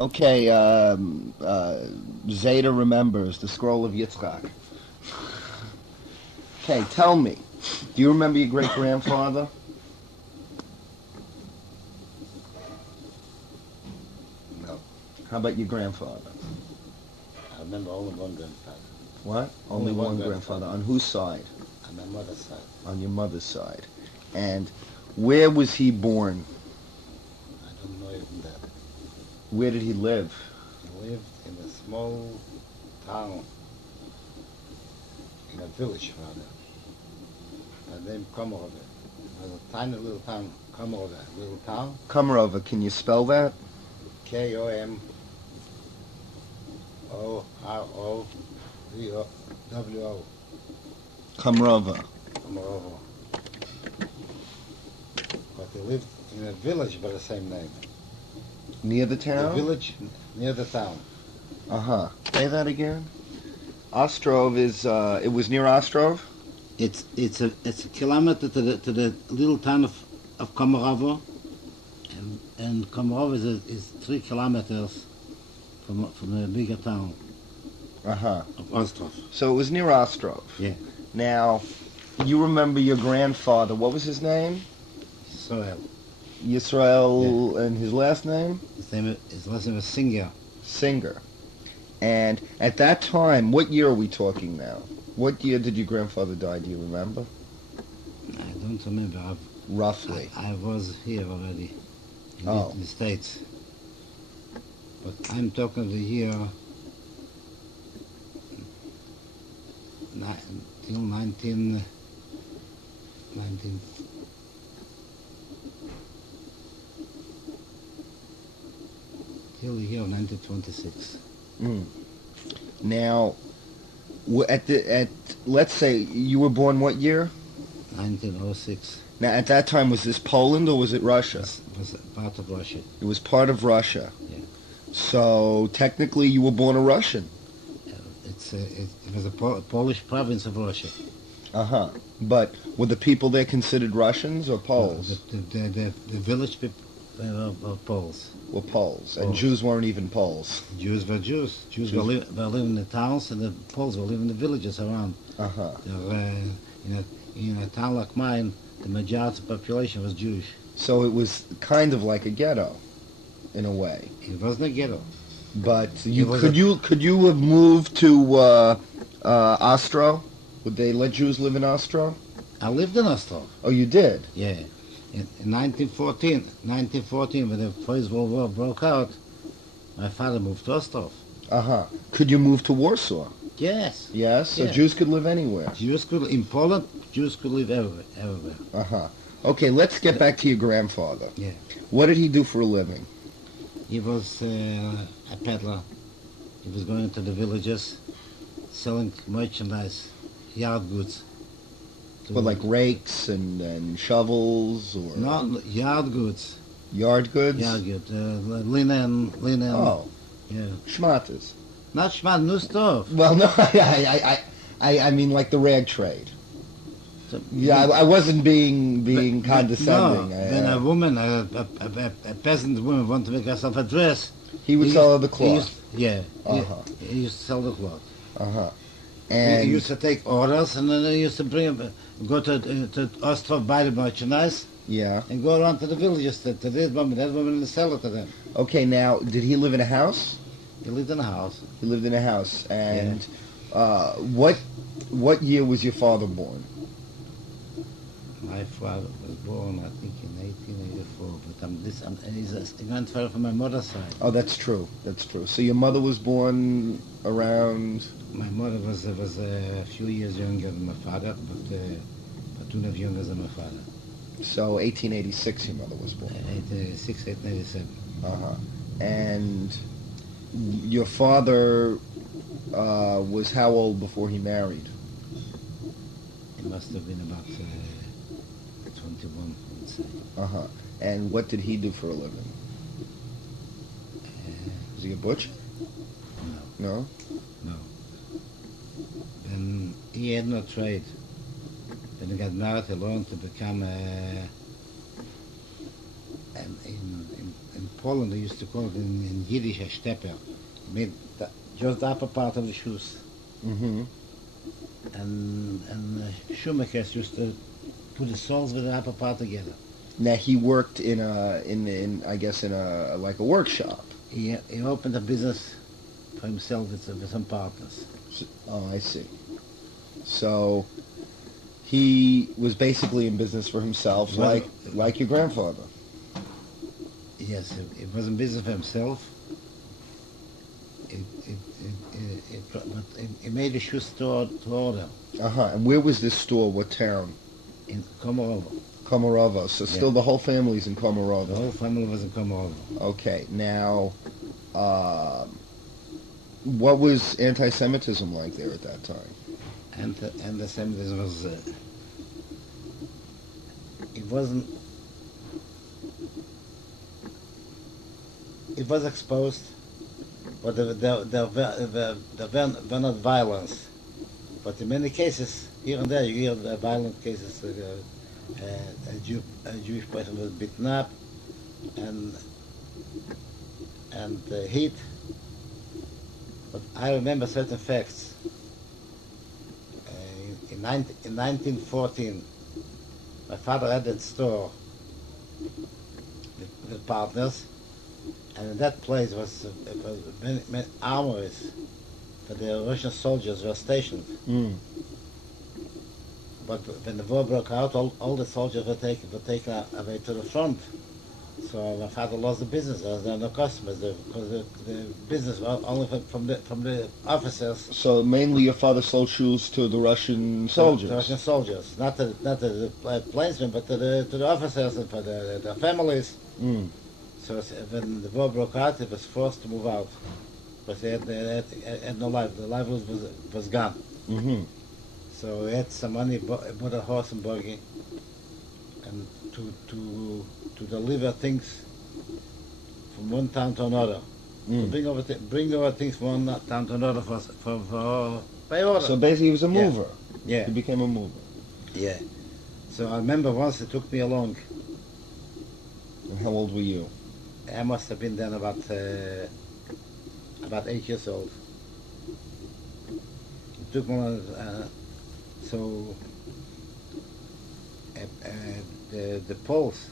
Okay, Zeta remembers the scroll of Yitzchak. Okay, tell me, do you remember your great-grandfather? No. How about your grandfather? I remember only one grandfather. What? Only one grandfather. On whose side? On my mother's side. On your mother's side. And where was he born? I don't know even that. Where did he live? He lived in a small town, in a village rather. By name Komorove. It was a tiny little town, Komorove, little town. Komarova, can you spell that? Komorovo. Komarova. Komorove. But they lived in a village by the same name. Near the The town? village near the town. Uh-huh. Say that again? Ostrov is, it was near Ostrov? It's a kilometer to the little town of Komarovo, and Komarovo is 3 kilometers from the bigger town Uh-huh. of Ostrov. So it was near Ostrov. Yeah. Now, you remember your grandfather. What was his name? So Yisrael, and his last name? his last name was Singer. Singer. And at that time, what year are we talking now? What year did your grandfather die? Do you remember? I don't remember. Roughly. I was here already in the States. But I'm talking the year till 19 till the year 1926. Mm. Now, let's say you were born what year? 1906. Now, at that time, was this Poland or was it Russia? Was part of Russia. It was part of Russia. Yeah. So technically, you were born a Russian. It was a Polish province of Russia. Uh-huh. But were the people there considered Russians or Poles? The village people were Poles. Were Poles. And Poles. Jews weren't even Poles. Jews were Jews. Jews were living in the towns, and the Poles were living in the villages around. Uh-huh. In a town like mine, the majority of the population was Jewish. So it was kind of like a ghetto, in a way. It wasn't a ghetto. But could you have moved to Ostro? Would they let Jews live in Ostro? I lived in Ostrov. Oh, you did? Yeah. In 1914, when the First World War broke out, my father moved to Ostrov. Uh-huh. Could you move to Warsaw? Yes. Yes? So Yeah. Jews could live anywhere? In Poland, Jews could live everywhere. Uh-huh. Okay, let's get back to your grandfather. Yeah. What did he do for a living? He was a peddler. He was going to the villages, selling merchandise, yard goods. Well, like rakes and shovels or No, yard goods. yard goods? Yard goods. Linen. Oh, Yeah. schmatters. Not schmat, new stuff. Well, no, I mean like the rag trade. So, Yeah, I wasn't being condescending. No, when a woman, a peasant woman, wanted to make herself a dress, He would sell her the cloth. He used to sell the cloth. Uh-huh. He And used to take orders, and then he used to go to Ostrov, buy the merchandise, yeah. and go around to the villages to this woman, that woman, and sell it to them. Okay, now, did he live in a house? He lived in a house. He lived in a house. And what year was your father born? My father was born, I think, in 1884, but he's a grandfather from my mother's side. Oh, that's true. That's true. So your mother was born around... My mother was a few years younger than my father, but 2.5 younger than my father. So 1886 your mother was born. 1886, 1887. Uh-huh. And your father was how old before he married? He must have been about 21, I would say. Uh-huh. And what did he do for a living? Was he a butcher? No. No? No. And he had no trade. When he got married, he learned to become in Poland, they used to call it in Yiddish a stepper. Made just the upper part of the shoes. Mm-hmm. And shoemakers used to put the soles with the upper part together. Now he worked in I guess in a like a workshop. He opened a business for himself with some partners. Oh, I see. So he was basically in business for himself, Well, like your grandfather. Yes, it was in business for himself. He made a shoe store to order And where was this store? What town? in Komarovo. Komarovo. So still the whole family's in The Komarovo. whole family was in Komarovo. Okay. Now, what was anti-Semitism like there at that time? And the Semitism was it wasn't. It was exposed, but there were not violence. But in many cases, here and there, you hear the violent cases. A Jewish person was beaten up, and hit. But I remember certain facts. In 1914, my father had that store with partners, and in that place was many armories that the Russian soldiers were stationed. Mm. But when the war broke out, all the soldiers were taken away to the front. So my father lost the business. There were no customers because the business was only from the officers. So mainly your father sold shoes to the Russian soldiers. The Russian soldiers, not to the plainsmen, but to the officers and for their families. Mm. So when the war broke out, he was forced to move out, because they had no life. The livelihood was gone. Mm-hmm. So he had some money, bought a horse and buggy, and to deliver things from one town to another. Mm. To bring over things from one town to another for by order. So basically he was a mover. Yeah. He became a mover. Yeah. So I remember once he took me along. And how old were you? I must have been then about 8 years old. He took me along, so the Poles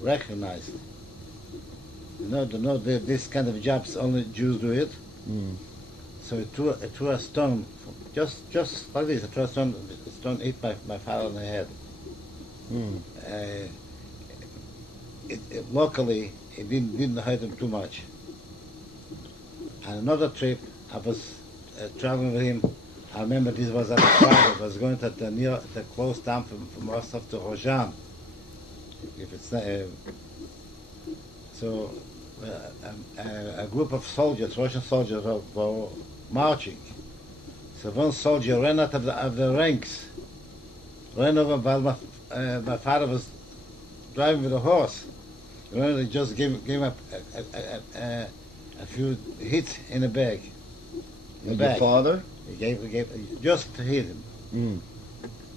recognized. This kind of jobs only Jews do it. Mm. So it threw a stone, just like this. It threw a stone hit my father on the head. Mm. Luckily, it didn't hurt him too much. And another trip, I was traveling with him. I remember this was at the Friday. I was going to the close town from Rostov to Rozhan. If it's so, a group of soldiers, Russian soldiers, were marching. So one soldier ran out of the ranks, ran over while my father was driving with a horse. He just gave him a few hits in the back. Your father? He gave just to hit him. Mm.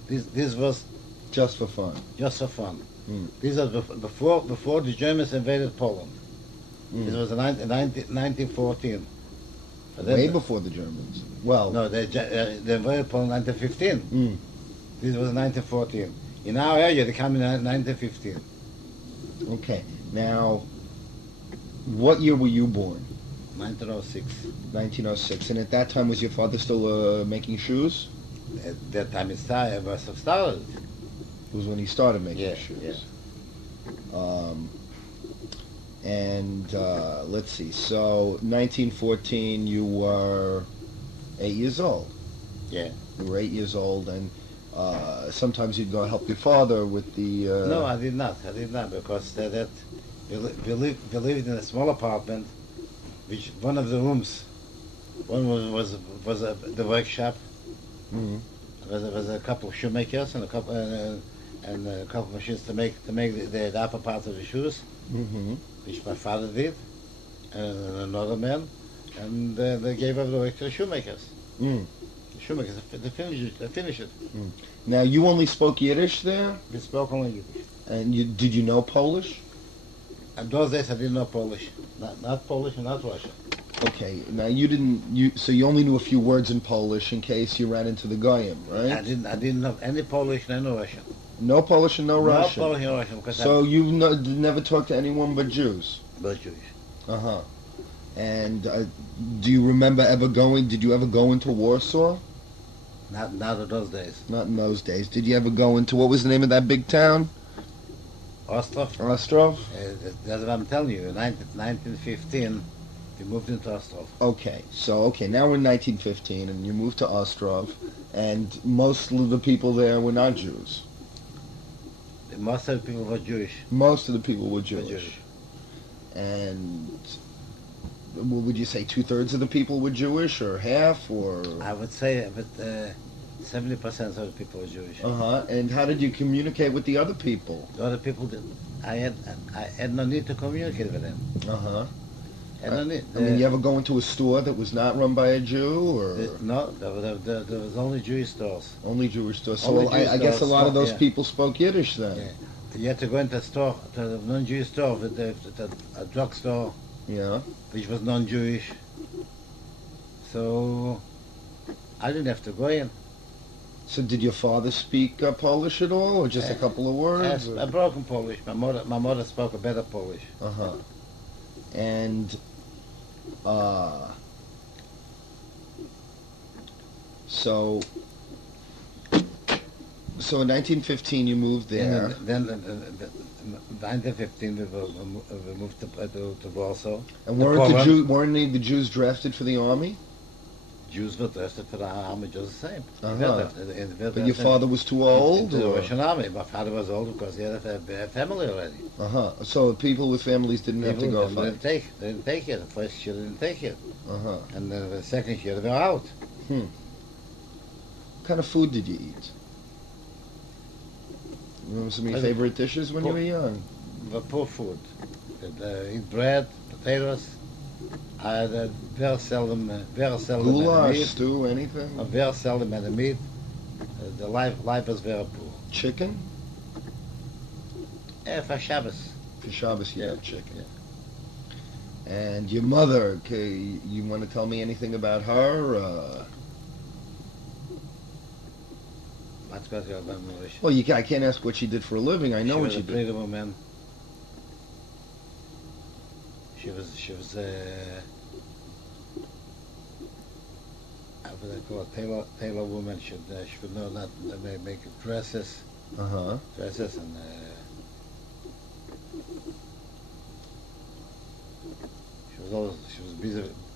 This was Just for fun. just for fun. Mm. This was before the Germans invaded Poland. Mm. This was in 1914. But then Way before the Germans. Well, No, they invaded Poland in 1915. mm. This was 1914. In our area, they came in 1915. Okay. Now, what year were you born? 1906. 1906. And at that time, was your father still making shoes? At that time, it must have started. It was when he started making Yeah, shoes. And let's see. So, 1914, you were 8 years old. Yeah. You were 8 years old, and sometimes you'd go help your father with the... No, I did not, because we lived in a small apartment, which one of the rooms, one was the workshop. Mhm. There was a couple of shoemakers and a couple of machines to make the upper part of the shoes, Mm-hmm. which my father did, and another man, and they gave up the work to the shoemakers. Mm. The shoemakers, they finish it. Now, you only spoke Yiddish there? We spoke only Yiddish. And did you know Polish? In those days I didn't know Polish. Not Polish and not Russian. Okay, now so you only knew a few words in Polish in case you ran into the Goyim, right? I didn't know any Polish and no Russian. No Polish and no Russian. No Polish and Russian. Because So you never talked to anyone but Jews? But Jewish. Uh-huh. And do you remember did you ever go into Warsaw? Not in those days. Not in those days. Did you ever go into, what was the name of that big town? Ostrov. Ostrov? That's what I'm telling you. In 1915, we moved into Ostrov. Okay, now we're in 1915 and you moved to Ostrov, and most of the people there were not Jews. Most of the people were Jewish. Most of the people were Jewish. And what would you say, 2/3 of the people were Jewish, or half, or? I would say about 70% of the people were Jewish. Uh-huh. And how did you communicate with the other people? The other people, I had no need to communicate with them. Uh-huh. I had no need. I mean, you ever go into a store that was not run by a Jew, or? No, there was only Jewish stores. Only Jewish stores. So I guess a lot of those people spoke Yiddish then. Yeah. You had to go into a store, to the non-Jewish store, with a drugstore, Yeah. which was non-Jewish. So I didn't have to go in. So did your father speak Polish at all, or just a couple of words? A broken Polish. My mother spoke a better Polish. Uh-huh. And so in 1915 you moved there. And then in 1915 we moved to Warsaw. And weren't any of the Jews drafted for the army? Jews were drafted for the army just the same. Uh-huh. But your father was too old? In the Russian army. My father was old because he had a family already. Uh-huh. So people with families didn't have to go fight? They didn't take it. The first year they didn't take it. Uh-huh. And the second year they were out. What kind of food did you eat? Remember some of your favorite dishes when you were young? The poor food. Eat bread, potatoes. I had very seldom Goulash, meat. stew, anything? Very seldom had meat. The life was very poor. Chicken? For Shabbos. For Shabbos, you had chicken. Yeah. And your mother, you want to tell me anything about her? Well, I can't ask what she did for a living. I know what she did. She was a pretty woman. She was what I call a tailor woman. She would know that make dresses. Uh-huh. Dresses and she was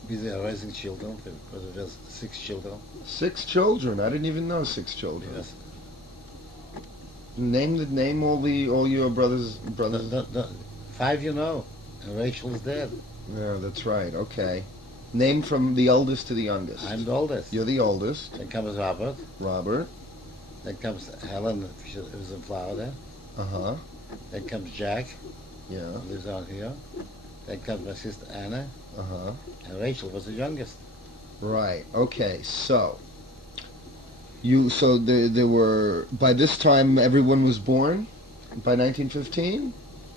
busy raising children because there was 6 children. 6 children. I didn't even know 6 children. Yes. Name all your brothers. The 5 you know, and Rachel is dead. Yeah, that's right. Okay. Name from the eldest to the youngest. I'm the oldest. You're the oldest. Then comes Robert. Robert. Then comes Helen, who was in Florida. Uh-huh. Then comes Jack. Yeah. Who lives out here. Then comes my sister Anna. Uh-huh. And Rachel was the youngest. Right. Okay. So there were, by this time everyone was born? By 1915?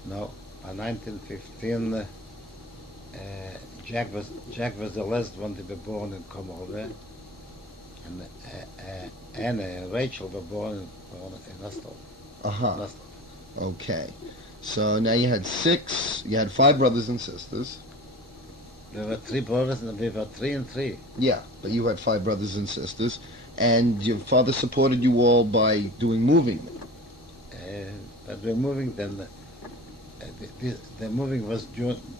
No. By 1915 Jack was the last one to be born in Komorove. And Anna and Rachel were born in Ostov. Uh-huh. Okay. So now you had 5 brothers and sisters. There were 3 brothers and we were 3 and 3. Yeah, but you had 5 brothers and sisters. And your father supported you all by doing moving. But we're moving then. The moving was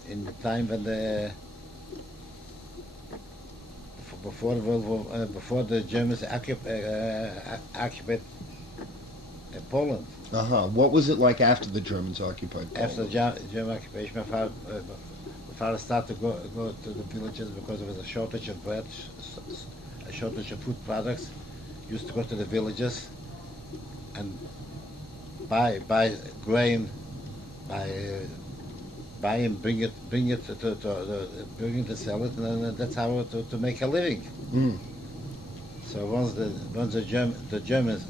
in the time when before the Germans occupied Poland. Uh-huh. What was it like after the Germans occupied Poland? After the German occupation, my father started to go to the villages because there was a shortage of bread, a shortage of food products. Used to go to the villages and buy grain, buy and bring it to sell it, and that's how to make a living. Mm. So once the Germans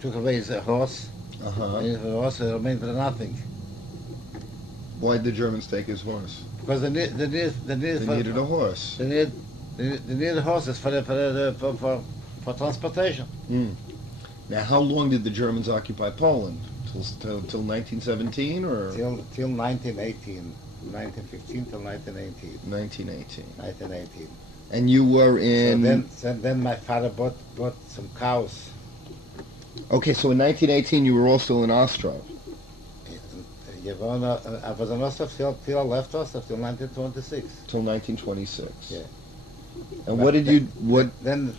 took away his horse, Uh-huh. And the horse remained for nothing. Why did the Germans take his horse? Because they They needed a horse. they need horses for transportation. Mm. Now, how long did the Germans occupy Poland? Till 1917 or Till 1918. 1915 till 1918. 1918? 1918. And you were in. So then my father bought some cows. Okay, so in 1918 you were also in Ostrow. I was in Ostrow till I left Ostrow till 1926. Till 1926. Yeah. And what did you what? Then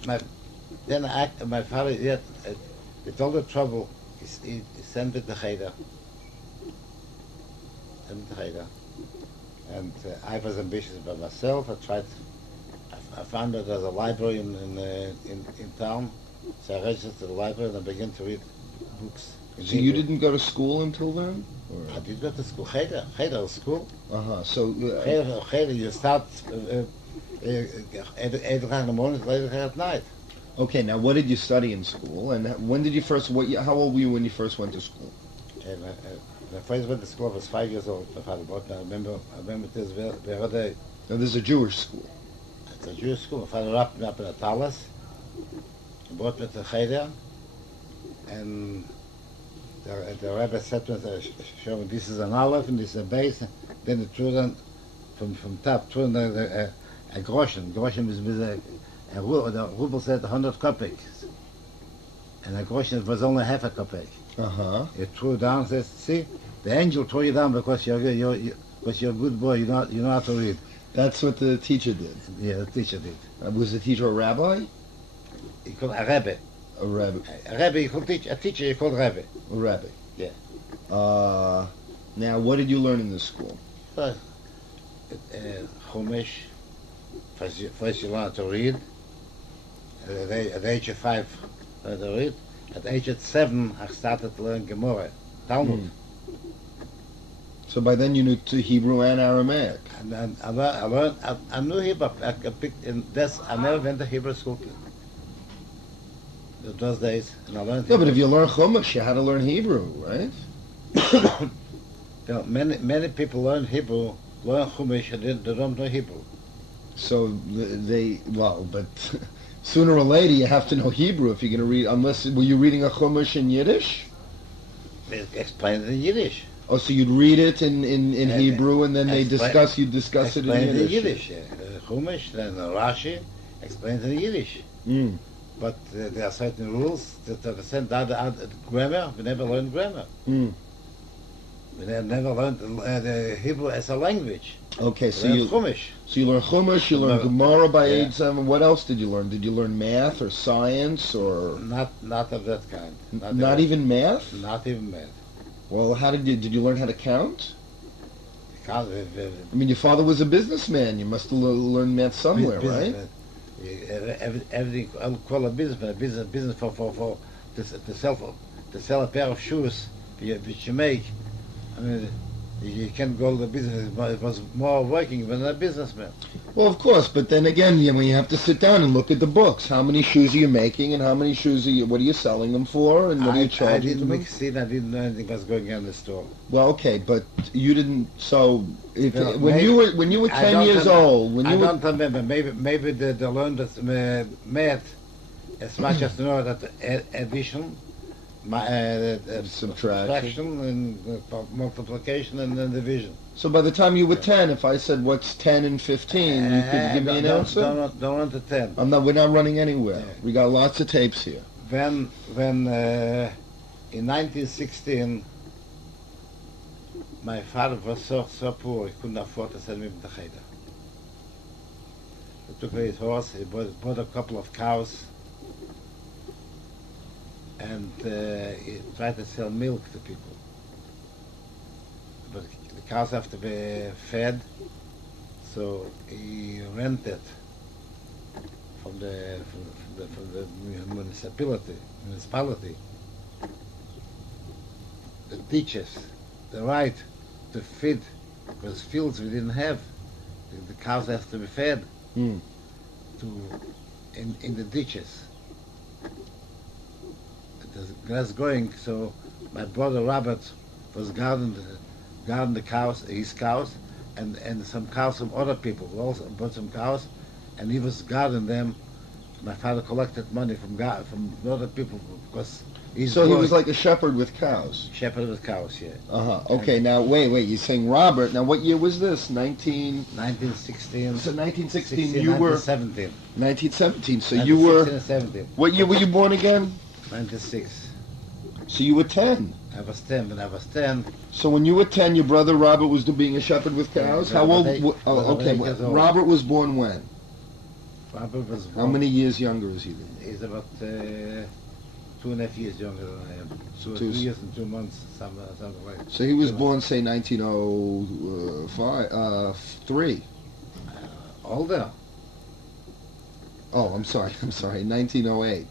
my father with all the trouble he sent me to Cheder. And I was ambitious by myself. I found that there's a library in town, so I registered the library and I began to read books. So you didn't go to school until then? Or? I did go to school. Cheder school. Uh-huh. So Cheder, you start 8 o'clock in the morning, 8 o'clock at night. okay, now what did you study in school, and when did you first? How old were you when you first went to school? And when I first went to school, I was 5 years old. My father bought me. I remember this very day. Now this is a Jewish school. It's a Jewish school. My father wrapped me up in a talis. He brought me to Cheder, and the rabbi said to me, show me this is an olive and this is a base. Then he threw down from top, threw down a groschen. Groschen was the ruble said 100 kopecks, and a groschen was only half a kopeck. Uh-huh. He threw down and says, see, the angel threw you down because you're a good boy, you know how to read. That's what the teacher did. Yeah, the teacher did. Was the teacher a rabbi? He called a rebbe. A rabbi. A rebbe, you called teacher. A teacher, you called rebbe. A rabbi. Yeah. Now, what did you learn in this school? Chumash. First you learn to read. At the age of 5, I learned to read. At the age of 7, I started to learn Gemara, Talmud. Mm. So by then you knew Hebrew and Aramaic. And then I knew Hebrew. I picked in this. I never went to Hebrew school in those days, and I learned. No, but if you learn Chumash, you had to learn Hebrew, right? You know, many people learn Hebrew, learn Chumash, and they don't know Hebrew. So but sooner or later you have to know Hebrew if you're going to read. Were you reading a Chumash in Yiddish? They explain it in Yiddish. Oh, so you'd read it in Hebrew, and then you'd discuss it in Yiddish. Yiddish. Chumash, then Rashi explains in Yiddish. Mm. But there are certain rules that send out grammar. We never learned grammar. Mm. We never learned the Hebrew as a language. Okay, so you learn Chumash, you learn Gemara by age 7. What else did you learn? Did you learn math or science or not of that kind? Not even math? Not even math. Well, did you learn how to count? I mean, your father was a businessman. You must have learned math somewhere, right? Everything, I'll call a business for to sell a pair of shoes which you make. I mean, you can't go to the business. It was more working than a businessman. Well, of course, but then again, you have to sit down and look at the books. How many shoes are you making, and how many shoes what are you selling them for, and what are you charging I didn't them? make seed. I didn't know anything was going on in the store. Well, okay, but you didn't. So, when you were 10 years old, I don't remember. Maybe they learned that math as much as to know that addition. Subtraction and multiplication and then division. So by the time you were 10, if I said what's 10 and 15, you could give me an answer? Don't run to 10. We're not running anywhere. Yeah. We got lots of tapes here. When in 1916, my father was so poor he couldn't afford to send me to Cheder. He took away his horse, he bought a couple of cows, and he tried to sell milk to people. But the cows have to be fed, so he rented from the municipality the ditches, the right to feed, because fields we didn't have. The cows have to be fed in the ditches. There's grass growing, so my brother Robert was guarding the cows, his cows, and some cows from other people. We also bought some cows, and he was guarding them. My father collected money from other people because he's So he was like a shepherd with cows. shepherd with cows, yeah. Okay, now wait. You're saying Robert. Now what year was this? 1916. So 1916. 16, You were 1917. 1917. So you were. 17. What year were you born again? 96. So you were 10. I was 10. When I was 10, So when you were 10, your brother Robert was being a shepherd with cows. Yeah, How old? was Okay. 8 years old. Robert was born when? Robert was How many years younger is he? He's about 2.5 years younger than I am. So 2 Two- years and 2 months, something like that. So he was born, say, 1905, 3. Older. Oh, I'm sorry, 1908.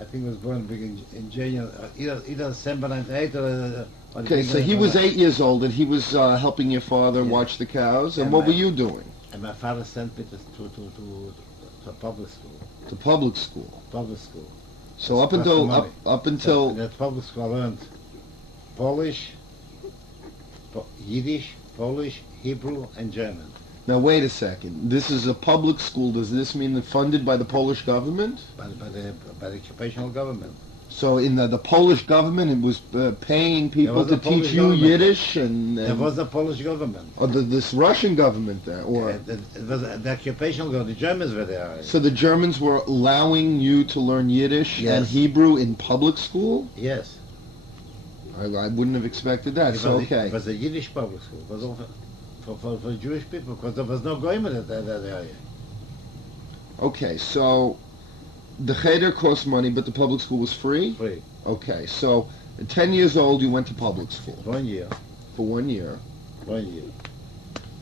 I think he was born in January, either December 98 or Okay, so he was 8 years old, and he was helping your father watch the cows. And And what were my- you doing? And my father sent me to public school. To public school. Public school. So up That's until the money. up In until that public school I learned Polish, Yiddish, Polish, Hebrew, and German. now wait a second. This is a public school. Does this mean that funded by the Polish government? By the occupational government. So in the Polish government, it was paying people was to a Polish teach you government. Yiddish, and There was a Polish government. or this Russian government there, or It was the occupational government. The Germans were there. so the Germans were allowing you to learn Yiddish and Yes. Hebrew in public school. Yes. I wouldn't have expected that. So okay. It was a Yiddish public school. It was all for Jewish people because there was no government in that area. Okay, so the cheder cost money, but the public school was free? Free. Okay, so at 10 years old, you went to public school 1 year. for 1 year. 1 year.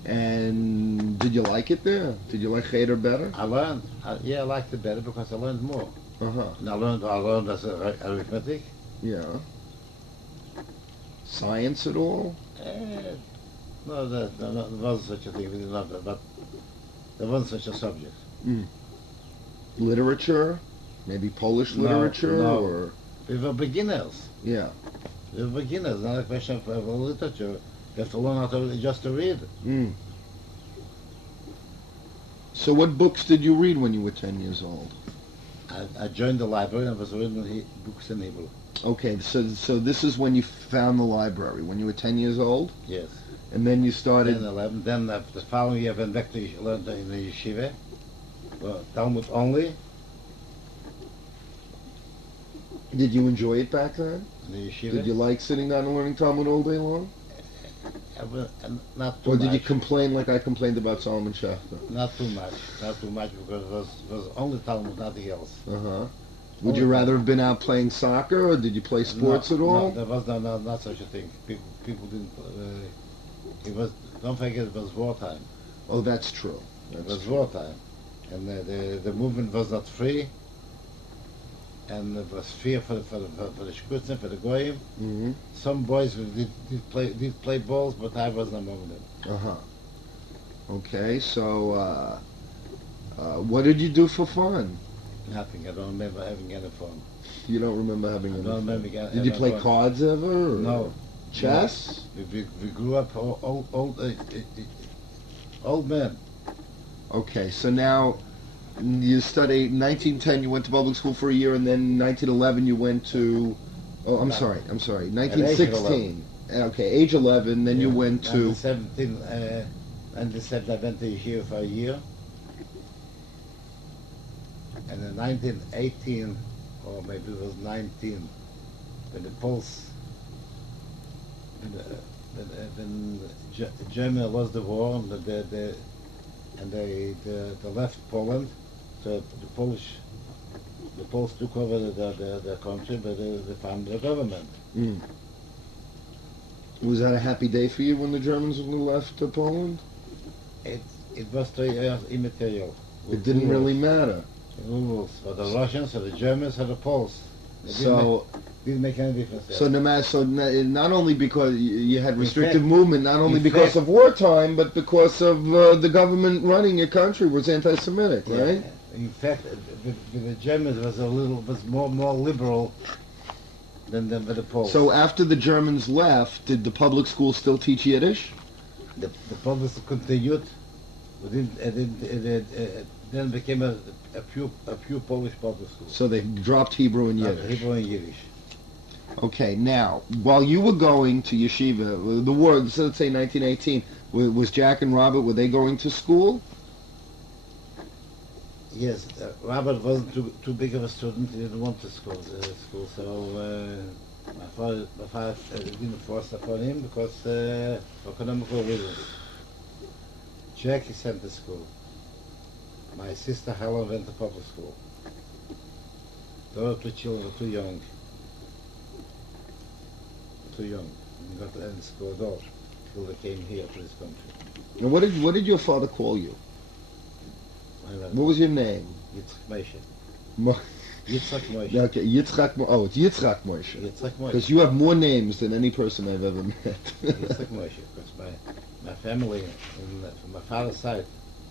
And did you like it there? Did you like cheder better? I learned. I liked it better because I learned more. Uh-huh, And I learned as arithmetic. yeah. Science at all? No, there wasn't such a thing. We didn't have that, but there wasn't such a subject. Literature? Maybe Polish No, literature? no. Or We were beginners. yeah. We were beginners. Not a question of literature. You have to learn how to just to read. Mm. So what books did you read when you were 10 years old? I joined the library and was reading books in Hebrew. Okay, so this is when you found the library, when you were 10 years old? Yes. And then you started... 10, 11. Then the following year I went back to learn in the yeshiva. Talmud only. Did you enjoy it back then? In the yeshiva. Did you like sitting down and learning Talmud all day long? Not too Or much. did you complain like I complained about Solomon Schechter? Not too much. Not too much because it was only Talmud, nothing else. Uh-huh. Would you rather have been out playing soccer, or did you play sports No, at all? No, there was not such a thing. People didn't. It was. Don't forget, it was wartime. Oh, that's true. It That's was true. wartime, and the movement was not free. And it was fear for the Shkutzen, for the Goyim. Mm-hmm. Some boys did play balls, but I wasn't among them. Uh-huh. Okay, so what did you do for fun? Nothing. I don't remember having any fun. You don't remember having any I don't fun? remember Did you play fun. cards ever? Or No. Chess? We grew up old men. Okay, so now you studied 1910. You went to public school for a year, and then 1911 you went to. Oh, I'm sorry. 1916. Okay, age 11. Then you went to. 17. And I went to here for a year. And in 1918, or maybe it was 19, when the Poles, when Germany lost the war, and they left Poland, so the Poles took over the country, but they found the government. Mm. Was that a happy day for you when the Germans left Poland? It was immaterial. It didn't really matter. Rules for the Russians, for the Germans, for the Poles. It didn't make any difference. There. So not only because you had restrictive fact- movement, not only in because fact- of wartime, but because of the government running your country was anti-Semitic, Yeah. right? In fact, with the Germans was more liberal than with the Poles. So after the Germans left, did the public school still teach Yiddish? The public continued. Then became a few Polish public schools. So they dropped Hebrew and Yiddish. Hebrew and Yiddish. Okay, now, while you were going to yeshiva, the war, so let's say 1918, was Jack and Robert, were they going to school? Yes, Robert wasn't too big of a student. He didn't want to school, so my father didn't force upon him because for economical reasons. Jack he sent to school. My sister Helen went to public school. The other two children were too young. And got to end school at all till they came here to this country. And what did your father call you? What was your name? Yitzchak Moshe. Mo- Yitzchak Moshe. Okay, Yitzchak. It's Yitzchak Moshe. Yitzchak Moshe. Because you have more names than any person I've ever met. Yitzchak Moshe. Because my family, from my father's side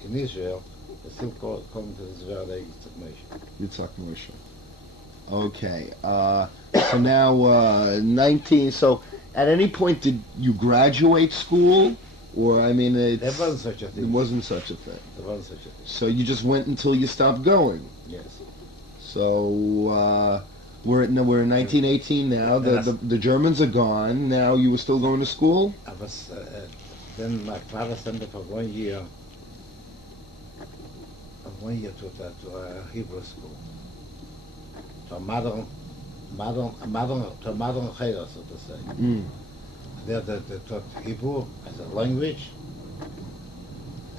in Israel, they still call him to this very day Yitzchak Moshe. Yitzchak Moshe. Okay. So now 19. So at any point did you graduate school, or I mean, There wasn't such a thing. It wasn't such a thing. There wasn't such a thing. So you just went until you stopped going. Yes. So we're in 1918 now. The Germans are gone. Now you were still going to school. I was then my father sent me for 1 year. 1 year to a Hebrew school. To a modern cheder, so to say. Mm. There they taught Hebrew as a language,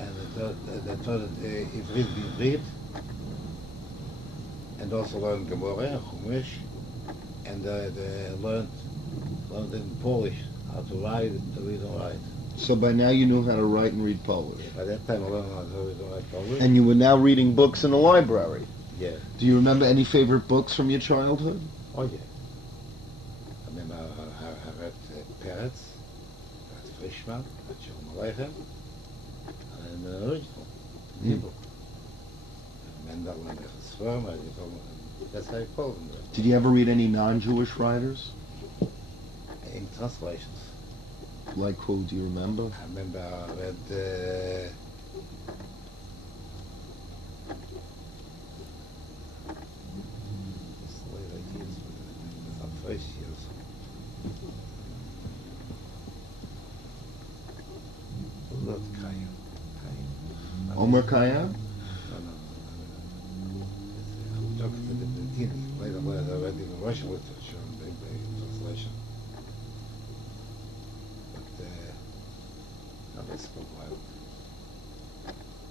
and they taught Ivrit, and also learned Gemara and Chumash, and they learned in Polish how to read and write. So by now you knew how to write and read Polish. By that time I learned how to read and write Polish. And you were now reading books in the library. Yeah. Do you remember any favorite books from your childhood? Oh yeah. I mean, I read Peretz, I read Frischmann, I read Shalom Aleichem, and the original, Hebrew. Mendel and Echesform, that's how you call them. Did you ever read any non-Jewish writers? In translations. Like who? Do you remember? I remember I read first years. Lord Kaya. Omer Khayyam? No. I'm talking to the beginning. Later I read in Russian literature and the translation. But I spoke well.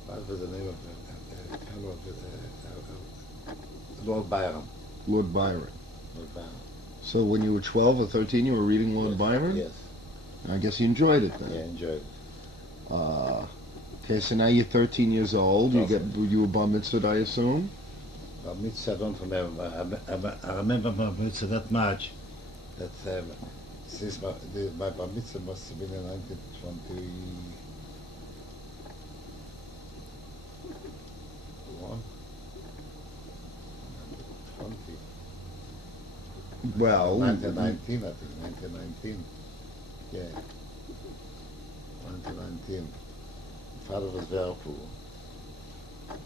What was the name of the fellow of Lord Byron? Lord Byron. Lord Byron. So when you were 12 or 13, you were reading Lord Yes. Byron? Yes. I guess you enjoyed it then. Yeah, enjoyed it. Okay, so now you're 13 years old. You were bar mitzvahed, I assume? Bar mitzvah, I don't remember. I remember bar mitzvah that much. That since my bar mitzvah must have been in 1921. Well, 1919, I think. 1919. Yeah. 1919. Father was very poor.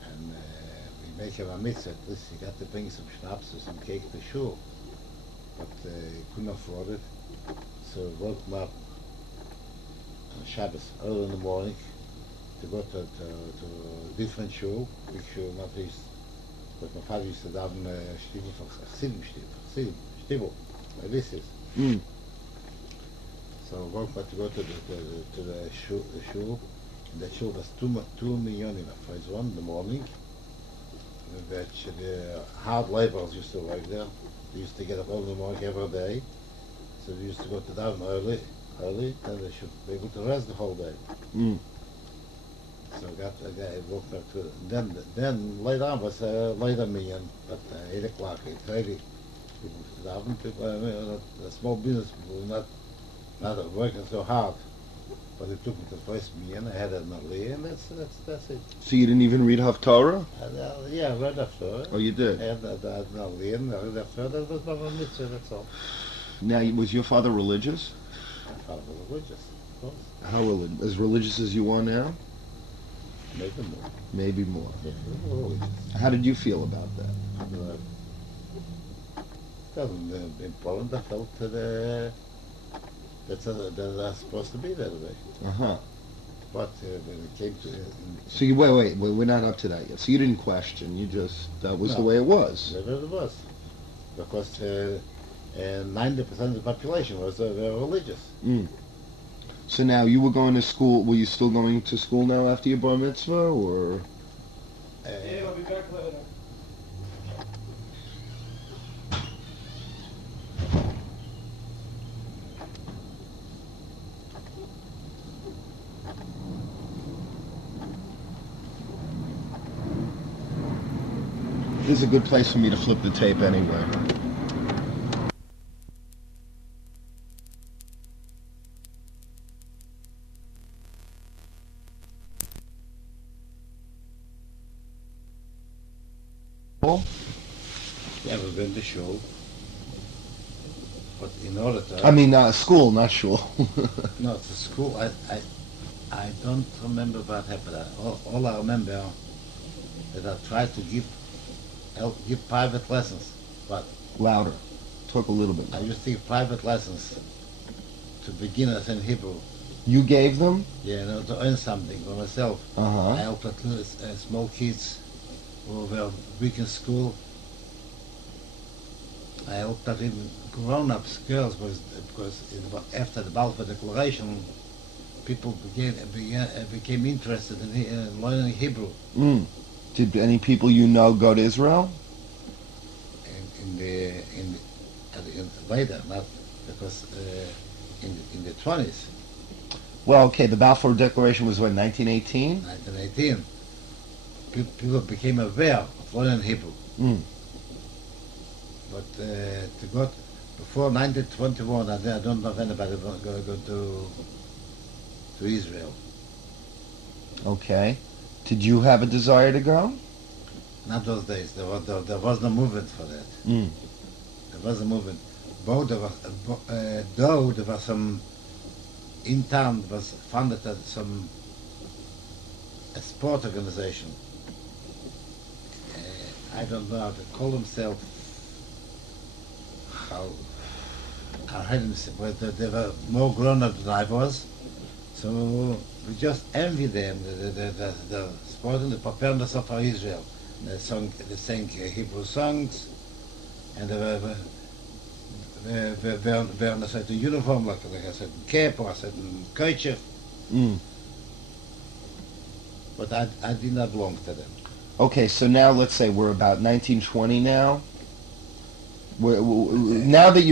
And we make him a mitzvah. At least he got to bring some schnapps or some cake to shul. But he couldn't afford it. So he woke him up on Shabbos early in the morning to go to a different shul, big shul, not his. But my father used to daven shtivel for Chassidim shtivel, like this is. Mm. So I woke up to go to the shul. And the shul was 2 million for his 1 in the morning. And the hard laborers used to work there. They used to get up early in the morning every day. So they used to go to daven early, then they should be able to rest the whole day. Mm. So I woke up to then later on was later million, but 8 o'clock, 8:30. People, the small business people not working so hard. But it took me to the first million. I had an aliyah, and that's it. So you didn't even read Haftarah? Yeah, I read after. Oh, you did? I had an aliyah, and I read after. That was my bar mitzvah, that's all. Now, was your father religious? My father was religious, of course. How religious? As religious as you are now? Maybe more. Maybe more. Yeah, he was religious. How did you feel about that? In Poland, I felt that's supposed to be that way. Uh-huh. But when it came to... So you wait, we're not up to that yet. So you didn't question, you just, that was the way it was. That it was. Because 90% of the population was very religious. Mm. So now you were going to school, were you still going to school now after your bar mitzvah, or? Yeah, I'll be back later. This is a good place for me to flip the tape anyway. Yeah, we went to shul. But in order to... I mean, school, not shul. No, it's a school. I don't remember what happened. All I remember that I tried to give private lessons. But Louder. Talk a little bit I louder. used to give private lessons to beginners in Hebrew. You gave them? Yeah, to earn something for myself. I Uh-huh. helped small kids who were weak in school. I helped that even grown-ups, girls, because after the Balfour Declaration, people became interested in learning Hebrew. Mm. Did any people you know go to Israel? Later, not because in the 20s, Well, okay, the Balfour Declaration was when, 1918? 1918, people became aware of learning Hebrew. Mm. But to go before 1921, I don't know if anybody go to Israel. Okay. Did you have a desire to go? Not those days. There was no movement for that. Mm. There was a movement. Though there was some in town was funded some a sport organization. I don't know how to call themselves. I heard them say, but they were more grown up than I was, so we just envy them. The sport and the preparedness of Israel. They sang Hebrew songs, and they were wearing a certain uniform, like a certain cap or a certain kerchief. Mm. But I did not belong to them. Okay, so now let's say we're about 1920 now. Now that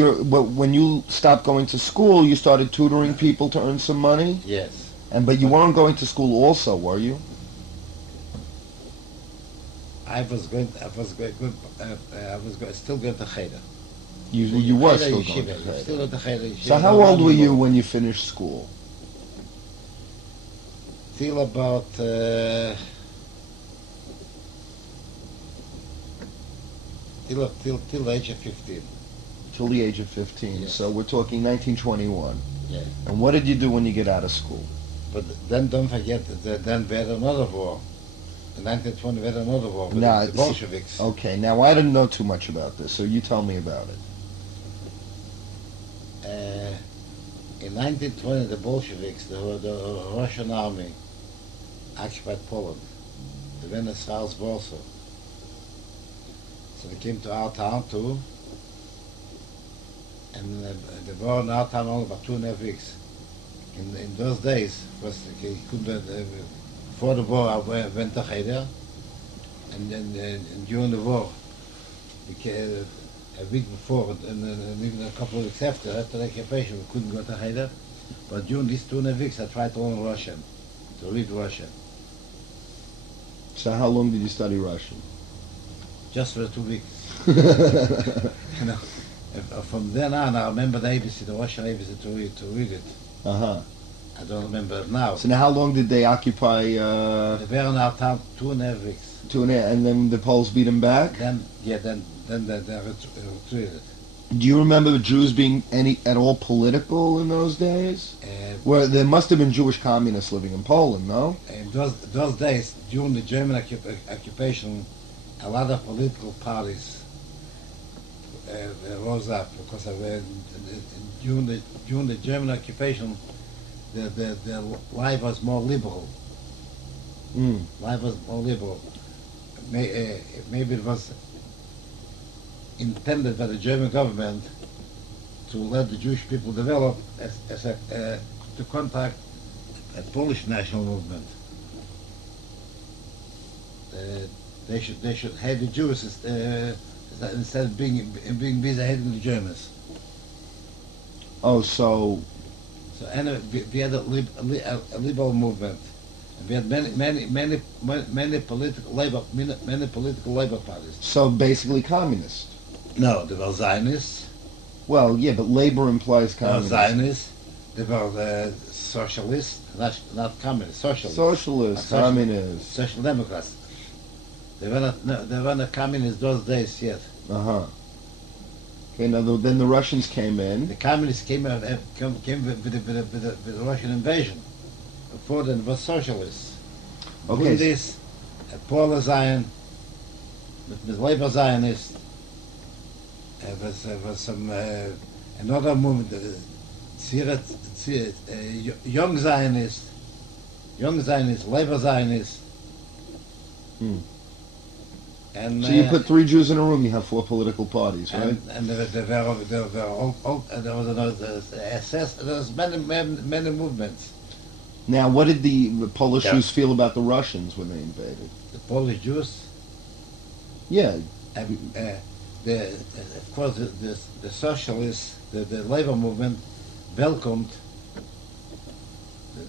when you stopped going to school, you started tutoring people to earn some money? Yes. But you weren't going to school also, were you? Still going to Cheder. You were still Yeshiva. going to Cheder. Still at the Cheder. So how old were you when you finished school? Till about till the age of 15. Till the age of 15. Yes. So we're talking 1921. Yeah. And what did you do when you get out of school? But then don't forget that then we had another war. In 1920 we had another war with Nah, the Bolsheviks. Okay, now I didn't know too much about this, so you tell me about it. In 1920 the Bolsheviks, the Russian army, occupied Poland. They went as far as Warsaw. So they came to our town too. And they were in our town only about 2.5 weeks. In those days, before the war, I went to Cheder, and then during the war, a week before, and even a couple of weeks after the occupation, we couldn't go to Cheder. But during these 2.5 weeks, I tried to learn Russian, to read Russian. So how long did you study Russian? Just for 2 weeks. You know, from then on, I remember the ABC, the Russian ABC, to read it. Uh-huh. I don't remember it now. So now how long did they occupy, They were in our town 2.5 weeks. and then the Poles beat them back? Then they retreated. Do you remember the Jews being any at all political in those days? Well, there must have been Jewish communists living in Poland, no? In those days, during the German occupation, a lot of political parties rose up because during the German occupation, the life was more liberal. Life was more liberal. Maybe it was intended by the German government to let the Jewish people develop to contact a Polish national movement. They should hate the Jews instead of being busy hating the Germans. Oh, so anyway, we had a liberal movement. We had many political labor parties. so basically communist. No, there were Zionists. Well, yeah, but labor implies There were communist. Zionists. There were socialists, not communists. Socialists. Socialist, Social- communist. Social Democrats. They were not communists those days yet. Uh-huh. Okay, now then the Russians came in. The communists came with the Russian invasion. Before then, it was socialists. Okay. Bundis, Polish Zion, with labor Zionists. There was some another movement, young Zionists, labor Zionists. And So you put three Jews in a room, you have four political parties, right? and there was many movements. Now, what did the Polish Yeah. Jews feel about the Russians when they invaded? The Polish Jews, Yeah, of course, the socialists, the labor movement welcomed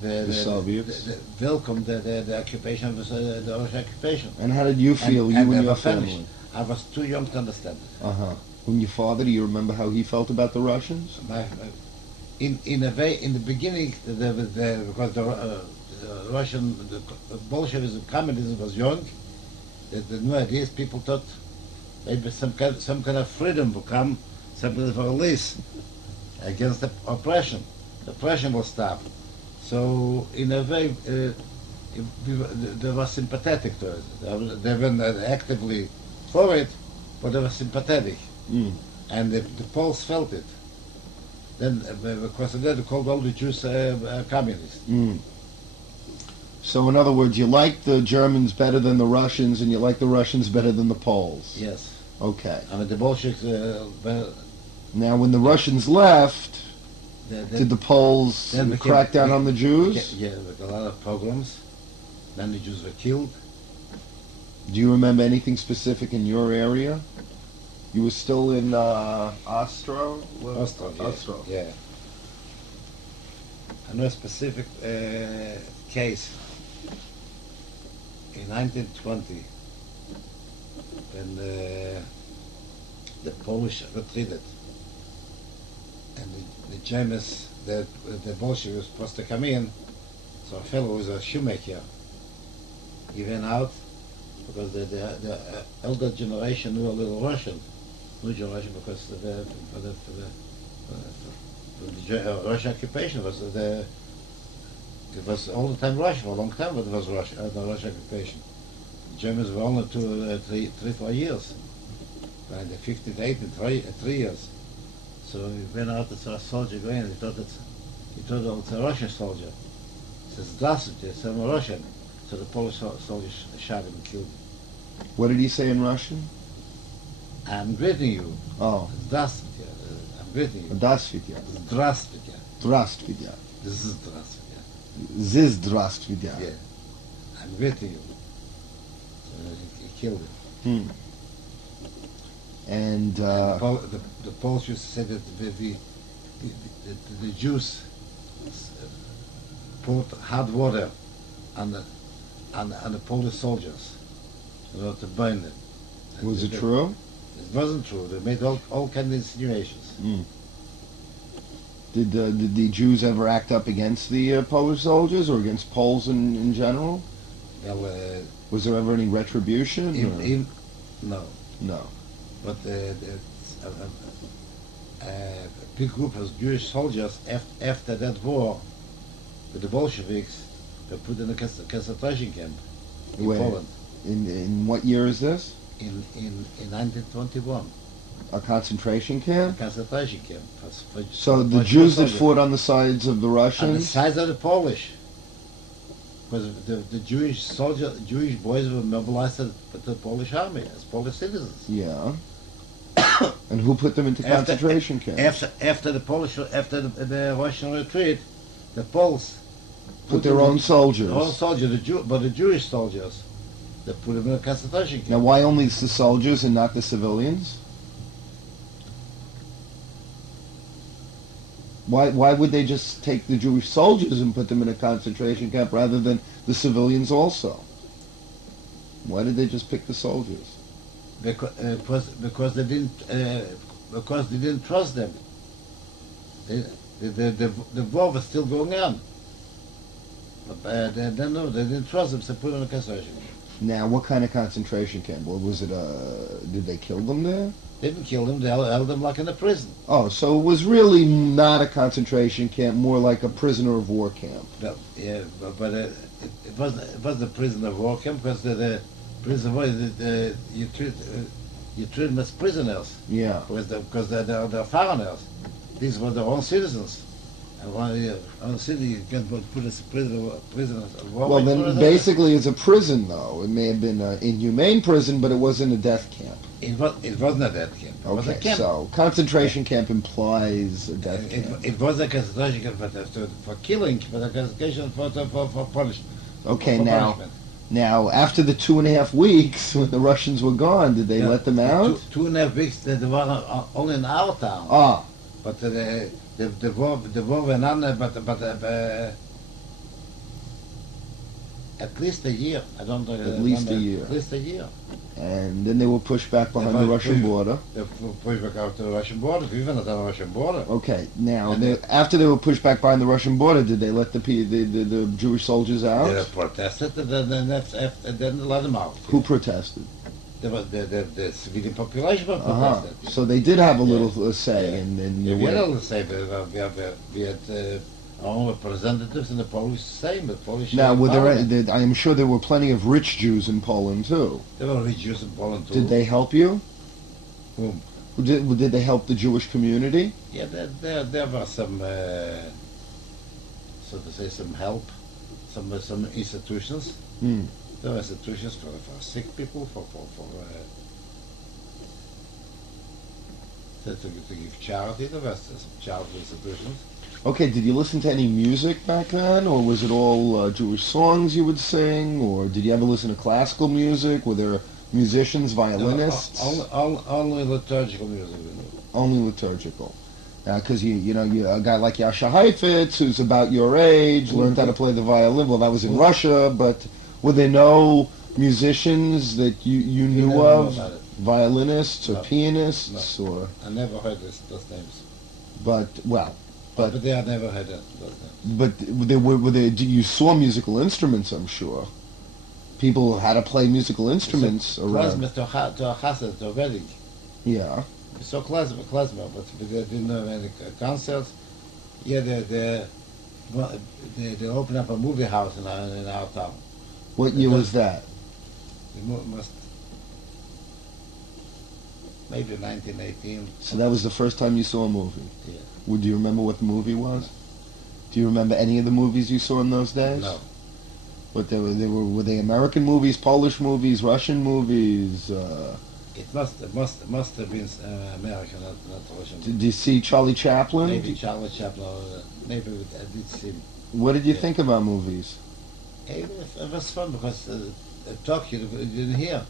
The Soviets. Welcomed the occupation of the Russian occupation. and how did you feel, you and and they your were finished. family? I was too young to understand it. Uh-huh. And your father, do you remember how he felt about the Russians? In a way, in the beginning, because the Russian Bolshevism, communism was young, the new ideas, people thought maybe some kind of freedom will come, some kind of a release against the oppression. The oppression will stop. So in a way, they were sympathetic to it. They weren't actively for it, but they were sympathetic. And the Poles felt it. Then, because of that, they called all the Jews communists. So in other words, you like the Germans better than the Russians, and you like the Russians better than the Poles. Yes. Okay. I mean, the Bolsheviks, Now, when the Russians left, they did the Poles then became- crack down on the Jews? Yeah, with a lot of pogroms. Then the Jews were killed. Do you remember anything specific in your area? You were still in Ostro? Ostrov, yeah. Ostrov. Yeah. I know a specific case in 1920 when the Polish retreated and the Germans, the Bolsheviks were supposed to come in. So a fellow who was a shoemaker, he went out because the elder generation knew a little Russian. New generation because the Russian occupation was it was all the time Russia for a long time, but it was Russia, the Russian occupation. The Germans were only 3-4 years. By the 50 to 80, 3 years. So he went out and saw a soldier going, and he thought it was a Russian soldier. He says, "Здравствуйте, I'm a Russian." So the Polish soldier shot him and killed him. What did he say in Russian? I'm greeting you. Oh, Здравствуйте. I'm greeting you. Здравствуйте. Здравствуйте. Здравствуйте. This is здравствуйте. Здравствуйте. Yeah. I'm greeting you. So he killed him. And The Poles used to say that the Jews poured hot water on the Polish soldiers in order to burn them. was it true? It wasn't true. They made all kinds of insinuations. Did the Jews ever act up against the Polish soldiers or against Poles in general? Well, Was there ever any retribution? or- no. No. But a big group of Jewish soldiers after that war with the Bolsheviks. They put in a concentration camp in Wait. Poland In what year is this? in 1921. A concentration A camp? concentration camp. So the for Jews that soldiers. fought on the sides of the On the Russians? sides of the Polish. Because the Jewish boys were mobilized with the Polish army as Polish citizens. Yeah. And who put them into concentration camps? After the Russian retreat, the Poles Put their own soldiers. The own soldiers, the Jewish soldiers, they put them in a concentration camp. Now, why only the soldiers and not the civilians? Why would they just take the Jewish soldiers and put them in a concentration camp rather than the civilians also? Why did they just pick the soldiers? Because they didn't trust them. The war was still going on. But they didn't trust them, so put them in a concentration camp. Now, what kind of concentration camp? What was it? Did they kill them there? They didn't kill them, they held them like in a prison. Oh, so it was really not a concentration camp, more like a prisoner of war camp. Yeah, but it wasn't a prisoner of war camp because the prisoner of war, you treat them as prisoners. Yeah. Because they're foreigners. These were their own citizens. And one city you can put as a prisoner of war. Well, then basically it's a prison, though. It may have been an inhumane prison, but it wasn't a death camp. It wasn't a death camp. It was a Okay, camp. so concentration camp implies a death camp. It was a concentration camp for killing, but a concentration for punishment. Okay, for now, punishment. now after the 2.5 weeks when the Russians were gone, did they Yeah, let them out? 2.5 weeks. They were only in our town. Ah, But the war went on, but at least a year. I don't know. At least a year. At least a year. and then they were pushed back behind They the were Russian pushed- border. They pushed back out to the Russian border. We were not on the Russian border. Okay, now And after they were pushed back behind the Russian border, did they let the Jewish soldiers out? They protested, and then they let them out. Who protested? The civilian population were Uh-huh. protested. So they did have a Yeah. little say Yeah. in Yeah, the we had way. all the same. We had our own representatives in the Polish Sejm, the Polish. Now, were parliament. I am sure there were plenty of rich Jews in Poland too. There were rich Jews in Poland too. Did they help you? Whom? Did they help the Jewish community? Yeah, there was some, so to say, some help, some institutions. Hmm. There were institutions for sick people, to give charity. There was some charity institutions. Okay, did you listen to any music back then, or was it all Jewish songs you would sing, or did you ever listen to classical music? Were there musicians, violinists? Only liturgical music. Only liturgical. Because a guy like Yasha Heifetz, who's about your age, learned how to play the violin. Well, that was in Russia, but were there no musicians that you knew never of? know about it. Violinists or No. pianists, or I never heard those names. but But they had never heard those names. but there were there you saw musical instruments, I'm sure. People had to play musical instruments around. Klezmer to a chassid, to a wedding. Yeah. We saw klezmer, but we didn't have any concerts. Yeah, they opened up a movie house in our town. What year was that? Must maybe 1918. So that was the first time you saw a movie. Yeah. Do you remember what the movie was? Do you remember any of the movies you saw in those days? No. But were they American movies, Polish movies, Russian movies? It must have been American, not Russian. Did you see Charlie Chaplin? Maybe Charlie Chaplin. Maybe I did see him. What did you Yeah. think about movies? It was fun because talk you didn't hear.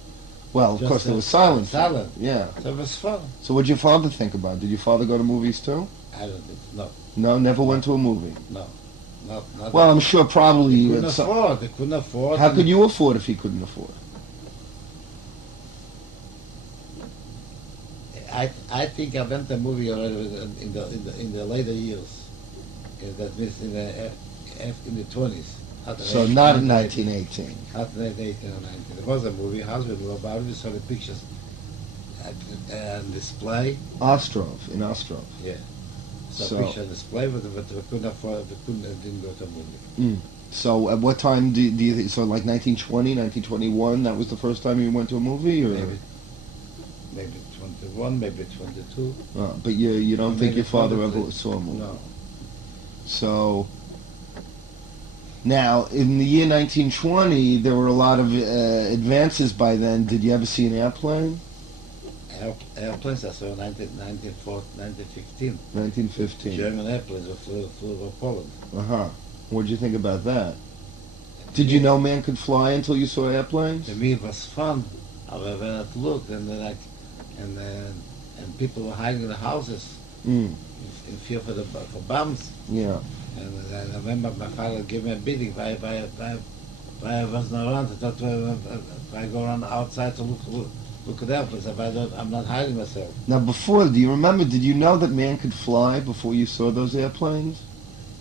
Well, of Just, course, there was silence. silent. Yeah. So it was fun. So what did your father think about? Did your father go to movies too? I don't think no, No, never went to a movie. not. Well, I'm sure probably. They couldn't afford. How and could you afford if he couldn't afford? I think I went to a movie already in the later years. That means in the 20s. So not in 1918. After 1918 or 19. There was a movie, Husband about it. We saw the pictures. display. Ostrov, in Ostrov. Yeah. So, So- picture display, but we couldn't afford, didn't go to a movie. So at what time do you think, so like 1920, 1921, that was the first time you went to a movie? Or? Maybe 21, maybe 22. But you don't think Maybe your father 23. ever saw a movie? No. So now, in the year 1920, there were a lot of advances by then. Did you ever see an airplane? Airplanes, I saw 1915. 1915. German airplanes flew over Poland. Uh-huh. What did you think about that? Did you know man could fly until you saw airplanes? To me, it was fun. However, when I looked, and people were hiding in the houses Mm. in fear for bombs. Yeah. And I remember my father gave me a beating why I wasn't around. I thought if I go around outside to look at airplanes, I'm not hiding myself. Now, before, do you remember, did you know that man could fly before you saw those airplanes?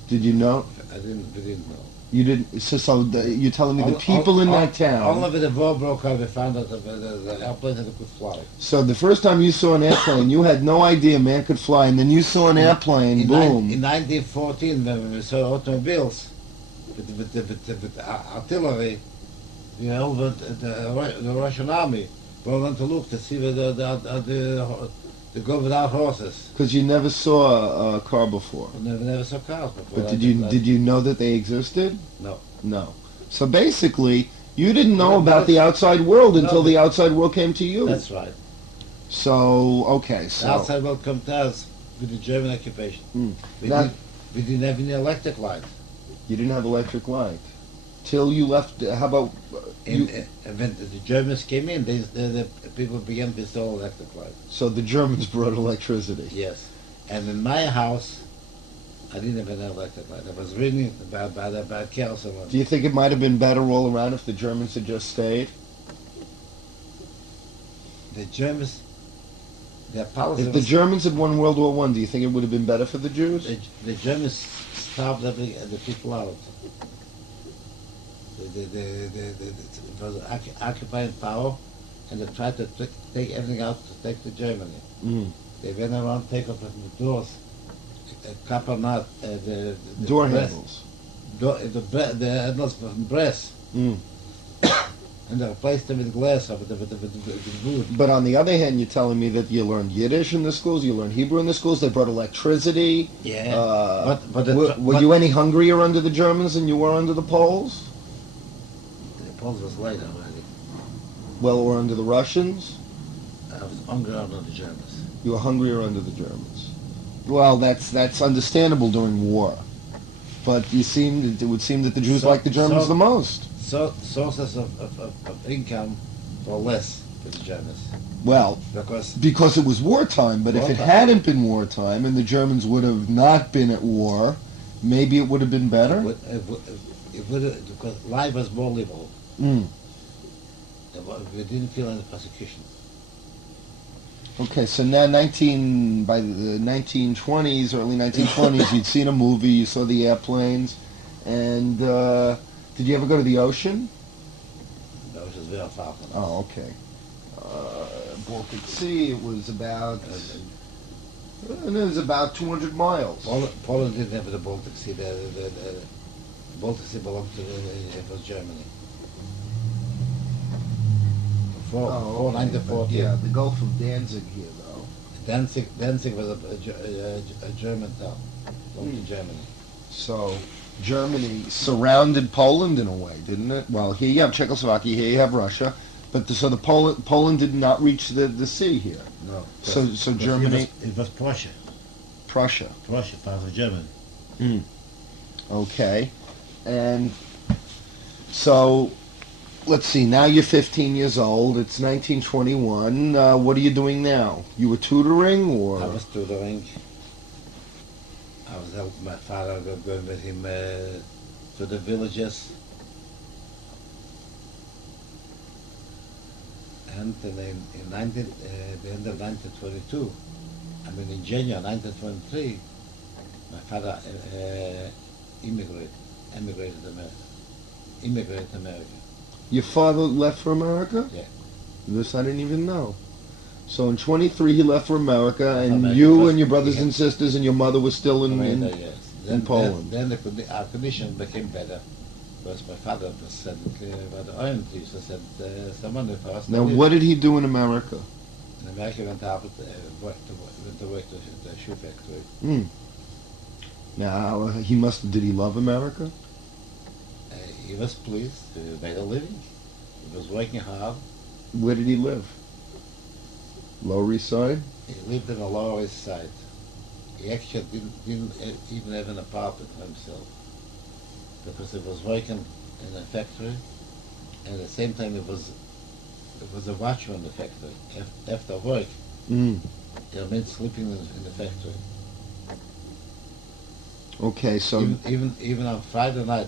Did you know? We didn't know. You didn't. You're telling me the people in that town. Only when the war broke out, we found out that the airplanes that could fly. So the first time you saw an airplane, you had no idea man could fly, and then you saw an airplane. Boom. In 1914, when we saw automobiles with the artillery, the Russian army went to look to see where they go without horses. Because you never saw a car before. We never saw cars before. But did you know that they existed? No. No. So basically, you didn't know about the outside world until the outside world came to you. That's right. So okay. The So outside world come to us with the German occupation. We didn't have any electric light. you didn't have electric light till you left. How about When the Germans came in, the people began to install electric light. So the Germans brought electricity. Yes. And in my house, I didn't have an electric light. I was reading about chaos. Do you think it might have been better all around if the Germans had just stayed? The Germans, their policy If the Germans had won World War One, do you think it would have been better for the Jews? the Germans starved the people out. It was occupying power, and they tried to take everything out to take to Germany. Mm. They went around, take off the doors, copper nut, the Door brass- handles. the handles from brass, Mm. and they replaced them with glass or with wood. But on the other hand, you're telling me that you learned Yiddish in the schools, you learned Hebrew in the schools, they brought electricity. Yeah, Were you any hungrier under the Germans than you were under the Poles? the Poles was late already. Well, or under the Russians? I was hungry under the Germans. You were hungrier under the Germans. Well, that's understandable during war. But it would seem that the Jews liked the Germans the most. So sources of income were less for the Germans Well, because it was wartime, but if it Wartime. hadn't been wartime and the Germans would have not been at war, maybe it would have been better? it would because life was more liberal. Mm. We didn't feel any persecution. Okay, so now by the 1920s, early 1920s, you'd seen a movie, you saw the airplanes, and did you ever go to the ocean? That was just very far from us. Oh, okay. Baltic Sea, it was about 200 miles. Poland didn't have the Baltic Sea. The Baltic Sea belonged to it was Germany. Before okay, 1914. yeah, the Gulf of Danzig here, though. Danzig was a German town. Belonged to Germany. So Germany surrounded Poland in a way, didn't it? Well, here you have Czechoslovakia, here you have Russia, but Poland did not reach the sea here. No. So Germany, It was Prussia. Prussia. Prussia, part of Germany. Mm. Okay, and so let's see. Now you're 15 years old. It's 1921. What are you doing now? You were tutoring, or I was tutoring. I was helping my father going with him to the villages. And in the end of 1922, in January 1923, my father immigrated to America. your father left for America? Yeah. This I didn't even know. So in 23 he left for America, and America, you but and your brothers he and sisters and your mother were still in Yes. Then, Poland. Then our condition became better. Because my father was sent by the oil used to send some money for us. Now, what did he do in America? In America went out went to work to the shoe factory. Hmm. Now, did he love America? He was pleased. He made a living. He was working hard. Where did he live? Lower East Side? He lived in the Lower East Side. He actually didn't even have an apartment for himself. Because he was working in a factory, and at the same time it was a watchman in the factory. After work, Mm. he remained sleeping in the factory. Okay, so Even on Friday night,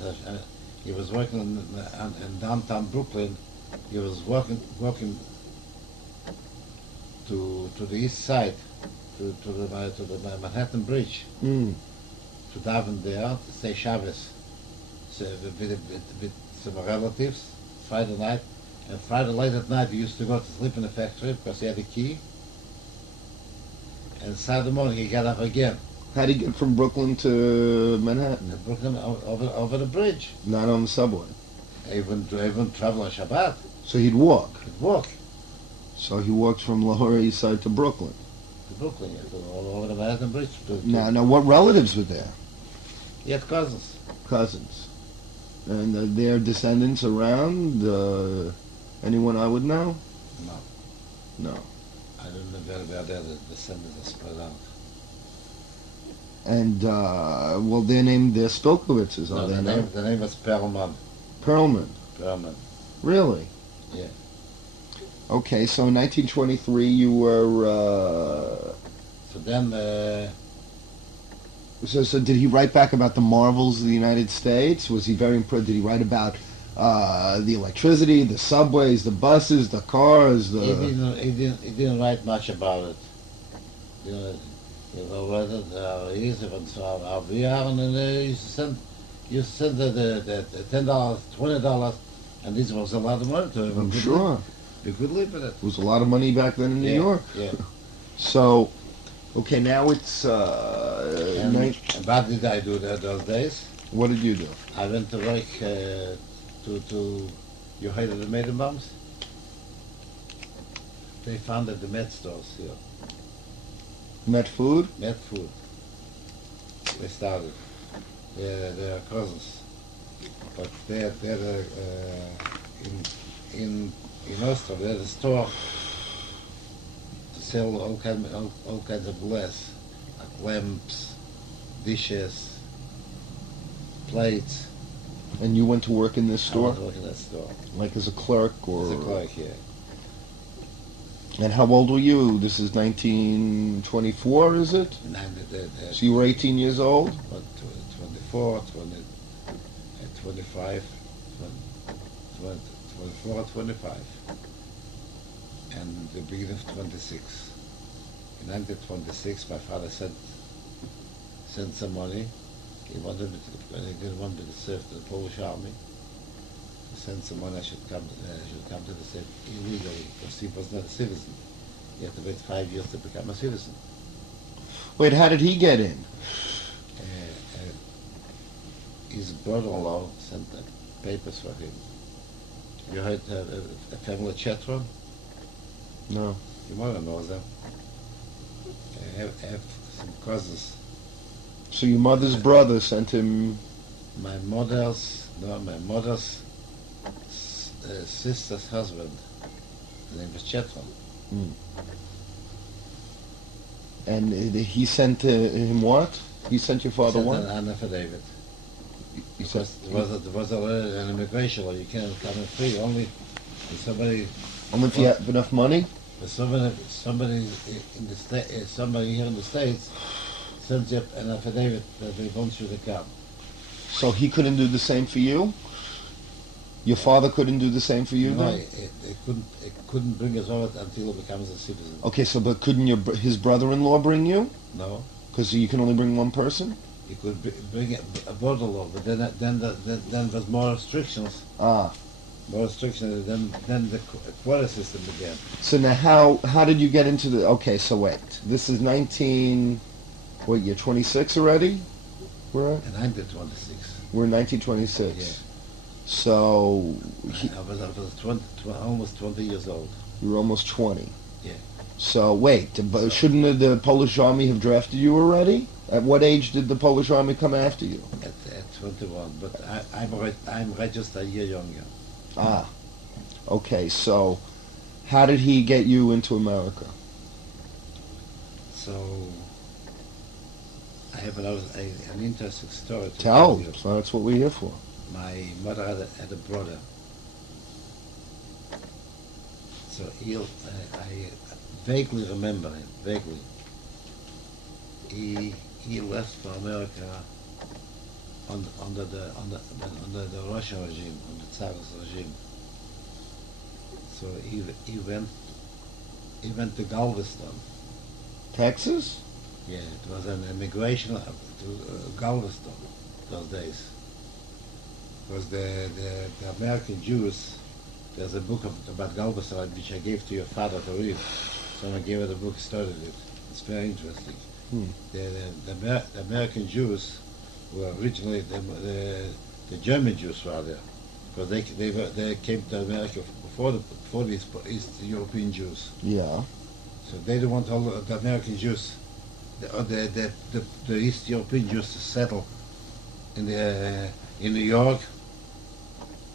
he was working in downtown Brooklyn. He was walking to the east side, to the Manhattan Bridge, mm. to daven there to say Shabbos. So with some relatives, Friday night, and Friday late at night he used to go to sleep in the factory because he had a key. And Saturday morning he got up again. How'd he get from Brooklyn to Manhattan? And Brooklyn over the bridge. Not on the subway. He wouldn't travel on Shabbat. So he'd walk. He'd walk So he walked from Lower East Side to Brooklyn. to Brooklyn, all over the Manhattan Bridge. Now, what relatives were there? He had cousins. Cousins. And their descendants around? Anyone I would know? No, No. I don't know where their descendants are spread out. And, well, they're Spilkewitzes, No, are they not? the name was Perlman. Perlman. Perlman. Really? Yeah. Okay, so in 1923 you were, So then, so did he write back about the marvels of the United States? Was he very impressed? Did he write about the electricity, the subways, the buses, the cars? he didn't write much about it. He used to our VR, and then he used to send the $10, $20, and this was a lot of money to him. I'm sure. You could live with it. It was a lot of money back then in New York. Yeah. So, okay, now it's, And what did I do those days? what did you do? I went to work to you heard of the Maiden Bombs? They founded the Met stores here. Met food? Met food. They started. They're cousins, but they're in Austria. They had a store to sell all kinds of glass, like lamps, dishes, plates. And you went to work in this I store? was working in that store. Like as a clerk or? As a clerk, yeah. And how old were you? This is 1924, is it? So you were 18 years old? 24, 25, 24, 25. And the beginning of 26. In 1926, my father sent some money. He didn't want me to serve the Polish army. He sent some money. I should come to the state illegally because he was not a citizen. He had to wait 5 years to become a citizen. Wait, how did he get in? His brother-in-law sent the papers for him. You heard a family Chetron? No. Your mother knows them. I have some cousins. So your mother's brother sent him... My mother's sister's husband. His name was Chetron. And he sent him what? He sent your father Sent what? an affidavit. He said, Because there was an immigration law. You can't come in free. Only if somebody. only if you have enough money? If somebody in the somebody here in the States sends you an affidavit that they want you to come. So he couldn't do the same for you? Your father couldn't do the same for you No, then? it couldn't bring us over until he becomes a citizen. Okay, so but couldn't his brother-in-law bring you? No, Because you can only bring one person? he could bring a border law, but then there was more restrictions. Ah, more restrictions. Then the quota system began. So now, how did you get into the? Okay, so wait. This is 19. What year? 26 already. We're at? And I'm the 26. We're in 1926. Yeah. So I was almost 20 years old. you were almost 20. Yeah. So wait, but shouldn't the Polish army have drafted you already? At what age did the Polish army come after you? At 21, but I'm registered a year younger. Ah, okay. So how did he get you into America? So I have an interesting story to Tell. you. So that's what we're here for. My mother had a brother. So I vaguely remember him, vaguely. He left for America under the Russian regime, under the Tsarist regime. So he went to Galveston. Texas? Yeah, it was an immigration to Galveston those days. Because the American Jews, there's a book about Galveston which I gave to your father to read. Someone gave her the book, studied it. It's very interesting. The American Jews were originally the German Jews rather, because they came to America before these East European Jews. Yeah. So they didn't want all the American Jews, the East European Jews to settle in New York.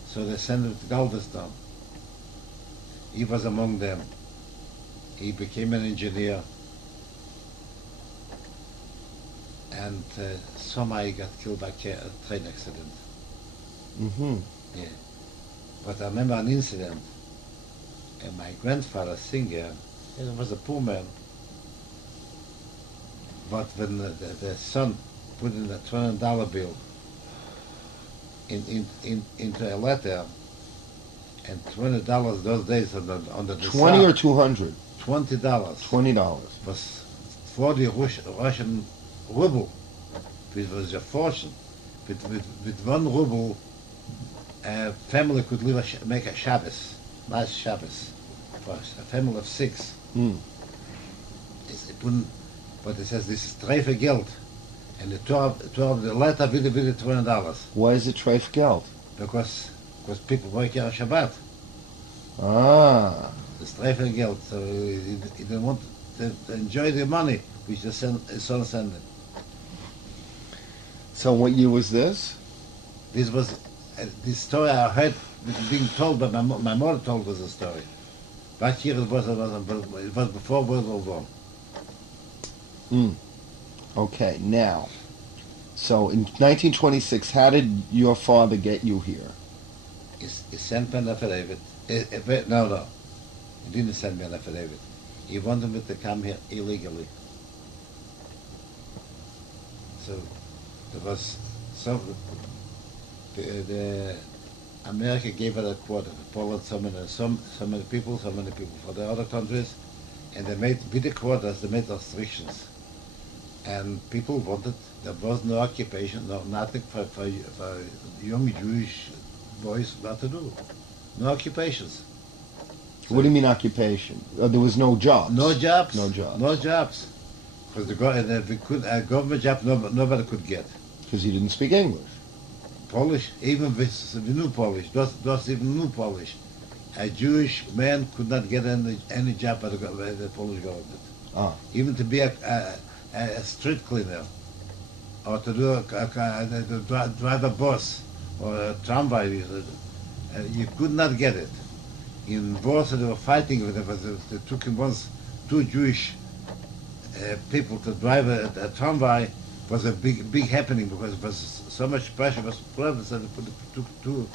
So they sent him to Galveston. He was among them. He became an engineer, and somehow he got killed by a train accident. Mm-hmm. Yeah. But I remember an incident, and my grandfather, Singer, he was a poor man. But when the son put in a $20 bill into a letter, and $20 those days under the 20 or Tsar, 200? $20 $20. was 40 Russian ruble, which was a fortune. With 1 ruble, a family could make a Shabbos, nice Shabbos, for a family of 6. Mm. But it says this is treife Geld, and the letter will $20 Why is it treif geld? because people work here on Shabbat. Ah. It's treife Geld, so he didn't want to enjoy the money which his son sent him. So what year was this? This was this story I heard being told, but my mother told us the story. Back here it was before World War I. Mm. Okay, now, so in 1926, how did your father get you here? He sent me an affidavit. No, he didn't send me an affidavit. He wanted me to come here illegally. So there was the America gave it a quota. Poland so many people for the other countries, and they made with the quotas they made restrictions. And people wanted, there was no occupation, nothing for young Jewish boys not to do. No occupations. So What do you mean occupation? There was no jobs? no jobs. No jobs. No jobs. Because a government job nobody could get. Because he didn't speak English. Polish, even with we knew Polish, those even knew Polish. A Jewish man could not get any job by the Polish government. Ah. Even to be a street cleaner, or to do drive a bus or a tramway, you could not get it. In Warsaw they were fighting with them. They took in once 2 Jewish people to drive a tramway. It was a big happening because it was so much pressure was put, so they took 2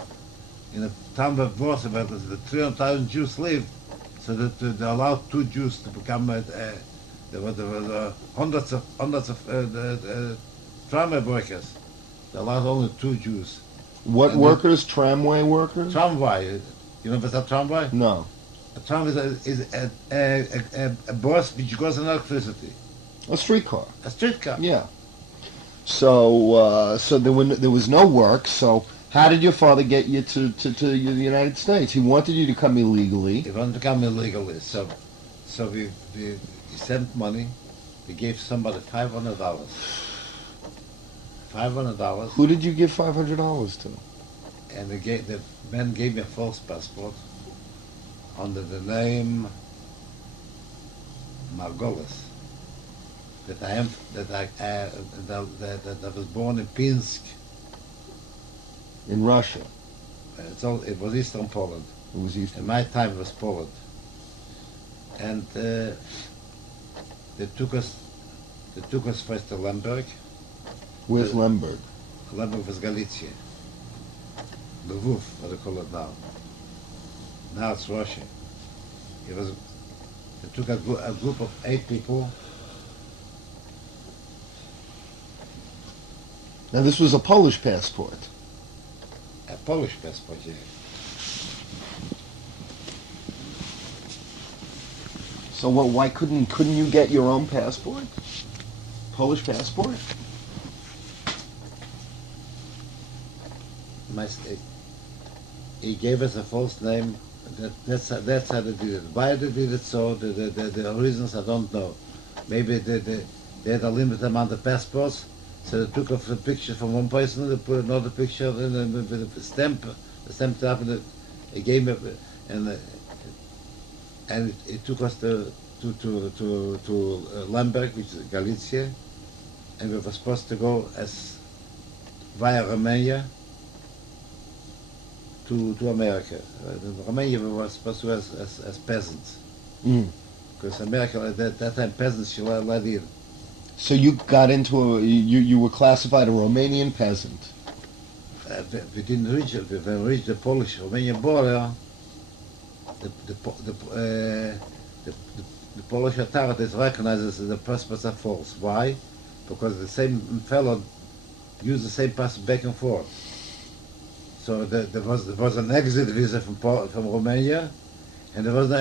in a town of Warsaw where the 300,000 Jews lived, so that they allowed 2 Jews to become there were hundreds of tramway workers. They allowed only 2 Jews. What And workers? Tramway workers? Tramway, you know what's a tramway? No. A tramway is a bus which goes on electricity. A streetcar. A streetcar. Yeah. So there was no work. So How did your father get you to the United States? He wanted you to come illegally. He wanted to come illegally, so we sent money. We gave somebody $500. $500, Who did you give $500 to? and the man gave me a false passport under the name Margolis. That I was born in Pinsk. In Russia. It was Eastern Poland. It was Eastern. In my time it was Poland. And they took us first to Lemberg. Where's Lemberg? Lemberg was Galicia. Lvov, what they call it now. Now it's Russia. They took a group of 8 people. Now this was a Polish passport. A Polish passport, yeah. So why couldn't you get your own passport? Polish passport? He gave us a false name. That's how they did it. Why they did it so, the reasons I don't know. Maybe they had a limited amount of passports, so they took off a picture from one person, they put another picture with a stamp, stamped up, and they gave me, and it took us to Lemberg, which is Galicia, and we were supposed to go via Romania to America. In Romania we were supposed to go as peasants. Because America at that time peasants you let in. So you got into you were classified a Romanian peasant. We didn't reach it. When we reached the Polish-Romanian border, the Polish authorities recognized the passports are false. Why? Because the same fellow used the same passport back and forth. So there was an exit visa from Romania, and there was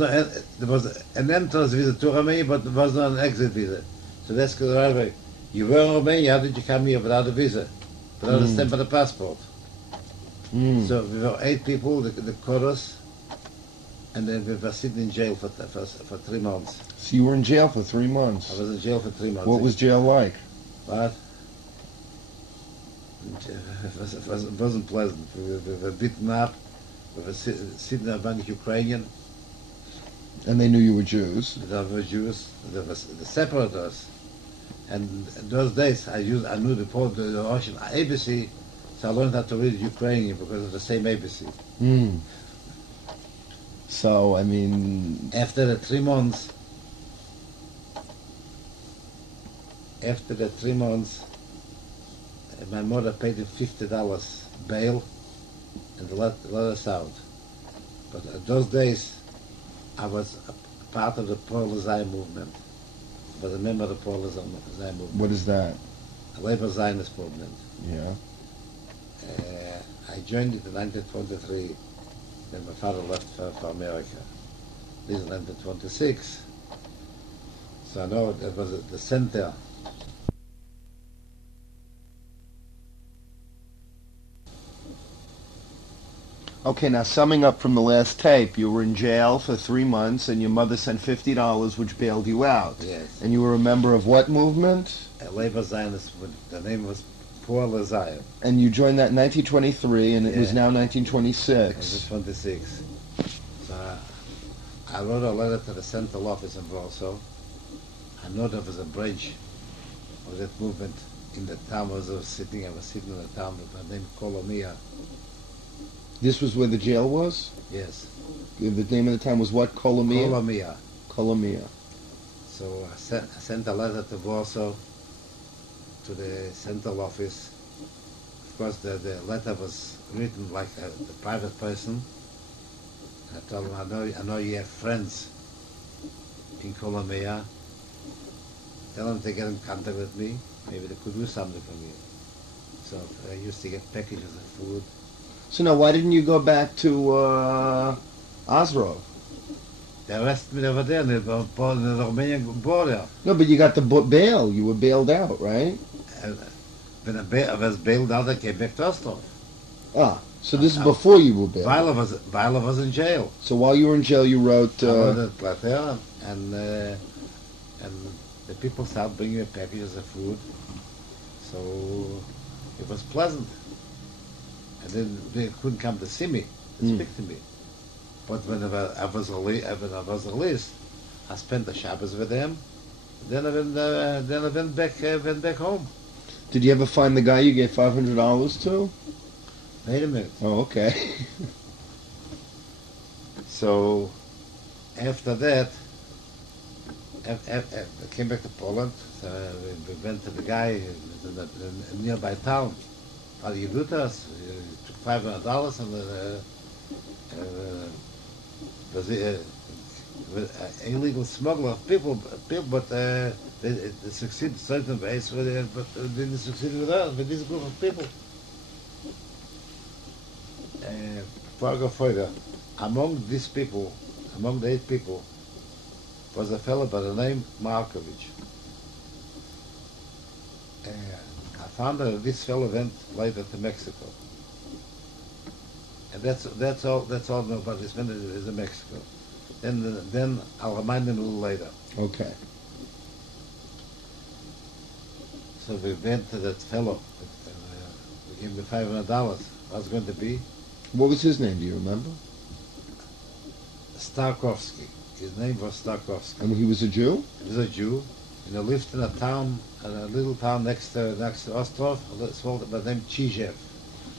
an entrance visa to Romania, but there was not an exit visa. So that's because right away, you were in Romania. How did you come here without a visa, without a stamp on the passport? So we were 8 people. They caught us, and then we were sitting in jail for 3 months. So you were in jail for 3 months. I was in jail for 3 months. What was jail like? What? It wasn't pleasant. We were beaten up. We were sitting there among Ukrainian. And they knew you were Jews. They were Jews. They separated us. And in those days, I knew the Russian ABC, so I learned how to read Ukrainian because of the same ABC. So, I mean... After the 3 months, my mother paid him $50 bail and let us out. But in those days, I was a part of the pro-Zion movement. I was a member of the pro-Zion movement. What is that? A labor Zionist movement. Yeah. I joined it in 1923 when my father left for America. This is 1926. So I know it was the center. Okay, now summing up from the last tape, you were in jail for 3 months and your mother sent $50 which bailed you out. Yes. And you were a member of what movement? A labor Zionist, the name was Poor Zion. And you joined that in 1923 and it was now It 1926. was 26. So I wrote a letter to the central office in Warsaw. I know there was a branch of that movement in the town where I was sitting in the town with my name Kolomia. This was where the jail was? Yes. The name of the town was what? Kolomia? Kolomia. Kolomia. So I sent a letter to Warsaw, to the central office. Of course, the letter was written like a private person. I told him, I know you have friends in Kolomia. Tell them to get in contact with me. Maybe they could do something for me. So I used to get packages of food. So now why didn't you go back to Oslo? They arrested me over there in the Romanian border. No, but you got the bail. You were bailed out, right? when I was bailed out, I came back to Ostrov. Ah, so this is before you were bailed. While I was in jail. So while you were in jail, you wrote... I wrote a letter, and the people started bringing me packages of food. So it was pleasant. And then they couldn't come to see me, to speak to me. But when I was released, I spent the Shabbos with them. Then I went back home. Did you ever find the guy you gave $500 to? Wait a minute. Oh, okay. So after that, I came back to Poland. So we went to the guy in the nearby town. What do you do to us? He took $500 and was an illegal smuggler of people, but they succeeded certain ways, but didn't succeed with us, with this group of people. Further, among these people, among the 8 people, was a fellow by the name Markovich. I found that this fellow went later to Mexico, and that's all I know about this man is in Mexico. Then I'll remind him a little later. Okay. So we went to that fellow. We gave him $500. What's going to be? What was his name? Do you remember? Starkovsky. His name was Starkovsky. And he was a Jew? He was a Jew, and he lived in a town, a little town next to Ostrov, called by the name Chizev.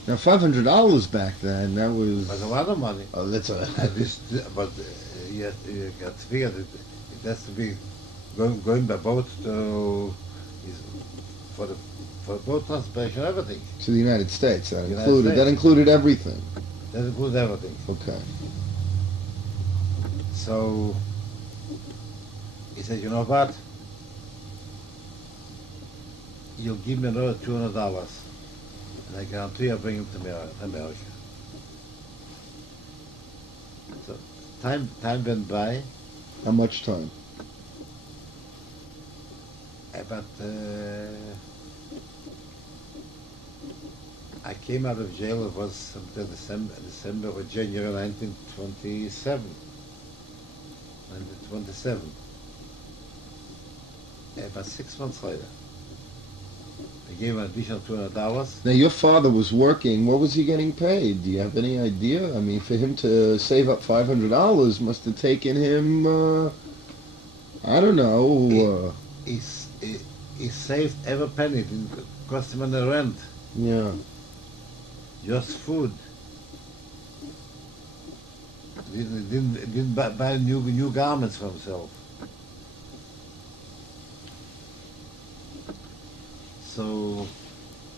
Now, $500 back then, that It was... was a lot of money. Oh, that's a... But you got to figure that it has to be going by boat to for boat transportation, everything. To the United States, that United included. States. That included everything. That includes everything. Okay. So he said, you know what? You'll give me another $200, and I guarantee I'll bring him to America. So time went by. How much time? But I came out of jail. It was until December or January 1927. 1927. About 6 months later, I gave him an additional $200. Now, your father was working. What was he getting paid? Do you have any idea? I mean, for him to save up $500 must have taken him, I don't know. He saved every penny. It didn't cost him any rent. Yeah. Just food. Didn't buy new garments for himself. So,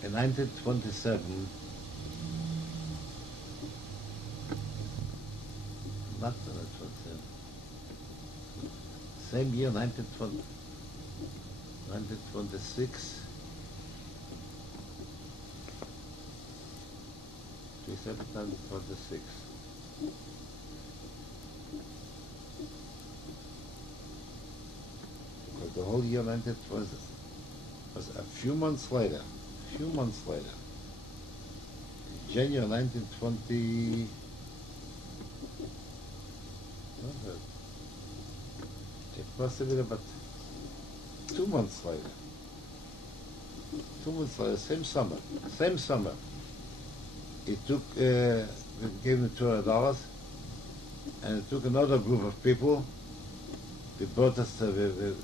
in 1927, not 1927, same year, 1926, 1926. Because the whole year 1926 was a few months later, January 1920, it must have been about 2 months later. 2 months later, same summer. It took, we gave him $200, and it took another group of people. They brought us to,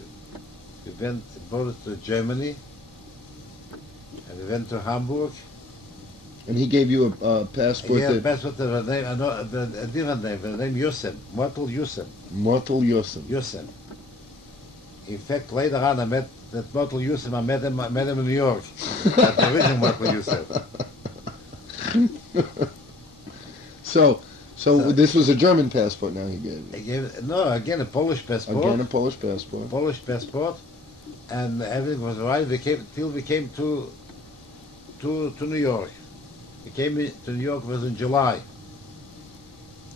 brought us to Germany, and we went to Hamburg. And he gave you a passport Yeah, that... passport with a name, a different name, with the name Yusem, Mortal Yusem. Mortal Yosem. Yusem. In fact, later on, I met that Mortal Yusem. I met him in New York. That the original Mortal Yusem. So this was a German passport now he gave you. Again a Polish passport. Again a Polish passport. Polish passport, and everything was right. We came to New York. We came to New York was in July.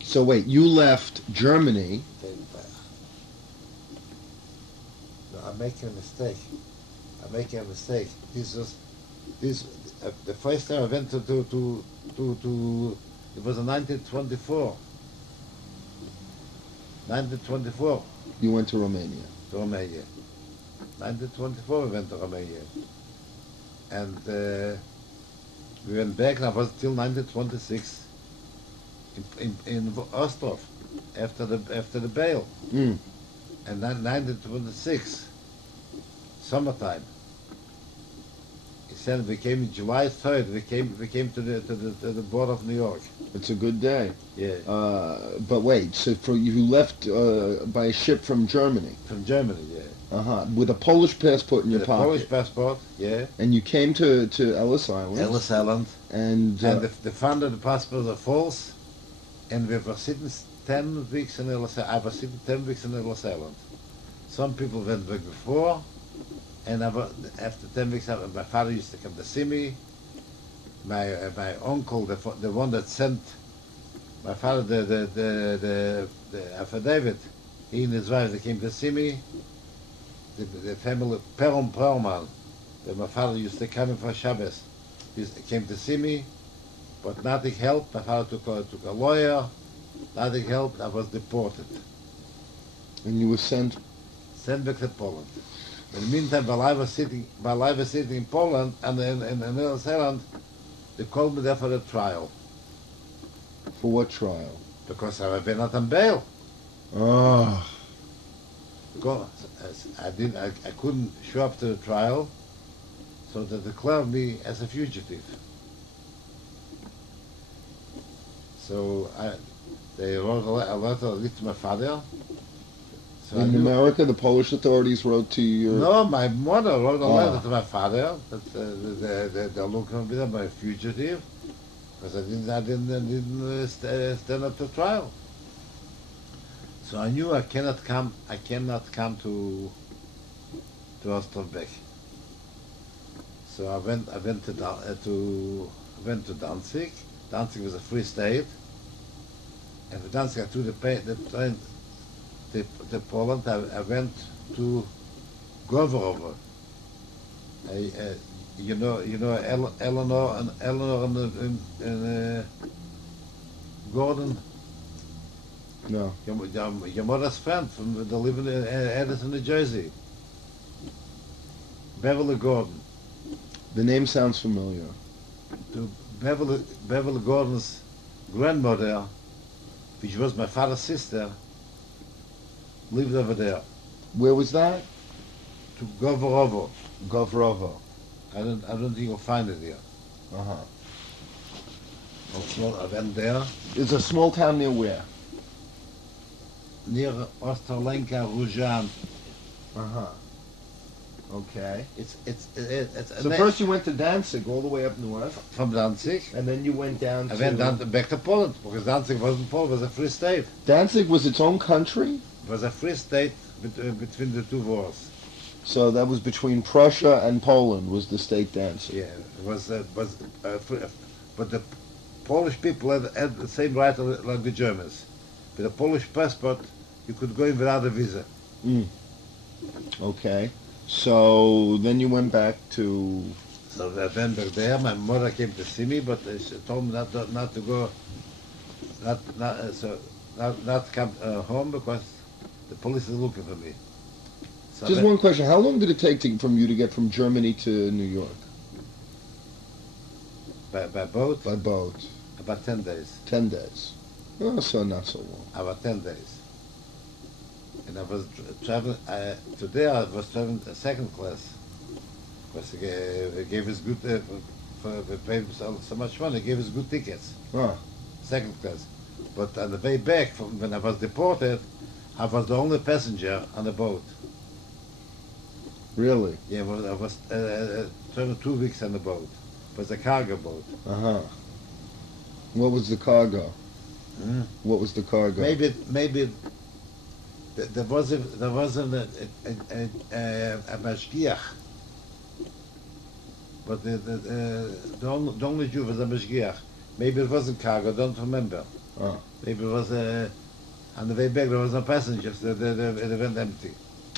So wait, you left Germany. No, I'm making a mistake. This was This the first time I went to it was in 1924. 1924 You went to Romania. to Romania. 1924 we went to Romania, and we went back. And I was till 1926 in Ostrov after the bail, Mm. and then 1926 summertime. He said we came July 3rd. We came to the border of New York. It's a good day. Yeah, But wait, so you left by a ship from Germany, from Germany. Yeah, with a Polish passport in your with a pocket, Polish passport. Yeah, and you came to Ellis Island, Ellis Island. and And the fund of the passport are false, and we were sitting 10 weeks in Ellis Island. I was sitting 10 weeks in Ellis Island. Some people went back before, and after 10 weeks, my father used to come to see me. My uncle, the one that sent my father the affidavit, he and his wife, they came to see me. The family, Perlman, that my father used to come in for Shabbos, came to see me, but nothing helped. My father took a lawyer, nothing helped. I was deported, you were sent. sent back to Poland. In the meantime, while I was sitting in Poland and in Ellis Island, they called me there for a trial For what trial? because I had been out on bail. Oh, Because I couldn't show up to the trial, so they declared me as a fugitive. So they wrote a letter to my father. So I in knew- America, the Polish authorities wrote to your. No, my mother wrote a Oh. letter to my father that they're looking for me as a fugitive because I didn't stand up to trial. So I knew I cannot come to Osterbeck. So I went to Danzig. Danzig was a free state, and from Danzig I took the train to Poland. I went to Govorovo. You know Eleanor and Gordon. No. Your mother's friend from the living in Edison, New Jersey. Beverly Gordon. The name sounds familiar. To Beverly Gordon's grandmother, which was my father's sister, lived over there. Where was that? To Govorovo. Govrovo. I don't think you'll find it here. Uh-huh. Also, I went there It's a small town near where? near Osterlenka, Ruzhan. Uh-huh. Okay. It's So first you went to Danzig, all the way up north, from Danzig. and then you went down I to... went down back to Poland because Danzig wasn't Poland; it was a free state. Danzig was its own country? It was a free state between the two wars. So that was between Prussia and Poland, was the state Danzig. Yeah, it was but the Polish people had the same right like the Germans. With a Polish passport, you could go in without a visa. Okay. So then you went back to... So I went back there. My mother came to see me, but she told me not to go, not come home because the police is looking for me. So Just one question. How long did it take from you to get from Germany to New York? by boat, By boat. about 10 days. 10 days. Oh, so not so long. About 10 days. And I was traveling, today I was traveling second class. Because they gave us good, we paid so much money, they gave us good tickets, Ah, second class. But on the way back, from when I was deported, I was the only passenger on the boat. really? Yeah, I was traveling 2 weeks on the boat. It was a cargo boat. Uh-huh. What was the cargo? Mm. What was the cargo? Maybe there wasn't a mashgiach, but the only Jew was a mashgiach. Maybe it wasn't cargo. I don't remember. Ah. Maybe it was on the way back there was no passengers. They went empty.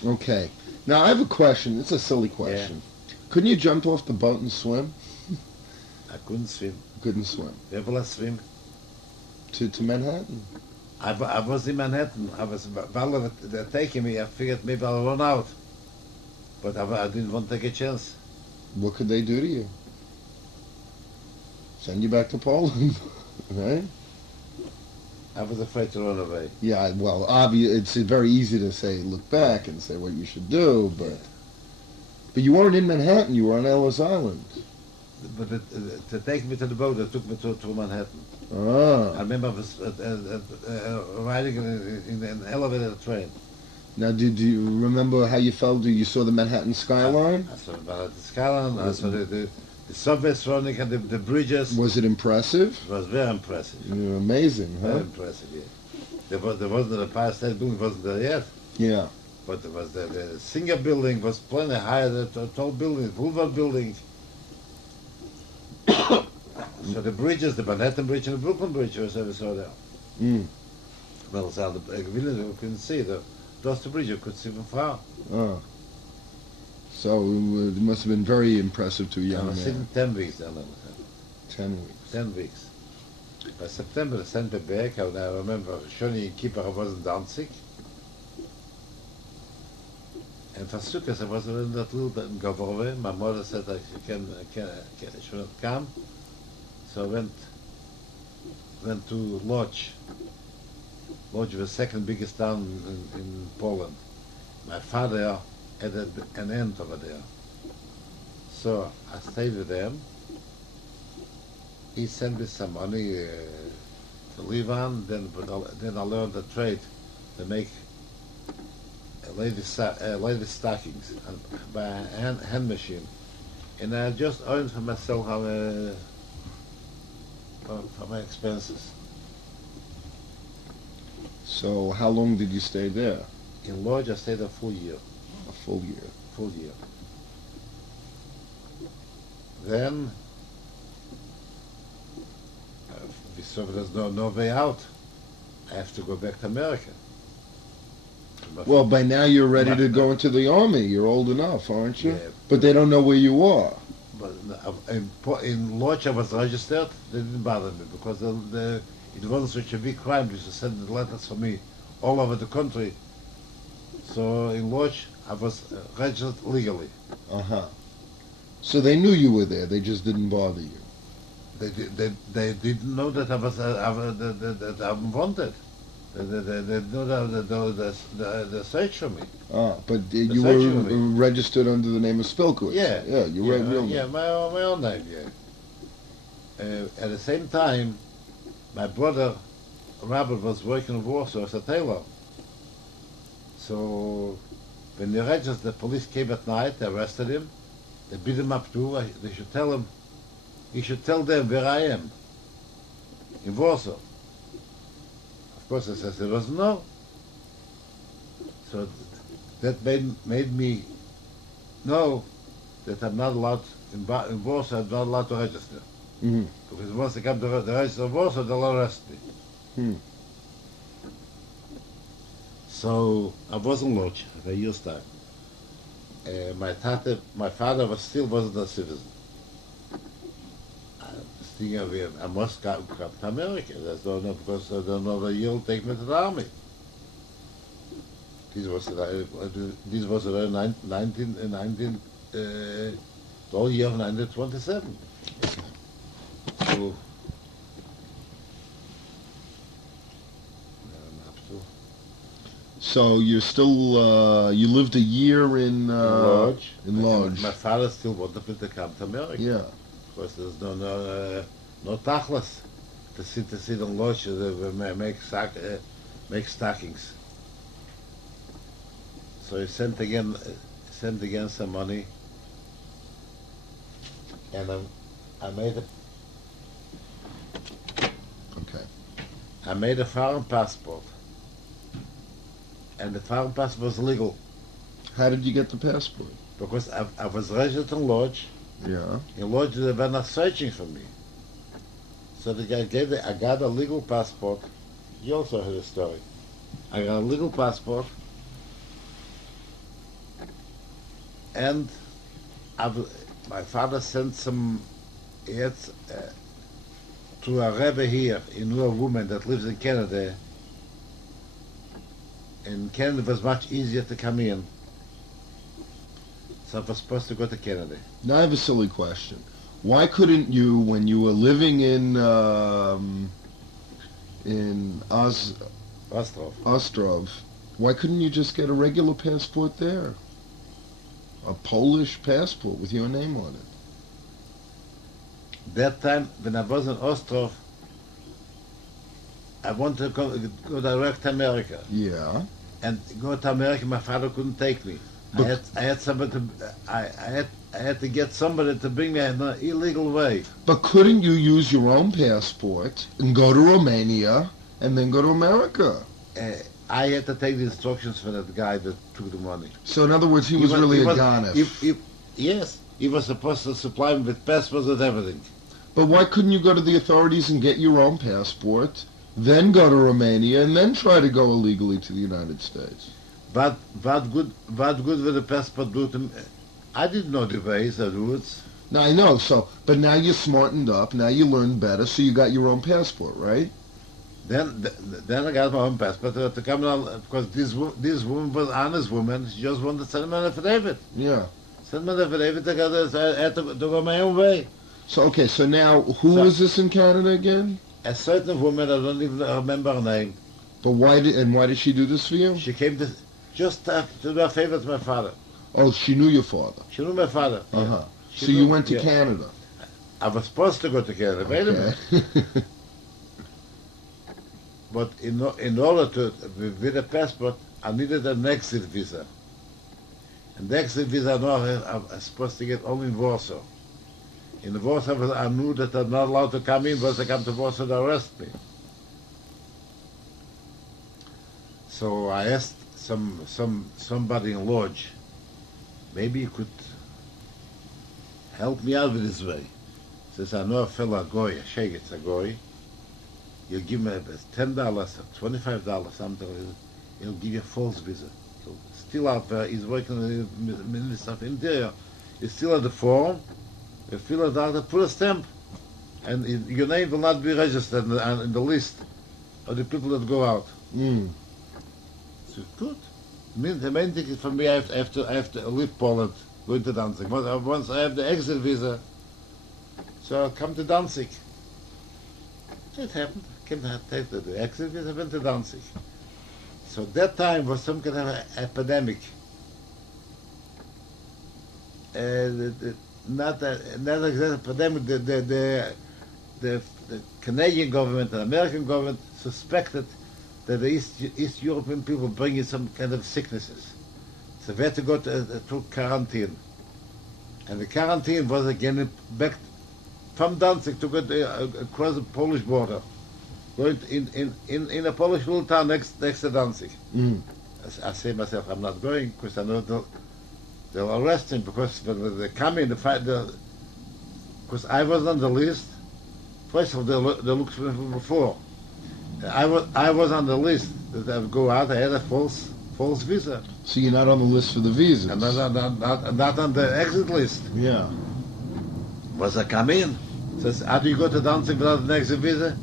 Okay. Now I have a question. It's a silly question. Couldn't you jump off the boat and swim? I couldn't swim. Couldn't swim. Where will I swim? To Manhattan. I was in Manhattan. I was while they're taking me. I figured maybe I'll run out, but I didn't want to take a chance. What could they do to you? Send you back to Poland, right? I was afraid to run away. Yeah, well, it's very easy to say, look back and say what you should do, but you weren't in Manhattan, you were on Ellis Island. But to take me to the boat, it took me to Manhattan. Ah. I remember I was riding in an elevated train. Now, do you remember how you felt? You saw the Manhattan skyline? I saw the skyline, I saw the subways running and the bridges. Was it impressive? It was very impressive. Amazing, huh? Very impressive, yeah. There wasn't the Empire State Building, wasn't there yet. Yeah. But there was the Singer Building was plenty higher, the tall buildings, Boulevard Building. So the bridges, the Manhattan Bridge and the Brooklyn Bridge was ever saw there. Mm. Well, it's on the village, you couldn't see. That's the bridge, you could see from far. Ah. So it must have been very impressive to a I young was man. sitting 10 weeks then. 10 weeks. 10 weeks. By September, they sent me back, and I remember Shoni in Kippur, I wasn't Danzig. And for Sukkot, I was in that little Gavorwe. My mother said that she should not come. So I went to Lodz. Lodz was the second biggest town in Poland. My father had an aunt over there. So I stayed with them. He sent me some money to live on. Then I learned the trade to make ladies' stockings by a hand machine. And I just earned for myself for my expenses. So how long did you stay there? In Lodz, I stayed a full year. A full year. Full year. Then we saw there's no way out. I have to go back to America. Well, by now you're ready to go into the army. You're old enough, aren't you? Yeah. But they don't know where you are. But in Lodz I was registered. They didn't bother me because it wasn't such a big crime. They used to send letters for me all over the country. So in Lodz I was registered legally. Uh-huh. So they knew you were there. They just didn't bother you. They didn't know that that I'm wanted. They know that they search for me. Ah, but you were registered under the name of Spilkewitz. Yeah. Yeah, you were real name. Yeah, my own name, yeah. At the same time, my brother, Robert, was working in Warsaw as a tailor. So when they registered, the police came at night, they arrested him, they beat him up too. They should tell him, he should tell them where I am, in Warsaw. Of course, I said there was no. So that made me know that I'm not allowed, in Warsaw, I'm not allowed to register. Mm-hmm. Because once they come to the register of Warsaw, they'll arrest me. Hmm. So I was in Lodz for a year's time. My father wasn't a citizen. I was thinking, I must come to America. That's not because I don't know the year will take me to the army. This was around the whole year of 1927. So So you're still, you lived a year in Lodz. Lodz. My father still wanted me to come to America. Yeah. Because there's no tachlis to sit in Lodz to make stockings. So he sent again some money, and I made a foreign passport. And the foreign passport was legal. How did you get the passport? Because I was registered in Lodz. Yeah. In Lodz they were not searching for me. So the guy I got a legal passport. You also heard the story. I got a legal passport. And my father sent some, yet, to a Rebbe here, he knew a woman that lives in Canada. In Canada it was much easier to come in. So I was supposed to go to Canada. Now I have a silly question. Why couldn't you, when you were living in Ostrov, why couldn't you just get a regular passport there? A Polish passport with your name on it. That time, when I was in Ostrov, I wanted to go direct to America. Yeah. And go to America, my father couldn't take me. I had somebody to, I had to get somebody to bring me in an illegal way. But couldn't you use your own passport and go to Romania and then go to America? I had to take the instructions for that guy that took the money. So in other words, he was really a ganef. Yes, he was supposed to supply me with passports and everything. But why couldn't you go to the authorities and get your own passport, then go to Romania, and then try to go illegally to the United States? What good will the passport do to me? I didn't know the ways, the routes. Now I know, but now you're smartened up, now you learned better, so you got your own passport, right? Then I got my own passport to come down, because this woman was an honest woman. She just wanted to send me an affidavit. Yeah. Send me an affidavit. I had to go my own way. So okay, so now who was this in Canada again? A certain woman, I don't even remember her name. But why did she do this for you? She came to just to do a favor to my father. Oh, she knew your father. She knew my father. Uh-huh. So you went to Canada. I was supposed to go to Canada. Wait a minute. But in order to, with a passport, I needed an exit visa. And the exit visa I was supposed to get only in Warsaw. In Warsaw, I knew that I'm not allowed to come in, because I come to Warsaw to arrest me. So I asked somebody in Lodge, maybe you could help me out with this way. Says, I know a fellow, a goy, a sheikh, it's a goy. He'll give me $10, $25, something. He'll give you a false visa. He'll still out there. He's working in the Ministry of Interior. He's still at the form. You fill it out, put a stamp, and your name will not be registered in the list of the people that go out. So good. The main thing is for me, I have to leave Poland, go into Danzig. Once I have the exit visa, so I'll come to Danzig. It happened. Came to take the exit visa, went to Danzig. So that time was some kind of an epidemic. Not exactly epidemic. The Canadian government and American government suspected that the East European people bring in some kind of sicknesses. So we had to go to quarantine. And the quarantine was again back from Danzig to go across the Polish border, going in a Polish little town next to Danzig. I say myself, I'm not going, because I know they'll arrest him, because when they come in, because I was on the list. First of all, they looked for me before. I was on the list that I would go out. I had a false visa. So you're not on the list for the visas? And not on the exit list. Yeah. Was I come in? Says, how do you go to Danzig without an exit visa?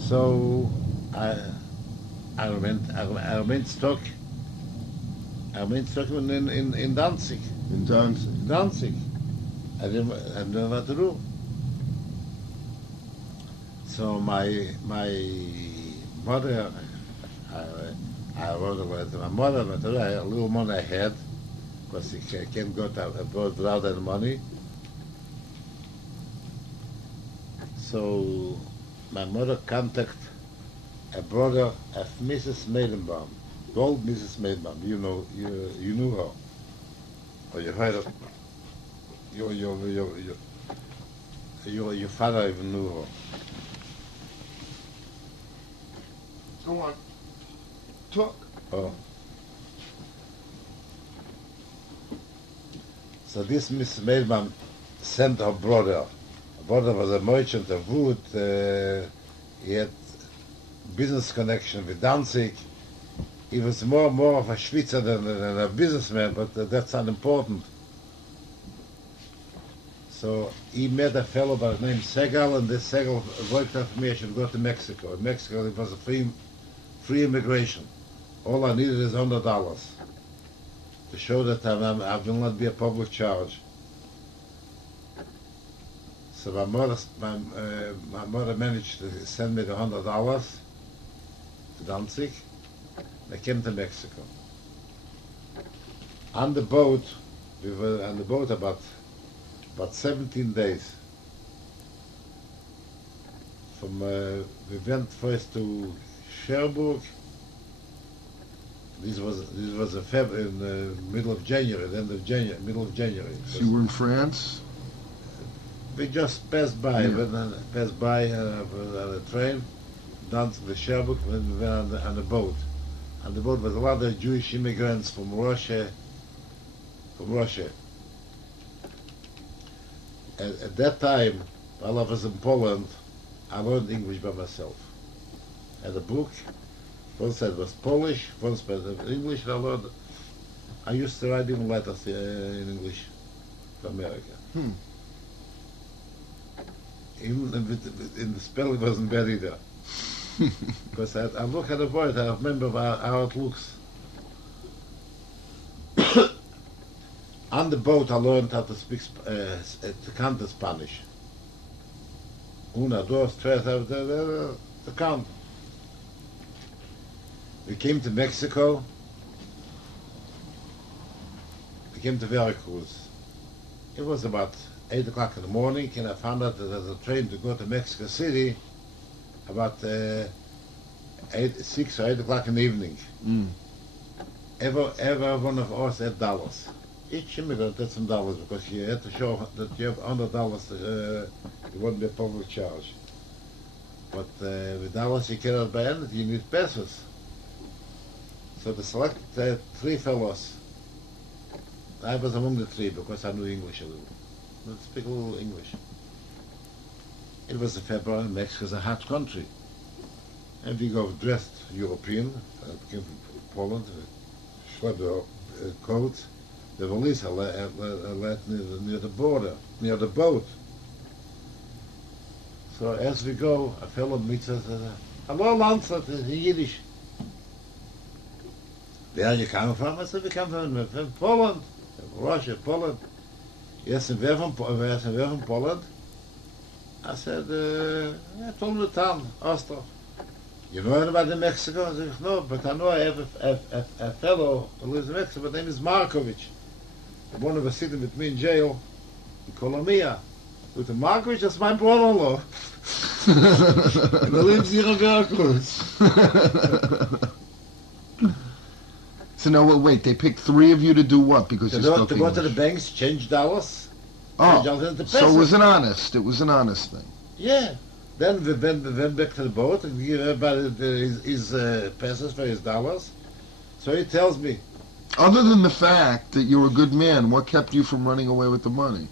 So I remained stuck. I remained stuck in Danzig. In Danzig. Danzig. I didn't know what to do. So my mother, I wrote a letter to my mother. A little money I had, because I can't go abroad without any money. So my mother contacted a brother of Mrs. Maidenbaum, the old Mrs. Maidenbaum. You knew her, or you heard of your father even knew her. Go on. Talk. Oh. So this Mrs. Maidenbaum sent her brother. Her brother was a merchant of wood. He had business connection with Danzig. He was more of a Schweizer than a businessman, but that's not important. So he met a fellow by the name Segal, and this Segal worked out for me I should go to Mexico. In Mexico it was a free immigration. All I needed is $100 to show that I will not be a public charge. So my mother managed to send me the $100 to Danzig. I came to Mexico. On the boat, we were on the boat about 17 days. We went first to Cherbourg. This was in the middle of January, middle of January. So you were in France? We just passed by, Yeah. passed by on a train down to the Cherbourg, and we went on the boat. On the boat was a lot of Jewish immigrants from Russia. At that time, while I was in Poland, I learned English by myself. I had a book. One side was Polish, one side was English. I used to write even letters in English to America. Even in the spelling wasn't bad either. Because I look at the word, I remember how it looks. On the boat, I learned how to speak, to count in Spanish. Una, dos, tres, to count. We came to Mexico. We came to Veracruz. It was about 8 o'clock in the morning, and I found out that there's a train to go to Mexico City about 6 or 8 o'clock in the evening. Every one of us had dollars. Each immigrant had some dollars because you had to show that you have $100. It wouldn't be a public charge. But with dollars you cannot buy anything. You need pesos. So they selected 3 fellows. I was among the 3 because I knew English a little. I speak a little English. It was in February. Mexico is a hot country, and we go dressed European. I came from Poland. Schlepped coats. The police are let near the border, near the boat. So as we go, a fellow meets us. Hello, Lanza, in Yiddish. Where are you coming from? I said, we come from Poland, Russia, Poland. Yes, and where from Poland? I said, I told him the town, Ostrov. You know anybody in Mexico? I said, no, but I know I have a fellow who lives in Mexico. His name is Markovich. The one who was sitting with me in jail in Colombia. With the Markovich, that's my brother-in-law. And he lives here in Veracruz. So now, wait, they picked 3 of you to do what? Because you spoke To go to the English. banks, change dollars. Oh, change dollars into so it pesos. was an honest thing. Yeah. Then we went back to the boat and give everybody his pesos for his dollars. So he tells me, Other than the fact that you're a good man, what kept you from running away with the money?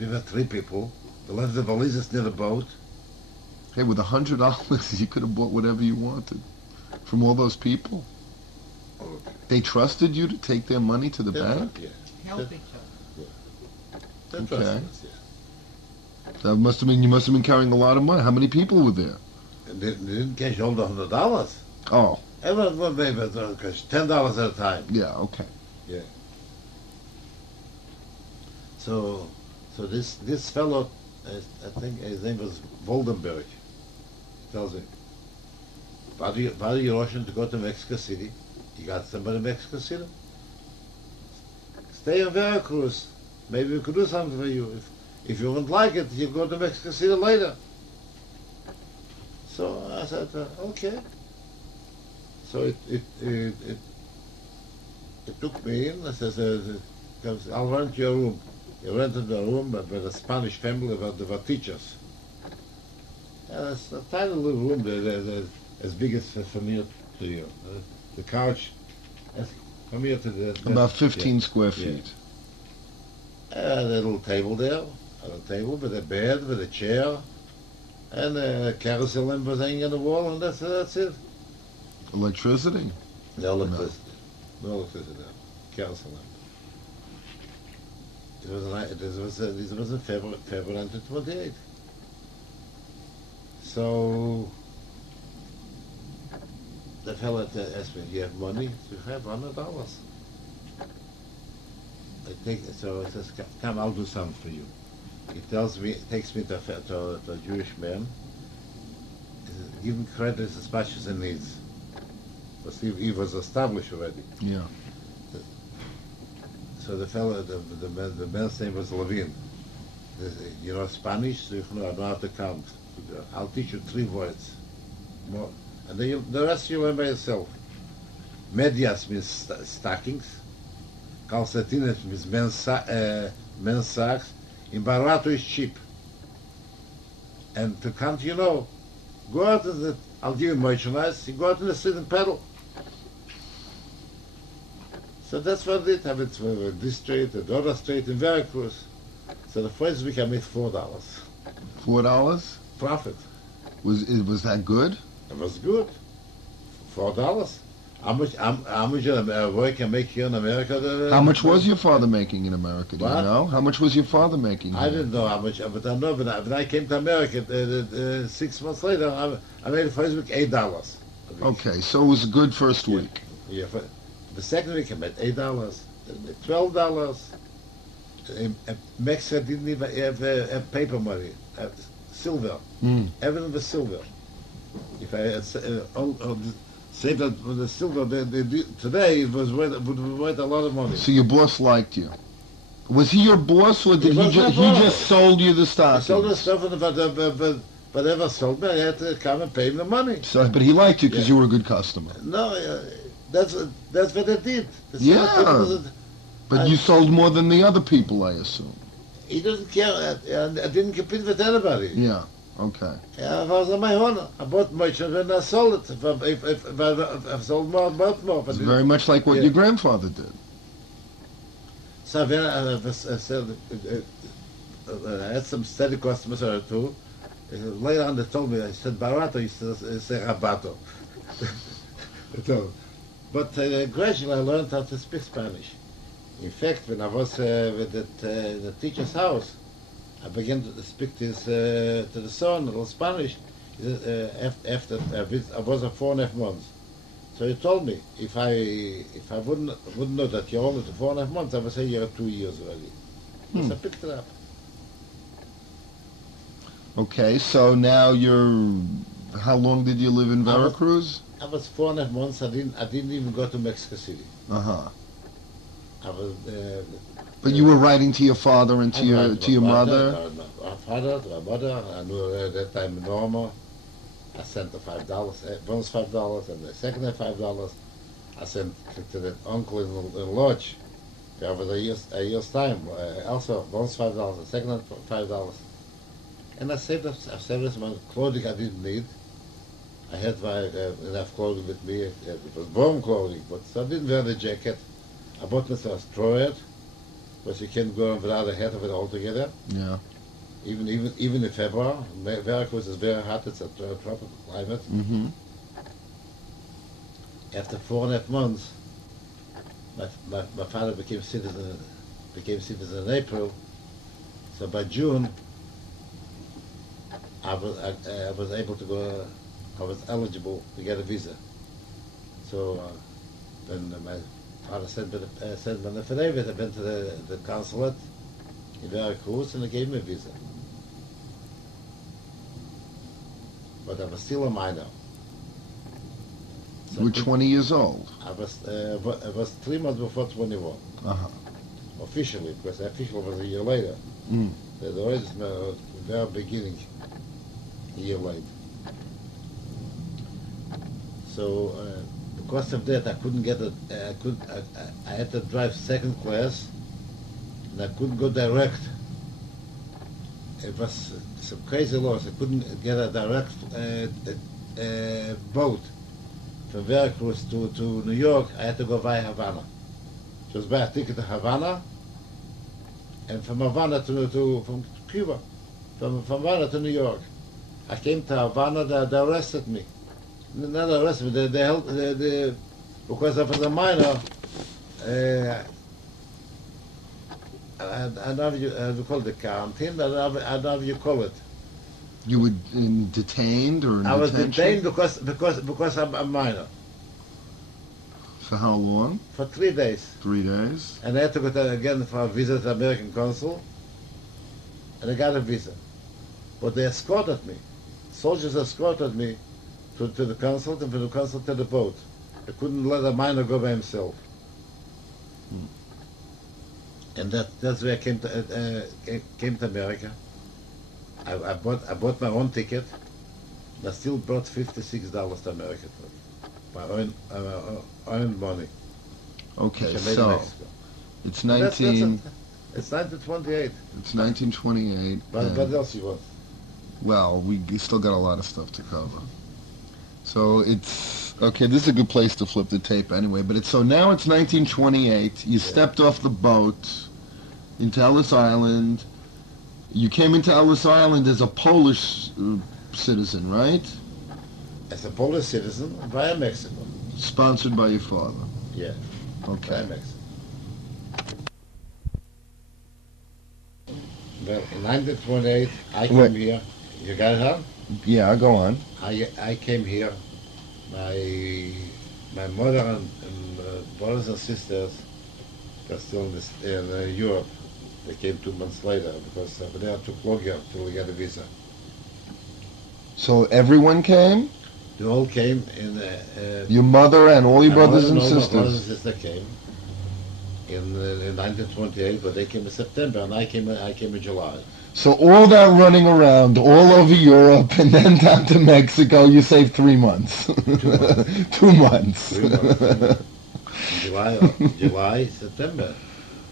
we were 3 people. We left the valises near the boat. Hey, with $100, you could have bought whatever you wanted from all those people. They trusted you to take their money to the bank? Yeah. Help each other. They Okay. trusted us, yeah. That must have been, you must have been carrying a lot of money. How many people were there? And they didn't cash all the $100. Oh, Everyone maybe cash $10 at a time. yeah, okay. So this fellow, I think his name was Woldenberg, tells me, why are you rushing to go to Mexico City? You got somebody in Mexico City? Stay in Veracruz. Maybe we could do something for you. If you wouldn't like it, you go to Mexico City later. So I said, okay. So it took me in. I said, I'll rent your room. He rented a room with a Spanish family where they were teachers. And it's a tiny little room, they're as big as from here to here. The couch, from here to the... About 15 square Yeah. feet. A little table there, a table with a bed, with a chair, and a carousel lamp was hanging on the wall, and that's it. Electricity? No electricity. No electricity, no. Carousel lamp. This was in February 1928. So the fellow asked me, "You have money?" So I have $100. I take so he says, "Come, I'll do something for you." He takes me to a Jewish man. He says, "Give him credit as much as he needs." Because he was established already. Yeah. So the fellow, the man's name was Levin. You know Spanish? So I know how to count. I'll teach you 3 words. More. And then the rest you learn by yourself. Medias means stockings. Calcetines means men's socks. In Barato is cheap. And to count, you know, go out and I'll give you merchandise. You go out in the street and peddle. So that's what I did. I went to this street, the other street in Veracruz. So the first week I made $4. $4? Profit. Was that good? It was good. $4. How much work I make here in America? How much was your father making in America? Do you What? know? How much was your father making? I didn't know how much, but I know when I came to America 6 months later, I made the first week $8. Okay, so it was a good first Yeah. week. Yeah, the second week I made $8, then I made $12. In Mexico didn't even have paper money, silver. Mm. Everything was silver. If I had saved that with the silver, today it would be worth a lot of money. So your boss liked you. Was he your boss, or did He was my he boss. just sold you the I stockings? sold the stuff, but whatever sold me, I had to come and pay him the money. So, but he liked you because Yeah. you were a good customer. No, that's what I did. Yeah. But you sold more than the other people, I assume. He doesn't care. I didn't compete with anybody. Yeah. Okay. Yeah, I was on my own. I bought much and then I sold it. If I sold more, I bought more. It's very much like what Yeah. your grandfather did. So then I had some steady customers or two. Later on they told me, I said Barato, he said Rabato. But gradually I learned how to speak Spanish. In fact, when I was with the teacher's house, I began to speak to the son a little Spanish. After I was 4.5 months. So he told me if I wouldn't know that you're only 4.5 months, I would say you're 2 years already. So I picked it up. Okay, so now how long did you live in Veracruz? I was 4.5 months. I didn't even go to Mexico City. Uh-huh. I was. But you were writing to your father and to your mother? My father, to my mother. I knew at that time Norma. I sent the $5, once $5, and the second $5. I sent to the uncle in Lodge. There was a year's time. Also, once $5, the second $5. And I saved up some clothing I didn't need. I had enough clothing with me. It was warm clothing, but I didn't wear the jacket. I bought myself a straw hat, because you can't go without a hat of it altogether. Yeah. Even in February. Veracruz is very hot. It's a tropical climate. Mm-hmm. After 4.5 months, my father became citizen in April. So by June, I was able to go. I was eligible to get a visa. So then my father sent me an affidavit. I went to the consulate in Veracruz and they gave me a visa. But I was still a minor. So You were 20 years old. I was 3 months before 21. Uh-huh. Officially, because officially was a year later. Mm. The rest is the very beginning, a year late. So because of that, I couldn't get I had to drive second class, and I couldn't go direct. It was some crazy laws. I couldn't get a direct boat from Veracruz to New York. I had to go via Havana. Just buy a ticket to Havana, and from Havana from Cuba, from Havana to New York. I came to Havana. They arrested me. Not arrested me. They held because I was a minor. I don't know how you call it, the quarantine. I don't know how you call it. You were detained or in I was detention? detained because I'm a minor For how long? for 3 days. 3 days? And I had to go again for a visit to the American consul, and I got a visa. But they escorted me. Soldiers escorted me to the consul, and from the consul to the boat. They couldn't let a minor go by himself. And that's where I came to America. I bought my own ticket. And I still brought $56 to America for it. My own money. Okay, Which I made in so Mexico. it's That's 19. It's 1928. It's 1928. What else you want? Well, we still got a lot of stuff to cover. So it's okay. This is a good place to flip the tape, anyway. But it's so now it's 1928. You stepped off the boat into Ellis Island. You came into Ellis Island as a Polish citizen, right? As a Polish citizen via Mexico. Sponsored by your father. Yeah, Okay. via Mexico. Well, in 1928, I came Wait. here. You got it, huh? Yeah, go on. I came here. My mother and brothers and sisters are still in Europe. They came 2 months later because over there it took longer until we got a visa. So everyone came? They all came in. Your mother and all your My brothers mother and all my brothers and sisters? sisters came in 1928, but they came in September, and I came in July. So all that running around all over Europe and then down to Mexico, you saved 3 months. 2 months. 2 months. 3 months. July, September.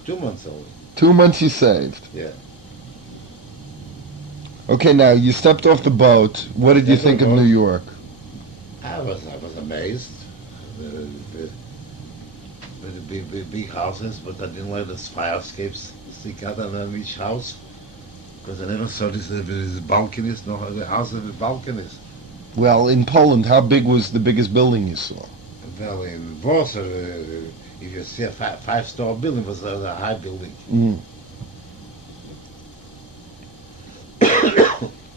2 months only. 2 months you saved. Yeah. Okay, now you stepped off the boat. What did you think of New York? I was amazed. With the big houses, but I didn't like those fire escapes stick out on each house. Because I never saw these balconies, no, the houses with balconies. Well, in Poland, how big was the biggest building you saw? Well, in Warsaw, if you see a five-star building, was a high building. Mm.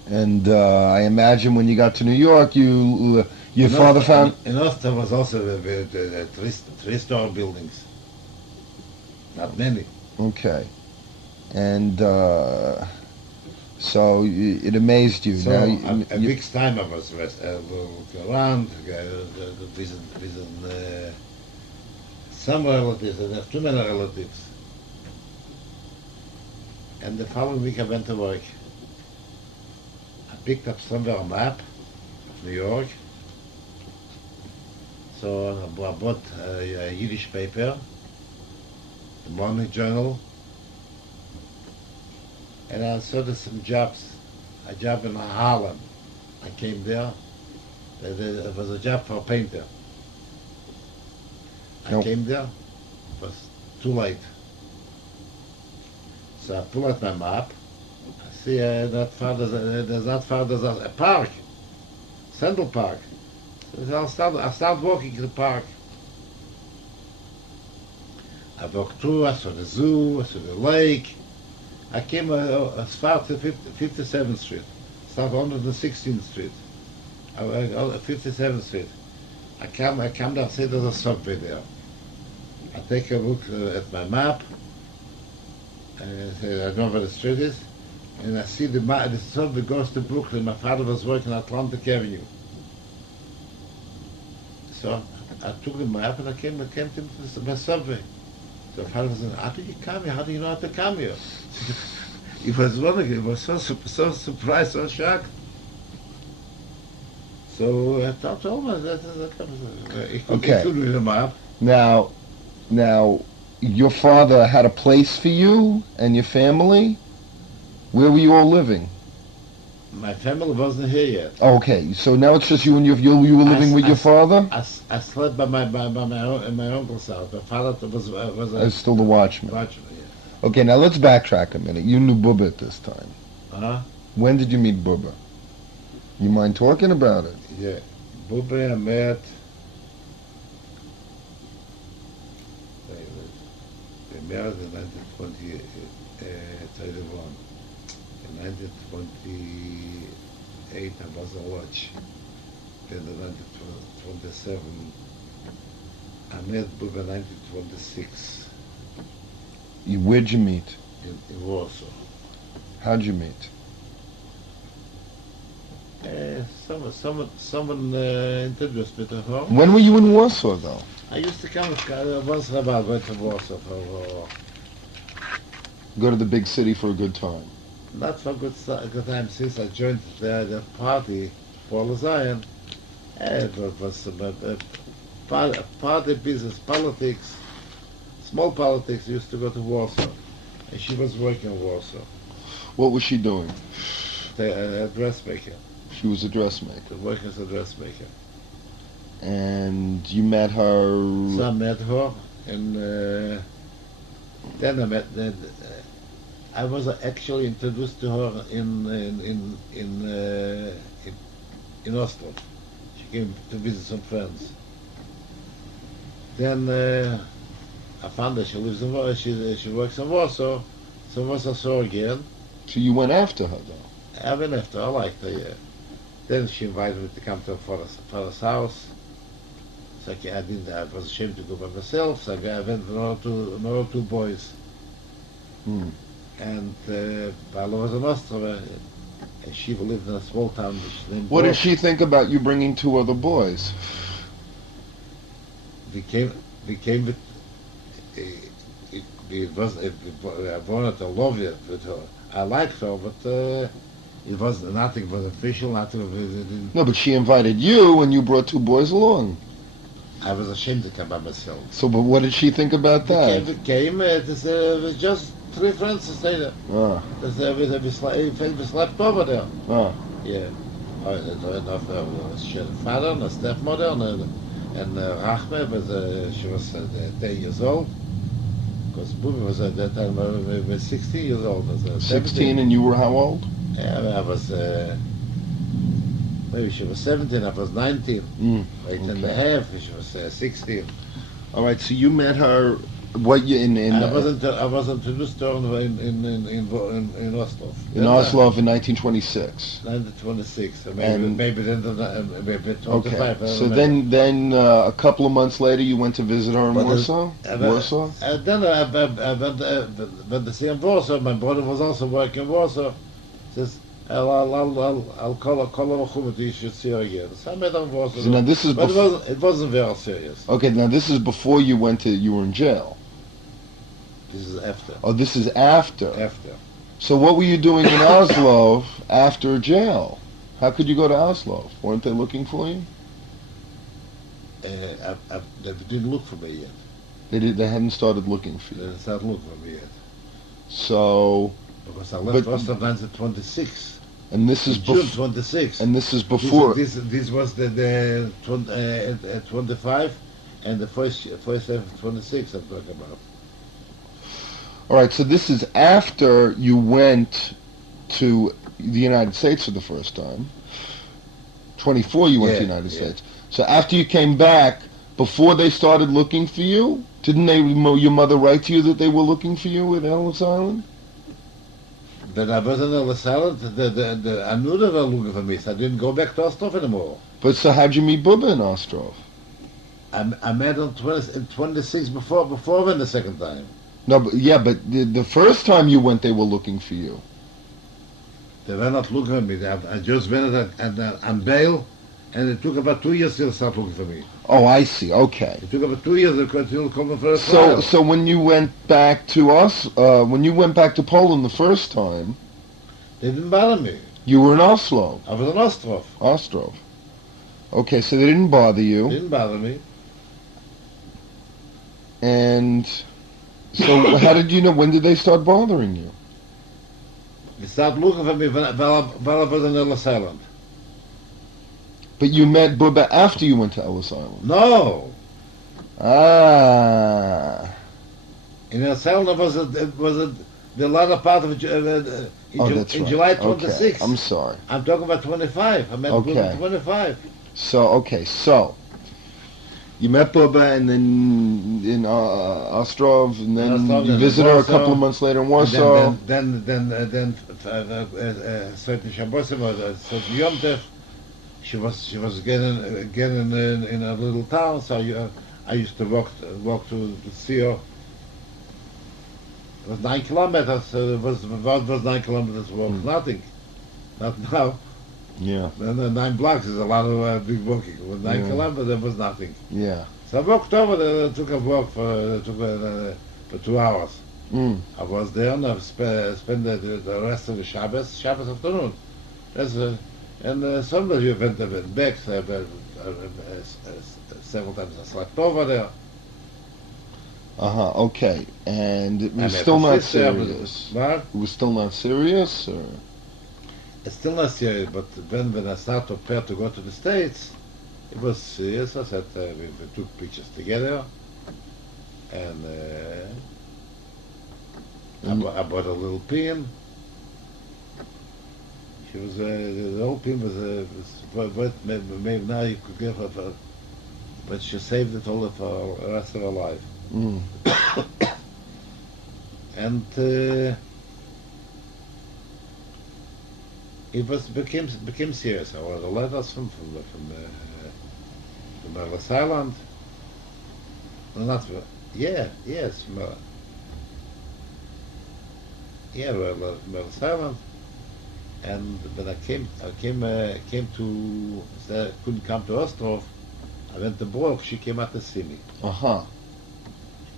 And I imagine when you got to New York, your father found... In Oslo was also three-star buildings. Not many. Okay. And so it amazed you. So Now, a big time I was around, visit some relatives, and there are too many relatives. And the following week I went to work. I picked up somewhere a map of New York. So I bought a Yiddish paper, the Morning Journal, and I saw there's some jobs. A job in Harlem. I came there. There was a job for a painter. I Nope. came there. It was too late. So I pull out my map. I see there's a park, Central Park. So I start walking to the park. I walked through. I saw the zoo. I saw the lake. I came as far to 57th Street. Start on the 16th Street. 57th Street. I come down. See there's a subway there. I take a look at my map. And I say, I know where the street is. And I see the subway goes to Brooklyn. My father was working on Atlantic Avenue. So I took the map and I came to my subway. So my father was saying, how did you come here? How do you know how to come here? He was wondering, he was so surprised, so shocked. So I told him that he could read the map. Now, your father had a place for you and your family? Where were you all living? My family wasn't here yet. Okay, so now it's just you and you were living with your father? I slept by my uncle's house. My father was Still the watchman. watchman. Yeah. Okay, now let's backtrack a minute. You knew Bubba at this time. Huh? When did you meet Bubba? You mind talking about it? Yeah. Bubba I met. They married in 1928. 81. In 1928 I was a watch. Then in 1927 I met Bubba in 1926 Where'd you meet? in Warsaw. How'd you meet? Someone introduced me to her. When were you in Warsaw, though? I used to come once in a while, went to Warsaw for Go to the big city for a good time. not for good time since I joined the party for Zion. It was party business, politics, small politics. Used to go to Warsaw, and she was working in Warsaw, What was she doing? a dressmaker, She was a dressmaker. working as a dressmaker. And you met her... So I met her, and then I met. I was actually introduced to her in Oslo. She came to visit some friends. Then I found that she lives in Warsaw. She works in Warsaw. So once I saw her again, So you went after her, though? I went after her. I liked her. Yeah. Then she invited me to come to her father's house. So I was ashamed to go by myself. So I went with another two boys. Hmm. And while I was in Ostrava, and she lived in a small town named What did Borg. she think about you bringing two other boys? We came with. I wanted to love it with her. I liked her, but it was nothing was official. Nothing. No, but she invited you, and you brought two boys along. I was ashamed to come by myself. So, but what did she think about that? We came. It was just three friends to stay there. Ah, We slept over there. ah. Yeah. A father and a stepmother, and Rachme she was 10 years old. Because Bubi was at that time 16 years old. 16, and you were how old? Yeah, I was. Maybe she was 17. I was 19. 8 and a Okay. half. She was 16. All right, so you met her, what you, I was introduced to her in Oslo. in Oslo in 1926. 1926. And- Maybe then maybe 25. Okay, I don't so remember. then a couple of months later you went to visit her in But Warsaw? Warsaw? Then I went to see in Warsaw. My brother was also working in Warsaw. Says, I'll call her. You should see her again. So I met her in Warsaw. So now this is But before, it wasn't very serious. okay, now this is before you were in jail. This is after. Oh, this is after. After. So what were you doing in Oslo after jail? How could you go to Oslo? Weren't they looking for you? They didn't look for me yet. They hadn't started looking for They you. didn't start looking for me yet. So, Because I left But- Oslo in 1926. and this is June before, 26. and this is before, This was the 25, and the first 26 I'm talking about. all right, so this is after you went to the United States for the first time. 24 you went to the Yeah, United yeah. States. So after you came back, before they started looking for you, didn't your mother write to you that they were looking for you at Ellis Island? Then I was in Ellis Island. I knew they were looking for me, so I didn't go back to Ostrov anymore. But so how'd you meet Bubba in Ostrov? I met on 26 before when the second time. No, but yeah, but the first time you went, they were looking for you. They were not looking for me. I just went on bail, and it took about 2 years till they started looking for me. Oh, I see. Okay. It took about 2 years until coming for a So, trial. so when you went back to when you went back to Poland the first time, They didn't bother me. you were in Oslo, I was in Ostrov. Ostrov. Okay, so they didn't bother They you, didn't bother me. and so how did you know? When did they start bothering you? They started looking for me while I was in Ellis Island. But you met Bubba after you went to Ellis Island. No! Ah. In Ellis Island the latter part of That's in right. July Okay, 26. I'm sorry. I'm talking about 25. I met Okay. Bubba 25. So You met Bubba, and then in Ostrov, and then Ostrov, you and visit her a Warsaw, couple of months later in and Warsaw. then certain Shabbosim or certain Yom Tov, she was getting in a little town. So I used to walk to see her. It was 9 kilometers. So it was 9 kilometers walk. Nothing. Not now. Yeah, And 9 blocks is a lot of big walking. With 9 Yeah. kilometers, there was nothing. yeah. So I walked over there, took a walk for 2 hours. Mm. I was there and I spent the rest of the Shabbos afternoon. Sometimes we went back several times. I slept over there. Okay. And it I was met still her not sister, serious. But It was still not serious, or it's still not serious, but when I started to prepare to go to the States, it was serious. I said we took pictures together, and I bought a little pin. She was the whole pin was maybe now you could give her, but she saved it all for the rest of her life. mm. And it became serious. I wrote letters from Ellis Island. No, not yes, from Ellis Island. And when I came to couldn't come to Ostrov. I went to Brook. She came out to see me. She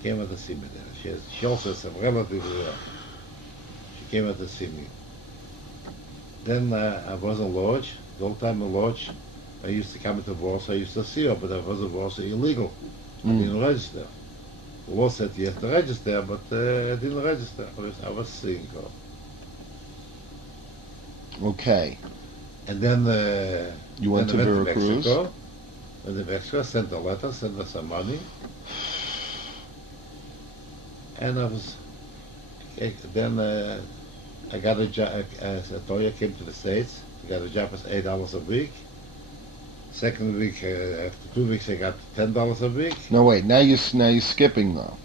came out to see me there. She also has some relatives there. She came out to see me. Then I was in Lodge, the whole time in Lodge. I used to come into Warsaw, I used to see her, but I was in Warsaw illegal. I didn't register. The law said you have to register, but I didn't register. I was seeing her. Okay. And then You went to then I Veracruz. Mexico. Went to Mexico, sent a letter, sent her some money. And I was, then I got a job, Toya came to the States, I got a job as $8 a week. Second week, after 2 weeks, I got $10 a week. No, wait. Now you're skipping though.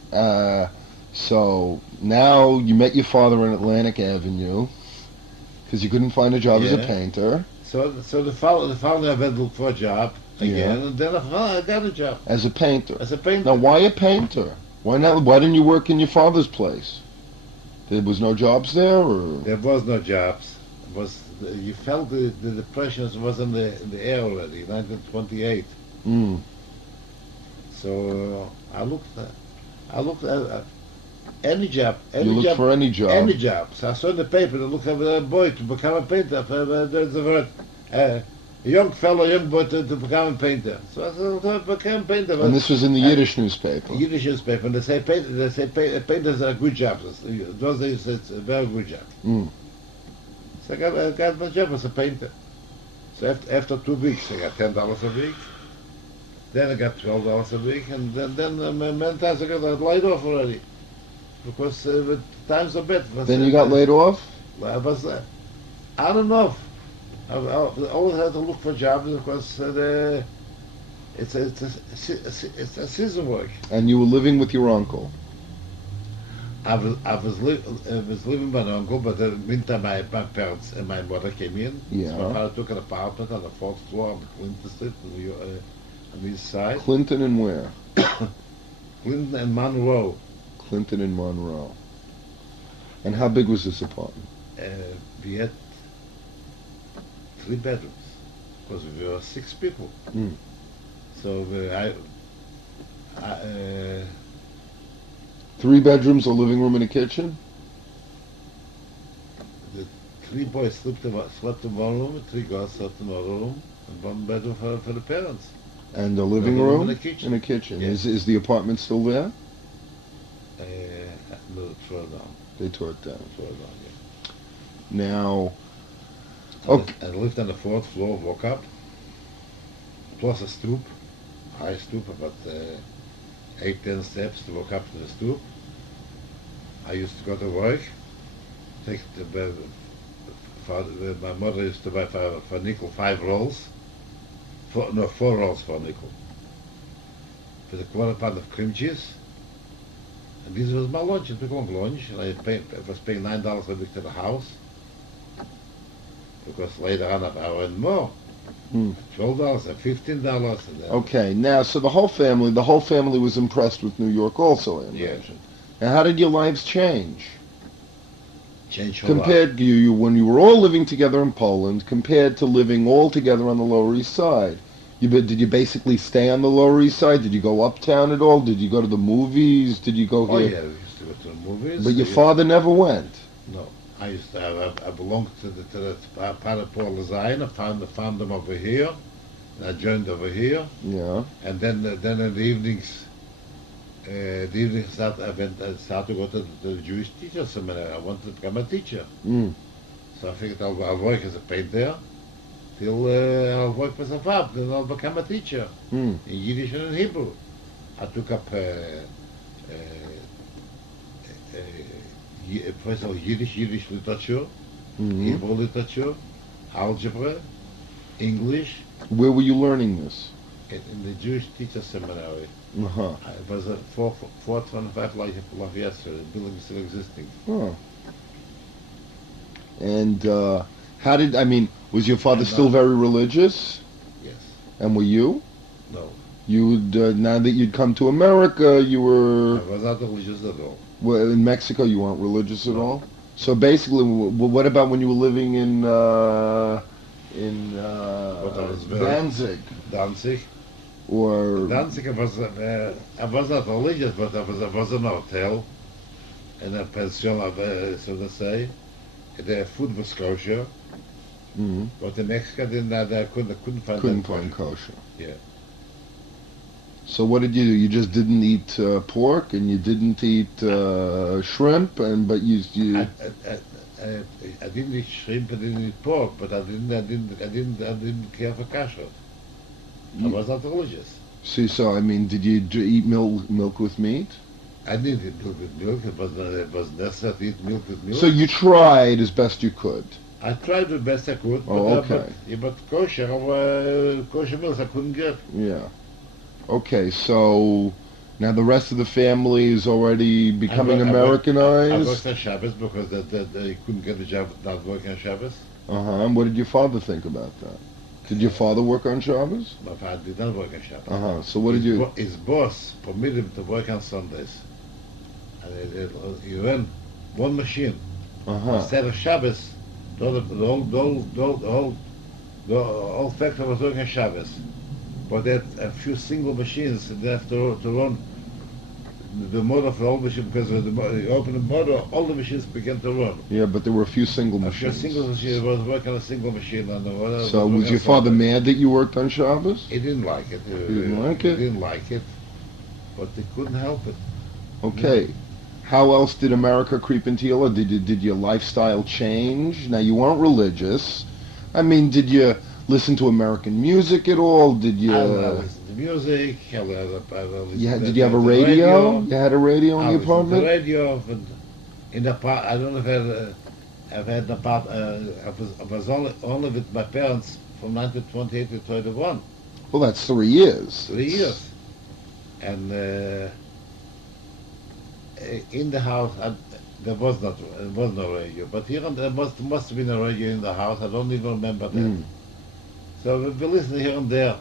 So now you met your father on Atlantic Avenue because you couldn't find a job as a Yeah. painter. So the following I went to look for a job again, Yeah. and then I got a job As a painter. as a painter. Now, why a painter? Why not? Why didn't you work in your father's place? There was no jobs there, or There was no jobs. You felt the depression was in the air already, 1928. mm. So I looked at any job, you looked for any job? any job. So I saw in the paper they looked for a boy to become a painter. There's a word, a young boy to become a painter. So I said, I became a painter. And this was in the Yiddish newspaper. Yiddish newspaper, and they say painters are good jobs. Those days it's a very good job. Mm. So I got my job as a painter. So after 2 weeks I got $10 a week. Then I got $12 a week, and then many times I got laid off already because times are bad. Then you got laid off? I was I don't know. I always had to look for jobs because it's a season work. And you were living with your uncle? I was living with my uncle, but in the meantime my parents and my mother came in. Yeah. So my father took an apartment on the 4th floor on Clinton Street on the east side. Clinton and where? Clinton and Monroe. Clinton and Monroe. And how big was this apartment? We had 3 bedrooms because we were 6 people. Mm. So 3 bedrooms, a living room, and a kitchen? the 3 boys slept in one room, 3 girls slept in another room, and 1 bedroom for the parents. And a living room room and a kitchen. and a kitchen. Yes. Is the apartment still there? No, further down. They tore it down. Further down, yeah. Now, I okay. lived on the 4th floor, walk up, plus a stoop, high stoop, about 8-10 steps to walk up to the stoop. I used to go to work, take my mother used to buy for nickel 5 rolls, 4 rolls for a nickel. for the quarter pound of cream cheese. And this was my lunch. I took home lunch, and I was paying $9 a week to the house. Because later on I earned more. $12 and $15 and then Okay, now, so the whole family was impressed with New York also, I imagine. And how did your lives change? changed a lot. Compared to you when you were all living together in Poland, compared to living all together on the Lower East Side? Did you basically stay on the Lower East Side? Did you go uptown at all? Did you go to the movies? Did you go Oh here? yeah, we used to go to the movies. But your father never went. No, I used to. I belonged to the part of Paul Design. I found them over here. And I joined over here, Yeah. and then in the evenings, I started to go to the Jewish teacher seminar. I wanted to become a teacher, Mm. so I figured I'll work as a painter till I'll work for some fab. Then I'll become a teacher Mm. in Yiddish and in Hebrew. I took up first of all Yiddish literature, Mhm. Hebrew literature, algebra, English, Where were you learning this? in the Jewish teacher seminary. Uh-huh. It was a 425 Lafayette Street. The building is still existing. Oh. And was your father And, still very religious? Yes. And were you? No. You would, now that you'd come to America, you I were, was not religious at all. well, in Mexico, you weren't religious at No. all? So basically, what about when you were living in But I was very- Danzig? Danzig. Or, Danzig, I was not religious, but I was in a hotel, in a pension, so to say. The food was kosher, Mhm. but in Mexico, I couldn't find couldn't that find kosher. Yeah. So what did you do? You just didn't eat pork, and you didn't eat shrimp, but you I didn't eat shrimp, I didn't eat pork, but I didn't care for kashrut. I was not religious. see. So I mean, did you eat milk with meat? I didn't eat milk with milk. It was necessary to eat milk with milk. So you tried as best you could. I tried the best I could, but, Oh, okay. but kosher meals I couldn't get. Yeah. Okay, so now the rest of the family is already becoming I Americanized. worked on Shabbos because they couldn't get a job not working on Shabbos. Uh-huh. And what did your father think about that? Did your father work on Shabbos? My father did not work on Shabbos. Uh-huh. So what did you... His boss permitted him to work on Sundays. And he ran one machine. Uh-huh. Instead of Shabbos, the whole factory was working on Shabbos. But they had a few single machines, and they have to run the motor for all machines, because when you open the motor, all the machines began to run. Yeah, but there were a few single A few machines. single machines was working on a single machine. On the So was your father mad that you worked on Shabbos? He didn't like it. He didn't like it? He didn't like it, but he couldn't help it. Okay. How else did America creep into your life? Did your lifestyle change? Now, you weren't religious. I mean, did you listen to American music at all? Did you... I listened to music. I listened Did you have a radio? You had a radio in I the listened to apartment? the radio. And in the part, I don't know if I've had the part. I was only with my parents from 1928 to 31. Well, that's 3 years. 3 years. And in the house, there was no radio. But here and there must have been a radio in the house. I don't even remember that. Mm. So we listened here and there.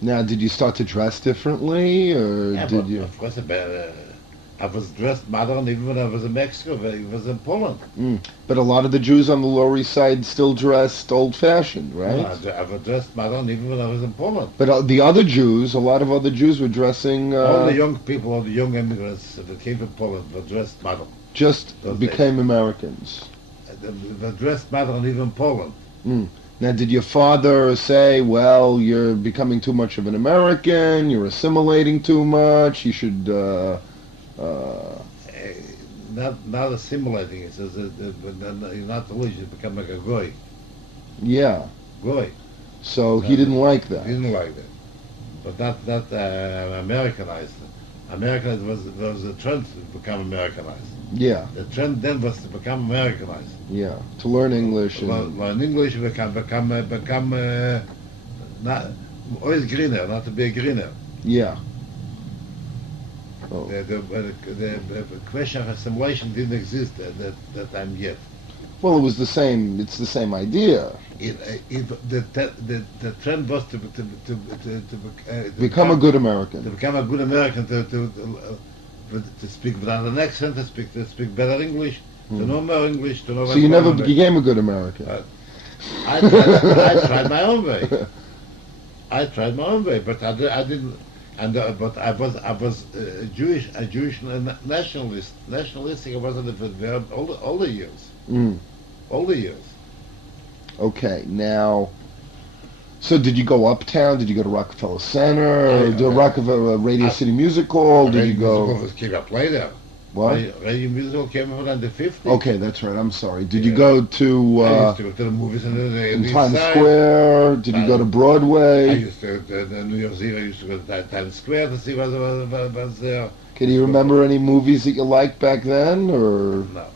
Now, did you start to dress differently, or Yeah, did but you? of course, I was dressed modern even when I was in Mexico. I was in Poland. But a lot of the Jews on the Lower East Side still dressed old-fashioned, right? I was dressed modern even when I was in Poland. But the other Jews, a lot of other Jews were dressing. All the young people, all the young immigrants that came from Poland were dressed modern. Just Those became Americans. They were dressed modern even in Poland. Now, did your father say, well, you're becoming too much of an American, you're assimilating too much, you should, Not assimilating. It says that you're not religious, you become like a goy. yeah. Goy. So he didn't like He that. didn't like that. But not Americanized. Americanized was a trend to become Americanized. Yeah, The trend then was to become Americanized. yeah. To learn English. Learn English, become not always greener, not to be a greener. Yeah. Oh. The question of assimilation didn't exist at that time yet. Well, it was the same. It's the same idea. The trend was to Become a good American. To become a good American, to speak without an accent, to speak better English, to know more English, to know. So you never became a good American. I tried my own way. I tried my own way, but I didn't. But I was Jewish, a Jewish nationalist. Nationalistic. I was in the older years. Older years. Okay, now. So did you go uptown? Did you go to Rockefeller Center? The Rockefeller Radio City Music Hall? Did you go? Came up later. What? Radio Music Hall came up in the 50s. Okay, that's right. I'm sorry. Did you go to? I used to go to the movies in Times Square. Did you go to Broadway? I used to New Year's Eve. I used to go to Times Square to see what was there. Can you remember any movies that you liked back then, or? No.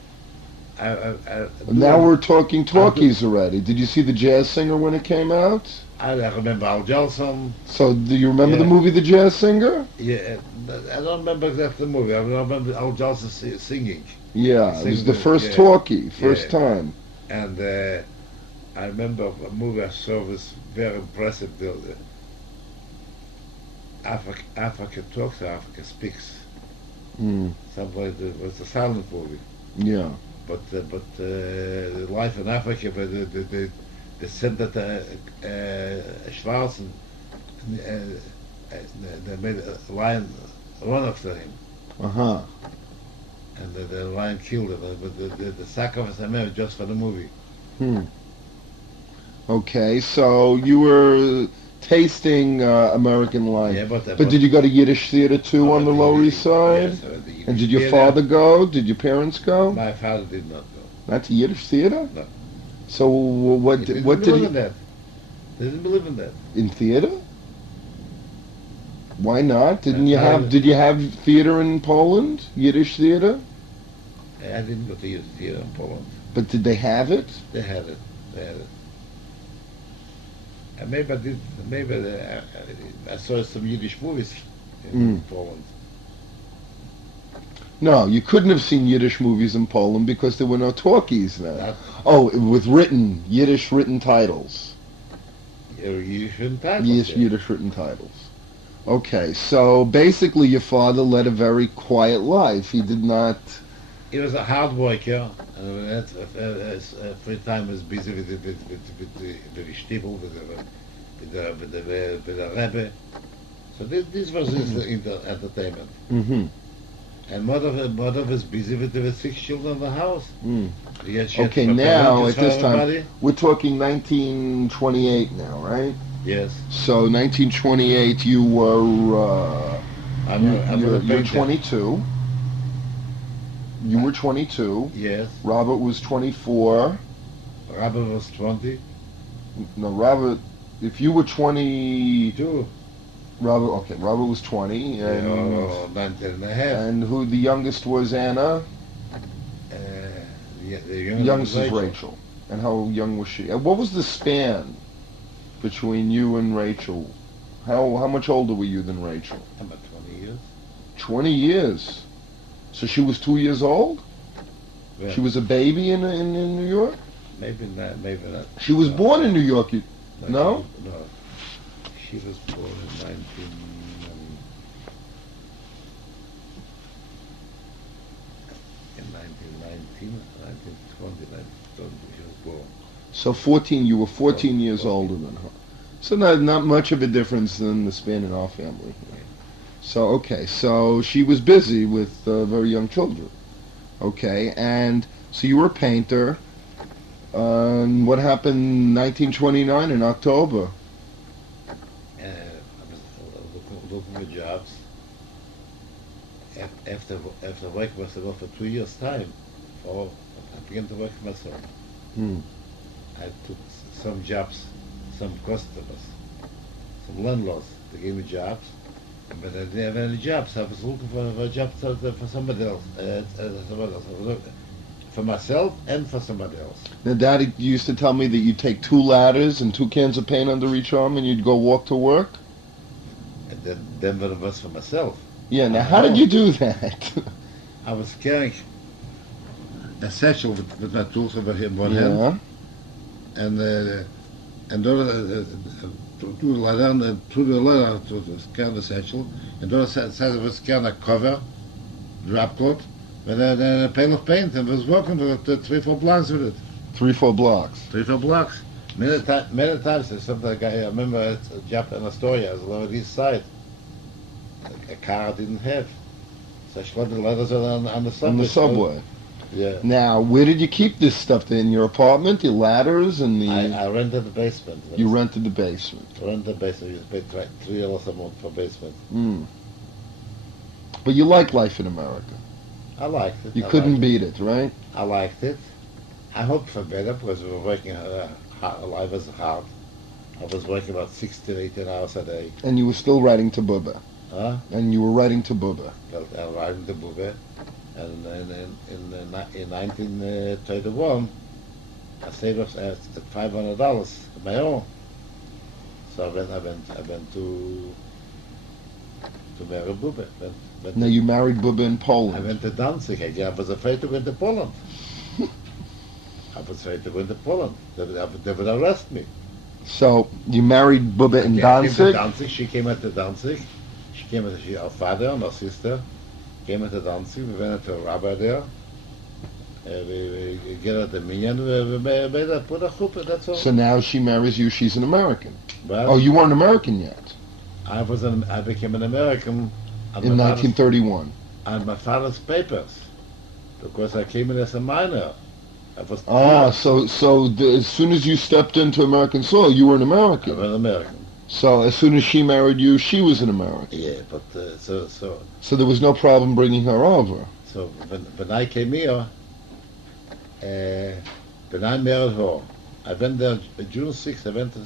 Now we're talking talkies already. Did you see The Jazz Singer when it came out? I remember Al Jolson. So do you remember the movie The Jazz Singer? Yeah, I don't remember exactly the movie. I remember Al Jolson singing. Yeah, it was the first talkie, first time. And I remember a movie I saw was very impressive. Africa talks, Africa speaks. Somebody was a silent movie. Yeah. But life in Africa, but they said that Schwarzen, they made a lion run after him. And the lion killed him. But the sacrifice I made just for the movie. Okay, so you were tasting American life. Yeah, but did you go to Yiddish theater too on the Lower East Side? Yes, and did your father go? Did your parents go? My father did not go. Not to Yiddish theater? No. So what did he? They didn't believe in that. In theater? Why not? Did you have theater in Poland? Yiddish theater? I didn't go to Yiddish theater in Poland. But did they have it? They had it. And maybe I saw some Yiddish movies in Poland. No, you couldn't have seen Yiddish movies in Poland because there were no talkies then. With Yiddish written titles. Yiddish written titles. Yes, Yiddish written titles. Okay, so basically your father led a very quiet life. He did not... He was a hard worker. Free time was busy with the shtibel, with the Rebbe. So this was his entertainment. And mother was busy with the 6 children in the house. Okay, now at this time, we're talking 1928 now, right? Yes. So 1928, you were you're 22. You were 22. Yes. Robert was 24. Robert was 20. No, Robert. If you were 22. Robert was 20. And 19 and a half. And who the youngest was Anna? The youngest is Rachel. And how young was she? And what was the span between you and Rachel? How much older were you than Rachel? About 20 years. 20 years? So she was 2 years old? Yeah. She was a baby in New York? Maybe not. She was born in New York, no? No. She was born in 1919, 1920, she was born. So you were 14 years older than her. So not much of a difference in the span in our family. So, okay, so she was busy with very young children. Okay, and so you were a painter. And what happened in 1929 in October? I was looking for jobs. After working myself for 2 years' time, I began to work for myself. I took some jobs, some customers, some landlords. They gave me jobs. But I didn't have any jobs. I was looking for a job for somebody else. for myself and for somebody else. Now, Daddy used to tell me that you'd take 2 ladders and 2 cans of paint under each arm and you'd go walk to work. And then it was for myself. Yeah, now how did you do that? I was carrying a satchel with my tools over here in one hand, and to the ladder to scan the satchel, and the other side was scan a cover, drop cloth, with a pail of paint, and was walking with 3-4 blocks with it. 3-4 blocks. 3-4 blocks. Many times, something I remember a job in Astoria, on the Lower East Side. A car I didn't have. So I shot the letters on the subway. On the subway. Yeah. Now, where did you keep this stuff? In your apartment, the ladders and the... I rented the basement. You rented the basement. Rented the basement. You paid $3 a month for basement. But you like life in America. I liked it. You couldn't beat it, right? I liked it. I hoped for better because we were working life was hard. I was working about 16, 18 hours a day. And you were still writing to Bubba. Huh? And you were writing to Bubba. I was writing to Bubba. And in 1931, I saved up $500 of my own. So I went to marry Bubba. Now you married Bubba in I Poland. went to Danzig. I was afraid to go into Poland. I was afraid to go into Poland. They would arrest me. So you married Bubba in Danzig. She came into Danzig. She came into our father and our sister. Came into Danzig. We went to a rabbi there. We get at the minyan. We made a put a chuppah. That's all. So now she marries you. She's an American. Well, Oh, you weren't American yet. I became an American In 1931. on my father's papers because I came in as a minor. I was as soon as you stepped into American soil, you were an I American. was an American. So as soon as she married you, she was an American. Yeah, but So there was no problem bringing her over. so when I came here, when I married her, I went there June 6th. I went to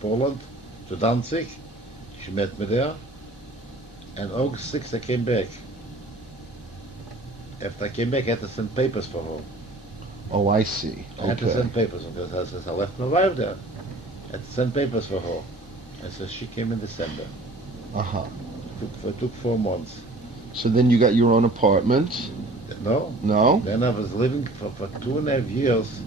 Poland, to Danzig. She met me there, and August 6th I came back. After I came back, I had to send papers for her. Oh, I see. I had to Okay. send papers because I left my wife there. I had to send papers for her, and so she came in December. Uh-huh. It took 4 months. So then you got your own apartment. No. No? Then I was living for 2.5 years.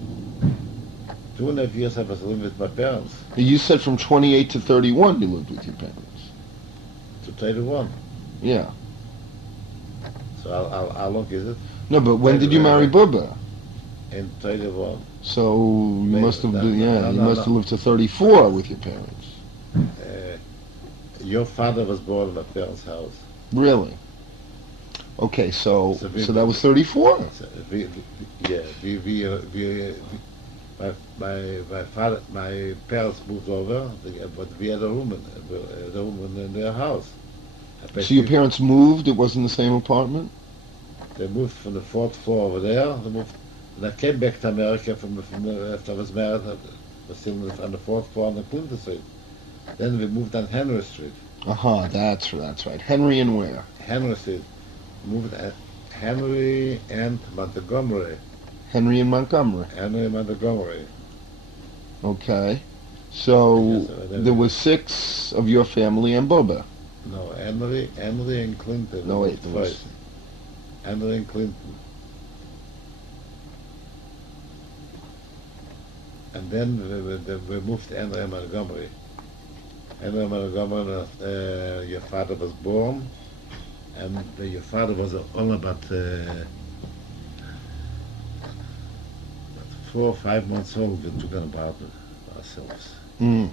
2.5 years I was living with my parents. You said from 28 to 31 you lived with your parents. To 31. Yeah. So how long is it? No, but when did you marry Bubba? In 31. So you Wait, must have no, been, no, yeah, no, you no, must no. have lived to 34 with your parents. Your father was born in my parents' house. Really? Okay, so So that was 34. So my parents moved over, but we had a room in their house. So your parents moved, it wasn't the same apartment? They moved from the 4th floor over there. And I came back to America from after I was married. I was still on the 4th floor on the Clinton Street. Then we moved on Henry Street. Uh-huh, that's right. Henry and where? Henry Street. Moved at Henry and Montgomery. Henry and Montgomery. Henry and Montgomery. Okay. So Yes, there was 6 of your family and Bubba. No, Henry and Clinton. No, wait, there was... Twice. Henry and Clinton. And then we moved to Henry and Montgomery. Henry and Montgomery, your father was born, and your father was only about 4 or 5 months old. We took an apartment ourselves. Mm.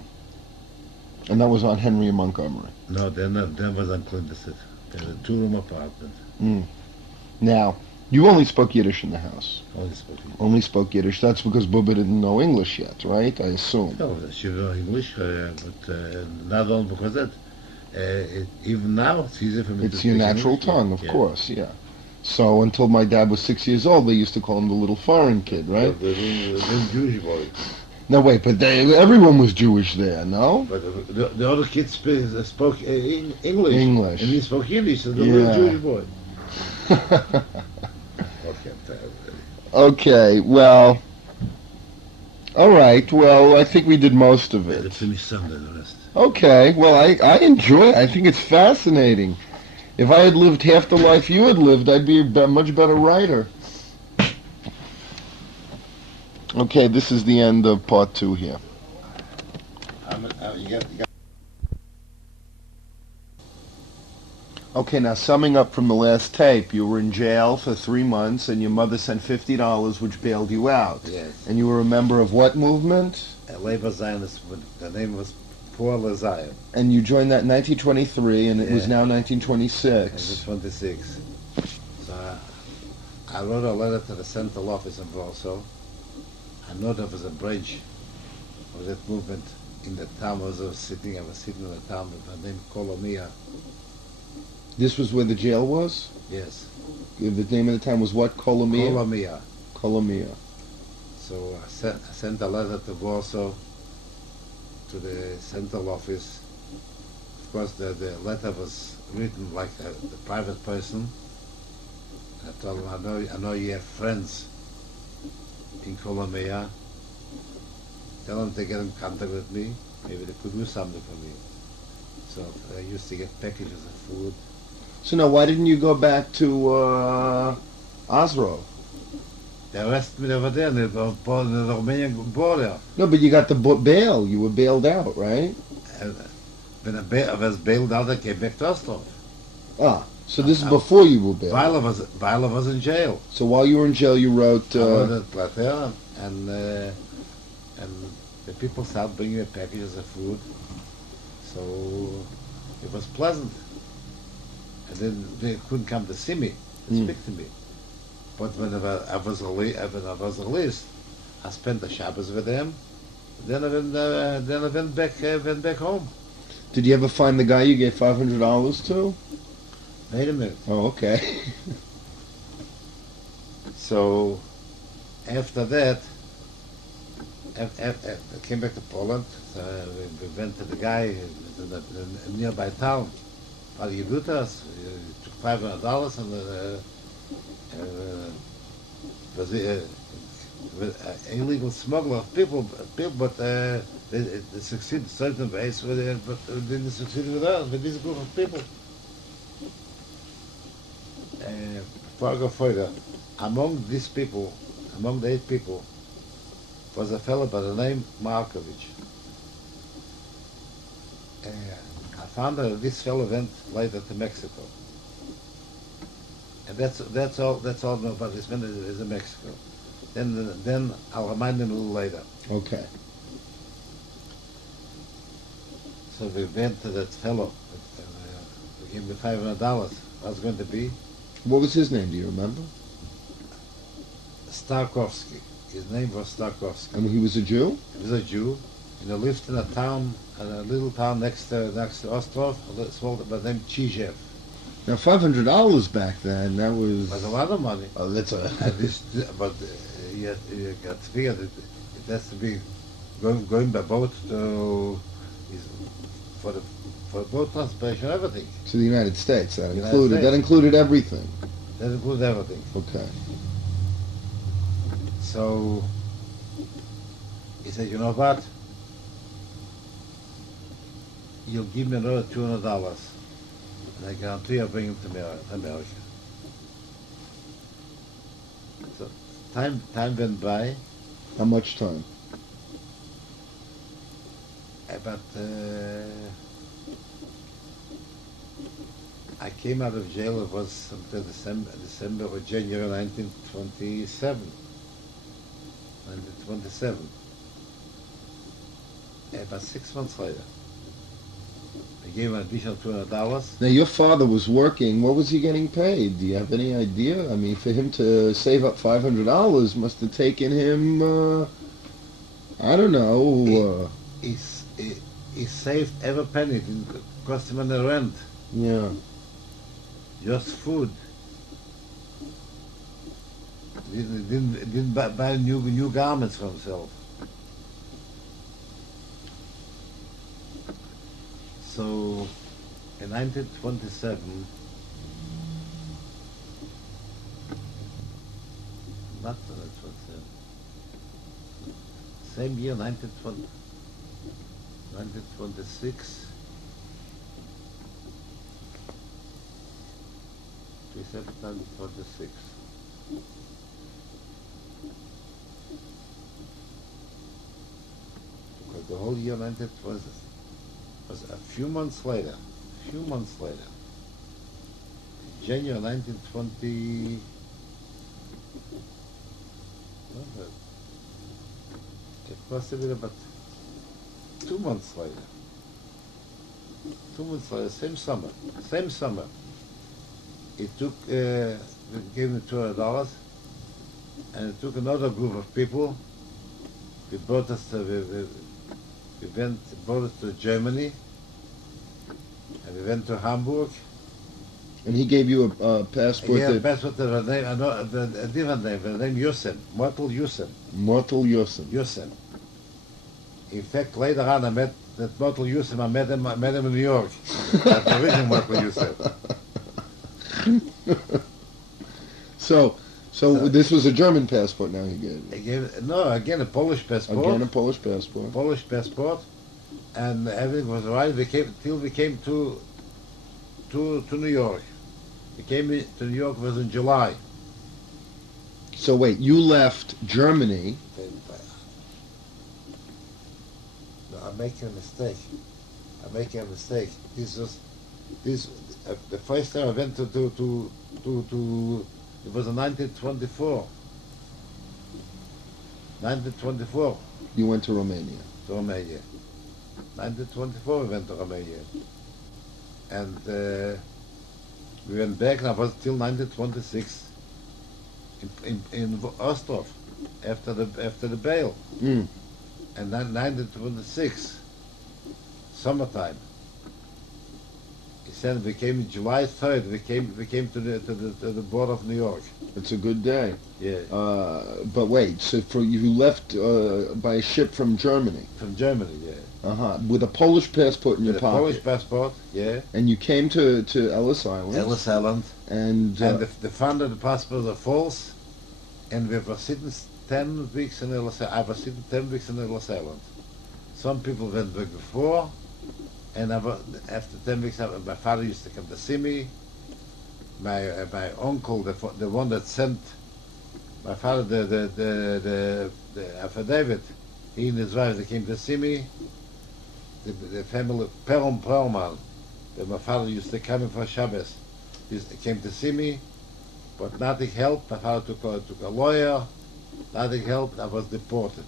And that was on Henry and Montgomery. No, then was on Clinton Street. There was a 2-room apartment. Mm. Now, you only spoke Yiddish in the house. Only spoke Yiddish. That's because Bubba didn't know English yet, right? I assume. No, she knew English, but not only because that. Even now, it's easy for me to It's speak your natural English. tongue, of course, yeah. So until my dad was 6 years old, they used to call him the little foreign kid, right? The little Jewish boy. No, wait, but everyone was Jewish there, no? But the other kids spoke English. English. And he spoke Yiddish, so the Yeah. little Jewish boy. Okay, well, all right. Well, I think we did most of The it. finish Sunday, the rest. Okay, well, I enjoy it. I think it's fascinating. If I had lived half the life you had lived, I'd be a much better writer. Okay, this is the end of part 2 here. You got Okay, now summing up from the last tape, you were in jail for 3 months and your mother sent $50 which bailed you out. Yes. And you were a member of what movement? a labor Zionist. The name was Paul Zion. And you joined that in 1923 and it was Yeah. now It 1926. was 26. So I wrote a letter to the central office in Warsaw. I know there was a branch of that movement in the town. I was sitting in the town with the name Kolomia. This was where the jail was? Yes. The name of the town was what? Kolomia? Kolomia. Kolomia. So I sent a letter to Warsaw, to the central office. Of course, the letter was written like the private person. I told him, I know you have friends in Kolomia. Tell them to get in contact with me. Maybe they could do something for me. So I used to get packages of food. So now, why didn't you go back to Oslo? They arrested me over there in the Romanian border. No, but you got the bail. You were bailed out, right? And when I was bailed out, I came back to Ostrov. Ah, so this is before you were bailed. While I was in jail. So while you were in jail, you wrote... I wrote a letter, and the people started bringing me packages of food. So it was pleasant. And then they couldn't come to see me, to speak to me. But when I was released, I spent the Shabbos with them. Then I went back home. Did you ever find the guy you gave $500 to? Wait a minute. Oh, okay. So after that, I came back to Poland. We went to the guy in the nearby town. What do you do to us? You took $500 and was an illegal smuggler of people, but they succeeded in certain ways, but didn't succeed with us, with this group of people. Before I go further, among these people, among the 8 people, was a fellow by the name Markovich. I found that this fellow went later to Mexico. And that's all I know about this man is in Mexico. Then I'll remind him a little later. Okay. So we went to that fellow. We gave him $500. I was going to be What was his name? Do you remember? Starkovsky. His name was Starkovsky. I mean, he was a Jew? He was a Jew, and he lived in a town, a little town next to Ostrov, small by the name Chizev. Now, $500 back then, that was... It was a lot of money. Oh, that's a... But you got to figure that it has to be going by boat to for boat transportation, everything. To the United States, that United included. States. That included everything. That includes everything. Okay. So he said, you know what? You'll give me another $200, and I guarantee I'll bring him to America. So time went by. How much time? But I came out of jail. It was until December or January 1927. 1927. About 6 months later, I gave him an additional $200. Now, your father was working. What was he getting paid? Do you have any idea? I mean, for him to save up $500 must have taken him, I don't know. He saved every penny. It didn't cost him any rent. Yeah. Just food. He didn't buy new garments for himself. So, in 1927, not same year, 1920, 1926. December 1926. Because the whole year 1920 was a few months later. January 1920. It must have been about 2 months later. 2 months later, same summer. It took, we gave them $200, and it took another group of people. We brought us to, brought us to Germany, and we went to Hamburg. And he gave you a passport. Yeah, passport with a name, a different name, the name Yusen, Mortal Yusen. Mortal Yusen. Yusen. In fact, later on, I met that Mortal Yusen. I met him in New York. That's the original Mortal Yusen. So this was a German passport now he gave. Again a Polish passport. Again a Polish passport. Polish passport, and everything was right. We came to New York. We came to New York was in July. So wait, you left Germany. No, I'm making a mistake. The first time I went to it was in 1924. 1924. You went to Romania. 1924 we went to Romania. And we went back, and I was till 1926 in Ostrov after the bail. Mm. And then 1926 summertime. He said we came July 3rd. We came to the border of New York. It's a good day. Yeah. But wait, so you left by a ship from Germany. From Germany, yeah. With a Polish passport in your With a pocket. Polish passport, yeah. And you came to Ellis Island. Ellis Island. And the found that the passports are false, and we were sitting 10 weeks in Ellis Island. I was sitting 10 weeks in Ellis Island. Some people went back before, and after 10 weeks, my father used to come to see me. My uncle, the one that sent my father the affidavit, he and his wife, they came to see me. The family, Perlman, that my father used to come in for Shabbos, they came to see me, but nothing helped. My father took a lawyer, nothing helped. I was deported.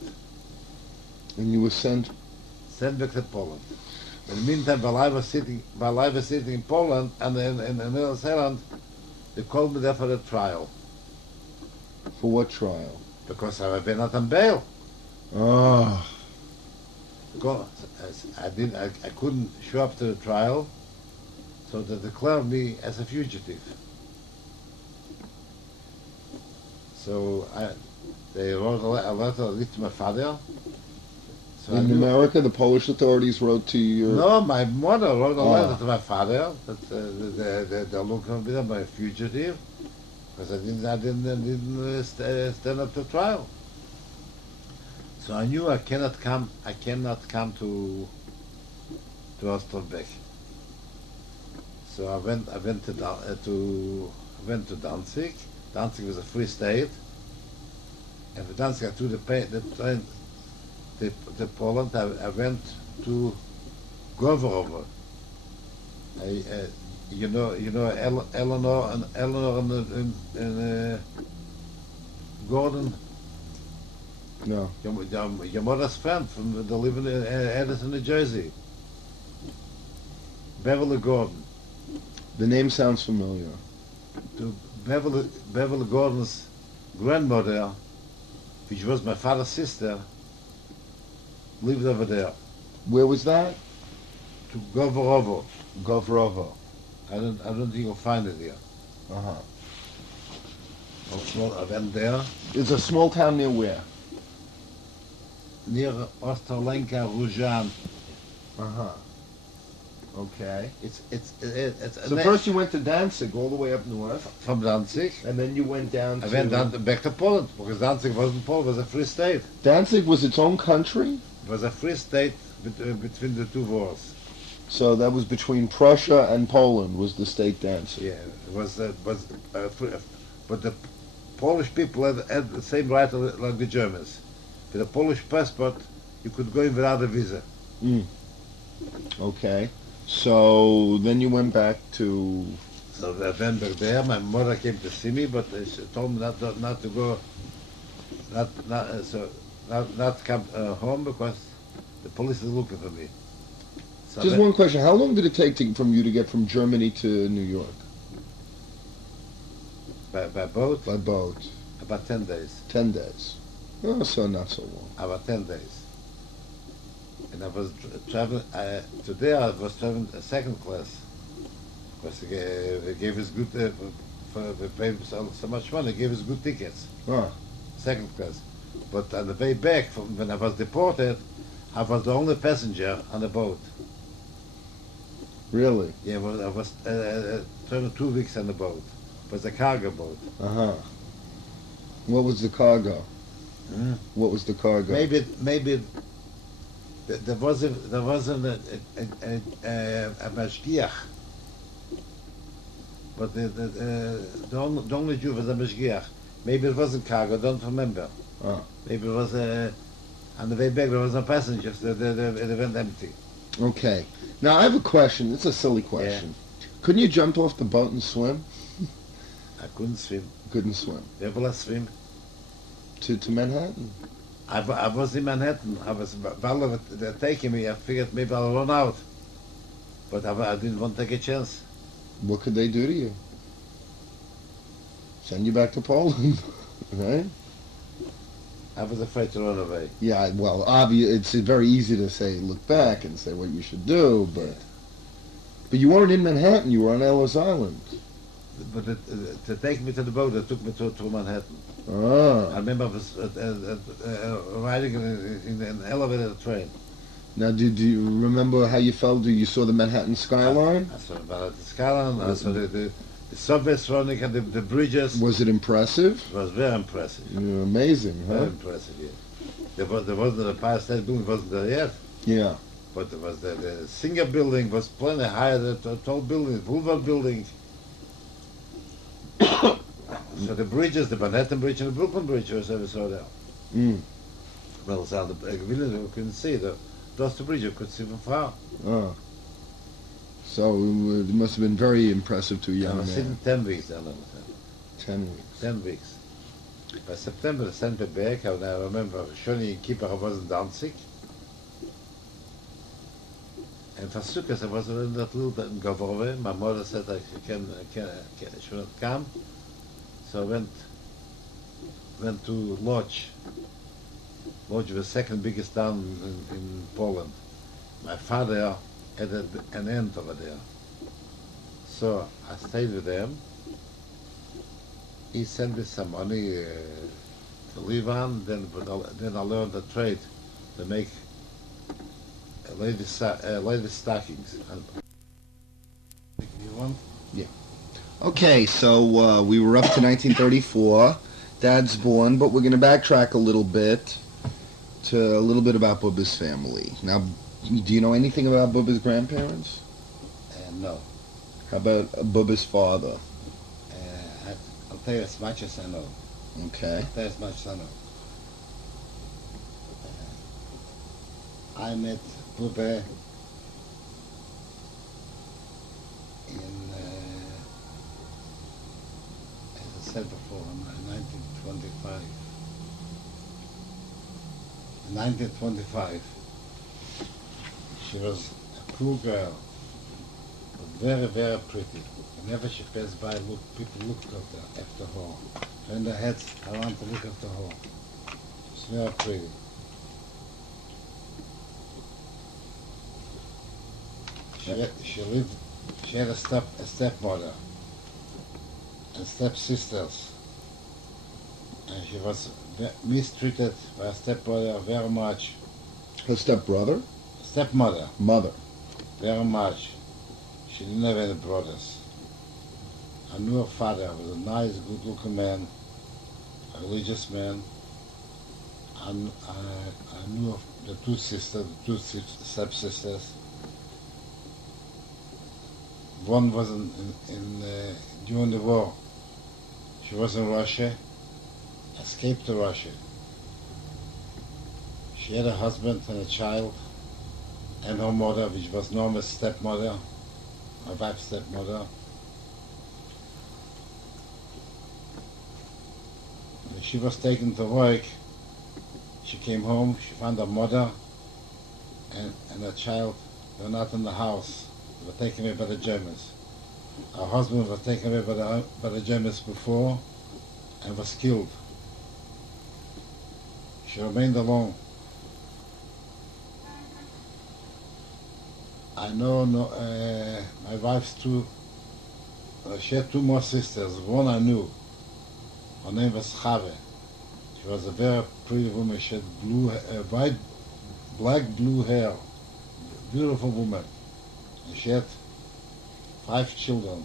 And you were sent back to Poland. In the meantime, while I was sitting in Poland and in Ellis Island, they called me there for a trial. For what trial? Because I had been out on bail. Oh. Because I couldn't show up to the trial, so they declared me as a fugitive. So they wrote a letter to my father. So in America, the Polish authorities wrote to your... No, my mother wrote a letter to my father that they're looking for me, I'm a fugitive, because I didn't stand up to trial. So I knew I cannot come to Osterbeck. So I went to Danzig. Danzig was a free state, and from Danzig I took the train to Poland. I went to Gowrowo. You know Eleanor and Gordon. No. Your mother's friend from the living in Edison, New Jersey. Beverly Gordon. The name sounds familiar. To Beverly Gordon's grandmother, which was my father's sister, lived over there. Where was that? To Gowrowo. Gowrowo. I don't think you'll find it here. I went there. It's a small town near where? Near Osterlenka, Ruzhan. Okay. It's So first you went to Danzig, all the way up north, from Danzig. and then you went down I to... went down back to Poland because Danzig wasn't Poland, it was a free state. Danzig was its own country? It was a free state between the two wars. So that was between Prussia and Poland, was the state Danzig. Yeah, it was free, but the Polish people had the same right like the Germans. With a Polish passport, you could go in without a visa. Okay. So then you went back to... So I went back there. My mother came to see me, but she told me not to go, not come home because the police is looking for me. So Just one question. How long did it take from you to get from Germany to New York? by boat, By boat. about 10 days. 10 days. Oh, so not so long. About 10 days. And I was traveling, today I was traveling second class. Because they gave us good, they paid so much money, they gave us good tickets. Ah. Second class. But on the way back, from when I was deported, I was the only passenger on the boat. Really? Yeah, I was traveling 2 weeks on the boat. It was a cargo boat. Uh-huh. What was the cargo? What was the cargo? Maybe there wasn't a mashgiach, but the only Jew was a mashgiach. Maybe it wasn't cargo. I don't remember. Ah. Maybe it was on the way back there was no passengers. They went empty. Okay. Now I have a question. It's a silly question. Couldn't you jump off the boat and swim? I couldn't swim. Couldn't swim. Where will I swim? To Manhattan? I was in Manhattan. While they're taking me, I figured maybe I'll run out. But I didn't want to take a chance. What could they do to you? Send you back to Poland, right? I was afraid to run away. Yeah, well, it's very easy to say, look back and say what you should do, but you weren't in Manhattan, you were on Ellis Island. But to take me to the boat, it took me to Manhattan. Ah. I remember I was riding in an elevated train. Now, do you remember how you felt? You saw the Manhattan skyline? I saw the skyline, I saw the subways running and the bridges. Was it impressive? It was very impressive. Amazing, huh? Very impressive, yeah. There wasn't the Empire State Building, wasn't there yet. Yeah. But there was the Singer Building was plenty higher than the tall building, the Boulevard Building. So the bridges, the Manhattan Bridge and the Brooklyn Bridge, was ever saw there. Well, so the village we couldn't see. That's the bridge you could see from far. Ah. So it must have been very impressive to a I young was man. sitting 10 weeks down there. 10 weeks. 10 weeks. By September, they sent me back, and I remember Shoni Kippur, I was in Danzig. And for Sukkot, I was in that little Gavorve. My mother said I should not come. So I went to Lodz. Lodz was the second biggest town in Poland. My father had an aunt over there. So I stayed with them. He sent me some money to live on. Then I learned the trade to make ladies' stockings. You want? Okay, so we were up to 1934. Dad's born, but we're going to backtrack a little bit to a little bit about Bubba's family. Now, do you know anything about Bubba's grandparents? No. How about Bubba's father? I'll tell you as much as I know. Okay. I'll tell you as much as I know. I met Bubba in, as I said before, in 1925. In 1925, she was a cool girl, but very, very pretty. Whenever she passed by, people looked after her. Turned their heads around to look after her. She's very pretty. She had a stepmother and stepsisters, and she was mistreated by her stepmother very much. Her stepbrother? Stepmother, Mother. very much. She didn't have any brothers. I knew her father was a nice, good-looking man, a religious man. And I knew of the two sisters, the two stepsisters. One was during the war. She was in Russia, escaped to Russia. She had a husband and a child, and her mother, which was Norma's stepmother, my wife's stepmother. When she was taken to work, she came home, she found her mother and her child. They were not in the house. They were taken away by the Germans. Her husband was taken away by the Germans before and was killed. She remained alone. I know my wife's she had two more sisters. One I knew. Her name was Chave. She was a very pretty woman. She had black blue hair. Beautiful woman. And she had 5 children.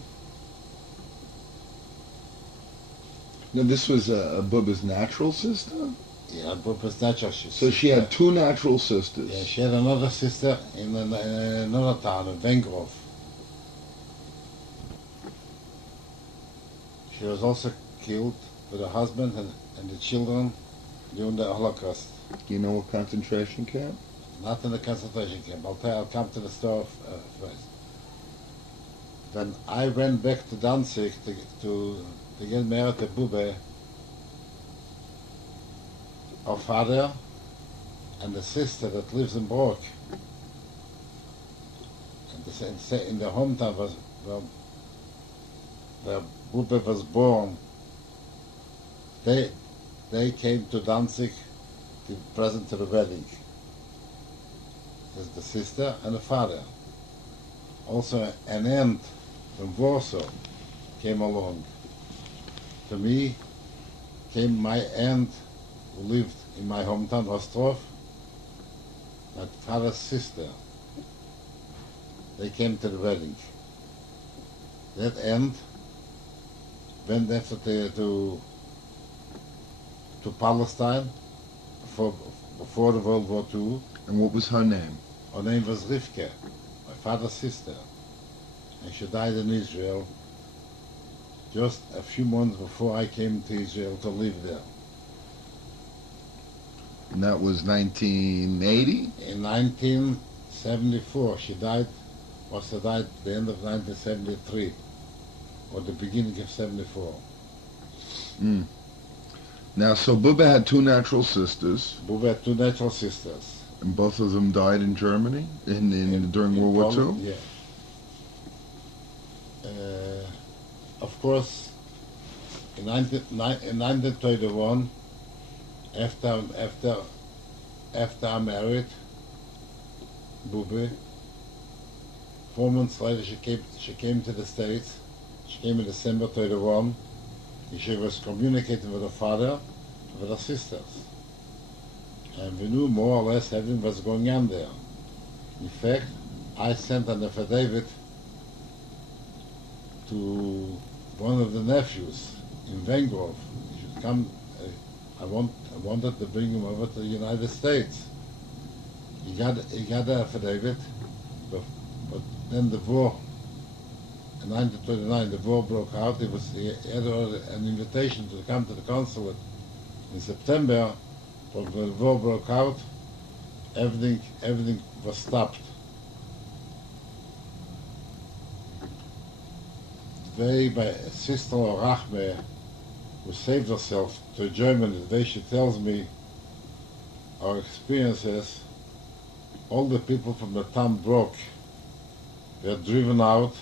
Now this was Bubba's natural sister? Yeah, Bubba's natural sister. So she had 2 natural sisters. Yeah, she had another sister in another town, in Vengrov. She was also killed with her husband and the children during the Holocaust. Do you know what concentration camp? Not in the concentration camp. I'll come to the story first. When I went back to Danzig to get married to Bube, her father and the sister that lives in Brock, and in the hometown where Bube was born, they came to Danzig to be present to the wedding. There's the sister and the father. Also an aunt from Warsaw came along. To me came my aunt who lived in my hometown, Ostrov, my father's sister. They came to the wedding. That aunt went after to Palestine before the World War II. And what was her name? Her name was Rivka, my father's sister. And she died in Israel just a few months before I came to Israel to live there. And that was 1980? In 1974, she died at the end of 1973, or the beginning of 74. Mm. Now, so Bubba had 2 natural sisters. Bubba had 2 natural sisters. And both of them died in Germany during World War II? Yeah. Of course, in 1931, after I married Bube, 4 months later she came to the States. She came in December 31. And she was communicating with her father and with her sisters. And we knew more or less everything was going on there. In fact, I sent an affidavit to one of the nephews in Vengrov. He should come. I wanted to bring him over to the United States. He got the affidavit, but then the war. In 1939, the war broke out. He had an invitation to come to the consulate in September, but when the war broke out, everything was stopped. Today, my sister Rachme, who saved herself to Germany, the day she tells me our experiences, all the people from the town Brock were driven out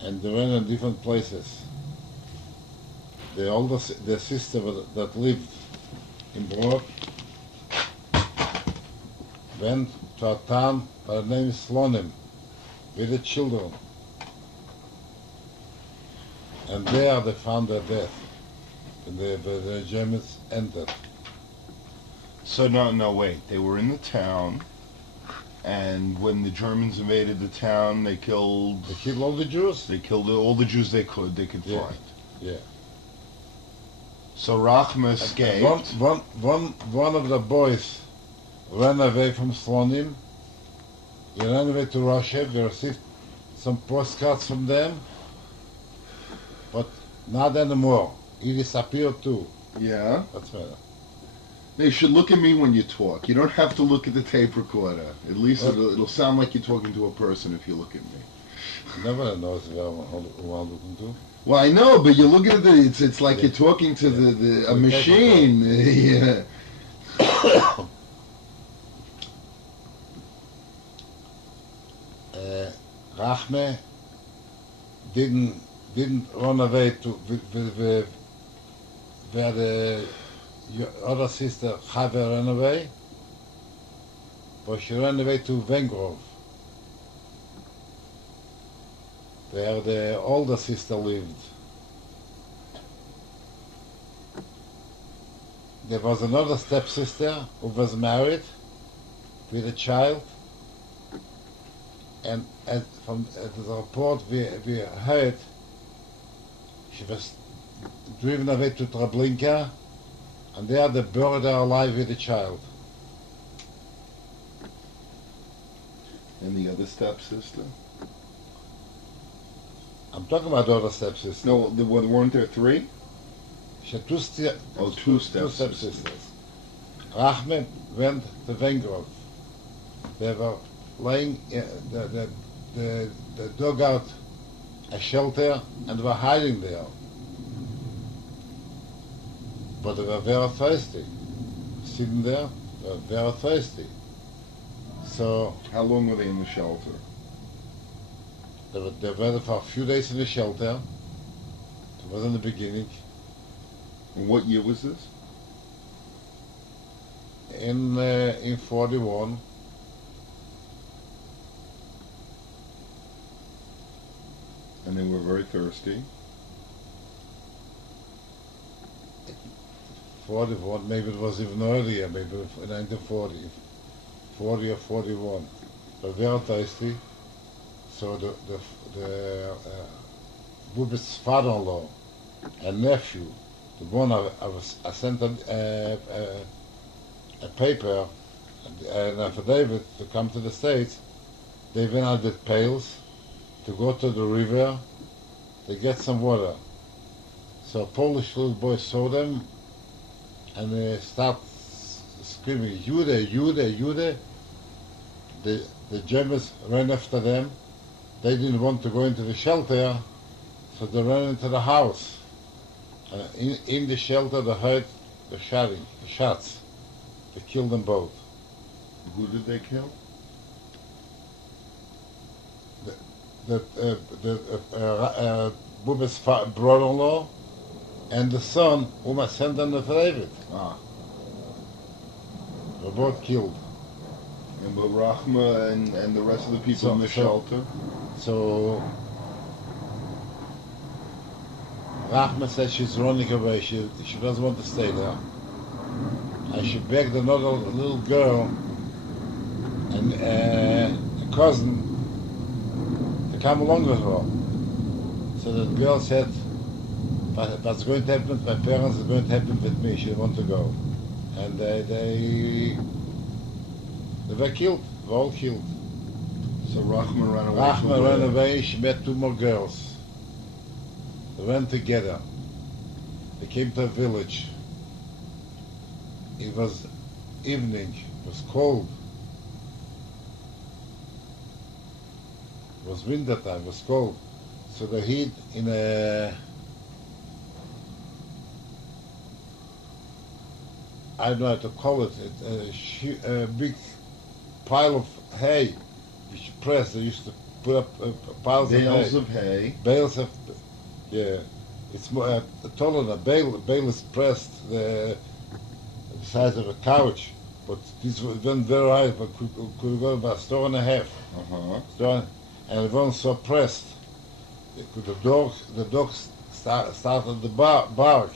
and they ran in different places. The sister that lived in Brock went to a town by the name of Slonim with the children. And there they found their death when the Germans entered. So no, wait. They were in the town. And when the Germans invaded the town, they killed all the Jews? they killed all the Jews they could Yeah. find. Yeah. So Rachma escaped. One of the boys ran away from Slonim. He ran away to Russia. We received some postcards from them, but not anymore. He disappeared too. Yeah. That's better. You should look at me when you talk. You don't have to look at the tape recorder. At least it'll sound like you're talking to a person if you look at me. Nobody knows who I'm looking to. Well, I know, but you look at it, it's like you're talking to a machine. Yeah. Rachme didn't run away to where the other sister Chava ran away, but she ran away to Vengrove, where the older sister lived. There was another stepsister who was married with a child, and from the report we heard, she was driven away to Treblinka, and there they buried her alive with the child. And the other stepsister? I'm talking about the other stepsister. No, weren't there three? She had two stepsisters. Rachme went to Vengrove. They were laying, they dug out a shelter and were hiding there. But they were very thirsty. Sitting there, they were very thirsty. So How long were they in the shelter? they were for a few days in the shelter. It was in the beginning. And what year was this? In 41. And they were very thirsty. 41, maybe it was even earlier, maybe 1940, 40 or 41. They were very thirsty. So the Bubis' father-in-law and nephew, the one I sent a paper, an affidavit to come to the States. They went out with pails to go to the river to get some water. So a Polish little boy saw them and they start screaming, Jude, Jude, Jude. The Germans ran after them. They didn't want to go into the shelter, so they ran into the house. And in the shelter they heard the shots. They killed them both. Who did they kill? The Bubba's brother-in-law and the son whom I sent them the affidavit. Ah. They were both killed. And but Rachma and the rest of the people in the shelter? So Rachma says she's running away. She doesn't want to stay there. And she begged another little girl and a cousin to come along with her. So the girl said, what's going to happen with my parents is going to happen with me. She didn't want to go. And they were killed. They were all killed. So Rachma ran away. Rachma ran away. She met two more girls. They ran together. They came to a village. It was evening. It was cold. It was winter time. It was cold. So they hid in I don't know how to call it, a big pile of hay which pressed. They used to put up piles Bales of hay. of hay. Bales of, yeah. It's more taller than a bale. A bale is pressed the size of a couch, but this went very high, but could go about a store and a half. And it wasn't so pressed. The dog started to bark.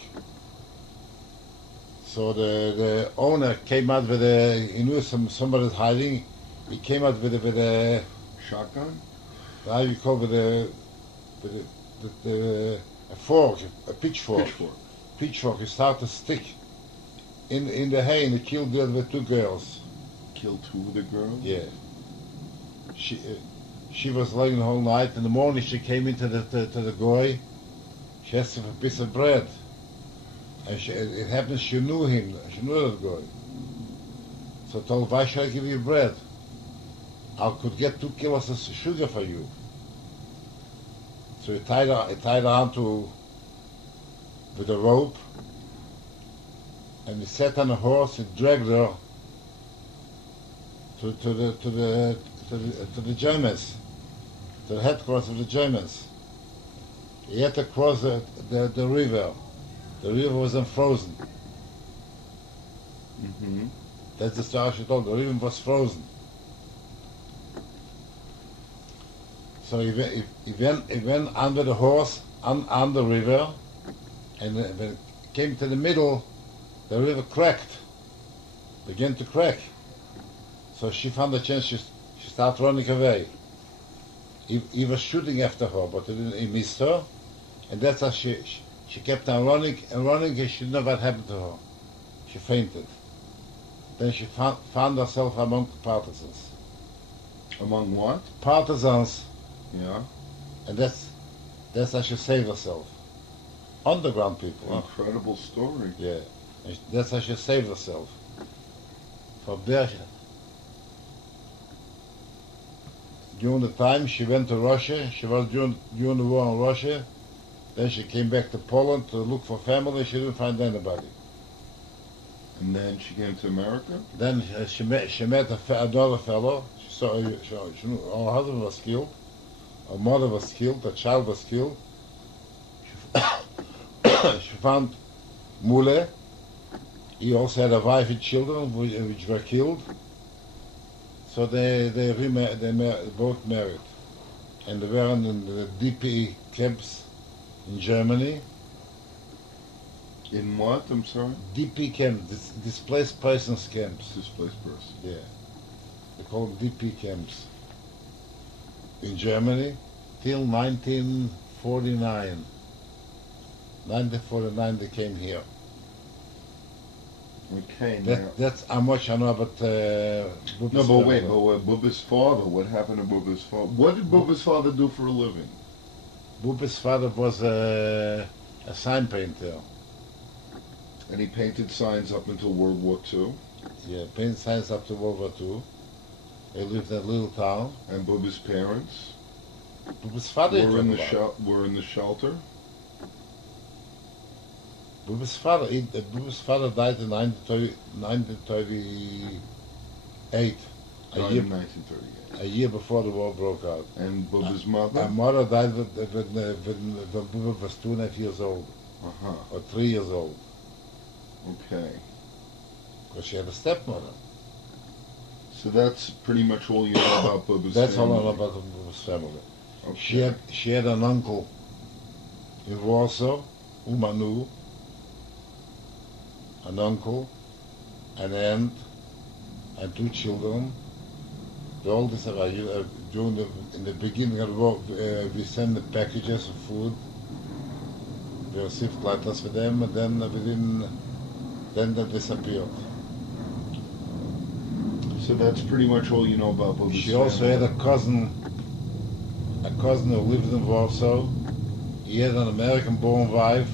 So the owner came out with he knew somebody's hiding. he came out with a Shotgun? how you call a fork, a pitchfork. Pitchfork. He started to stick in the hay, and he killed the other two girls. Killed two of the girls? Yeah. She was laying the whole night. In the morning, she came into the goy. She asked him for a piece of bread. And it happens she knew him. She knew that goy. So I told her, why should I give you bread? I could get 2 kilos of sugar for you. So he tied her onto with a rope, and he sat on a horse. He dragged her to the Germans, to the headquarters of the Germans. He had to cross the river. The river wasn't frozen. Mm-hmm. That's the story she told. The river was frozen. So he went under the horse on the river, and when it came to the middle, the river cracked, began to crack. So she found a chance. She started running away. He was shooting after her, but he missed her, and that's how she kept on running and running, and she didn't know what happened to her. She fainted. Then she found herself among partisans. Among what? Partisans. Yeah. And that's how she saved herself. Underground people. Incredible story. Yeah. And that's how she saved herself. From there, during the time she went to Russia, she was during the war in Russia. Then she came back to Poland to look for family. She didn't find anybody. And then she came to America? Then she met another fellow. She saw she knew her husband was killed. Her mother was killed, her child was killed. She found Mule. He also had a wife and children which were killed. So they both married. And they were in the DP camps in Germany. In what? I'm sorry? DP camps, displaced persons camps. Displaced person. Yeah. They call them DP camps. In Germany till 1949. 1949 they came here. Okay, now. That's how much I know about Bubba's No, but wait, family. Bubba's father, what happened to Bubba's father? What did Bubba's father do for a living? Bubba's father was a sign painter. And he painted signs up until World War II. Yeah, painted signs up to World War II. They lived in a little town. And Bubba's parents Bubba's father were in the shelter. Bubba's father died in 1938. In 1938. A year before the war broke out. And Bubba's mother? My mother died when Bubba was 2.5 years old. Uh-huh. Or 3 years old. Okay. Because she had a stepmother. So that's pretty much all you know about Bubba's That's family. all I know about Bubba's family. Okay. She had an uncle in Warsaw, whom I knew. An uncle, an aunt, and 2 children. The oldest in the beginning of the war, we sent the packages of food. We received letters for them, and then then they disappeared. So that's pretty much all you know about Bubba's family. She also had a cousin who lived in Warsaw. He had an American-born wife.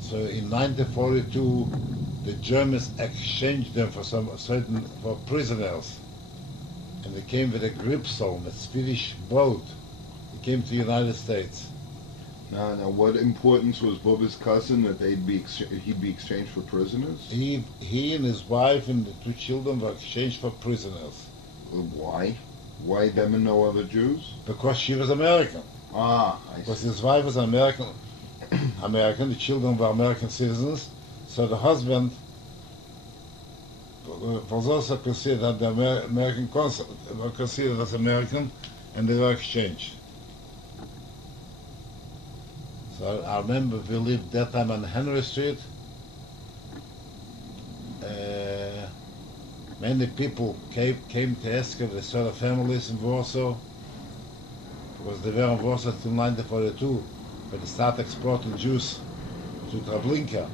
So in 1942, the Germans exchanged them for for prisoners, and they came with a Gripsholm, a Swedish boat. They came to the United States. Now, what importance was Bubba's cousin that he'd be exchanged for prisoners? He and his wife and the 2 children were exchanged for prisoners. Why? Why them and no other Jews? Because she was American. Ah, I Because see. his wife was American, the children were American citizens, so the husband was also considered the American consul, were considered as American, and they were exchanged. So I remember we lived that time on Henry Street. many people came to ask if they saw the families in Warsaw, because they were in Warsaw till 1942, but they started exporting Jews to Treblinka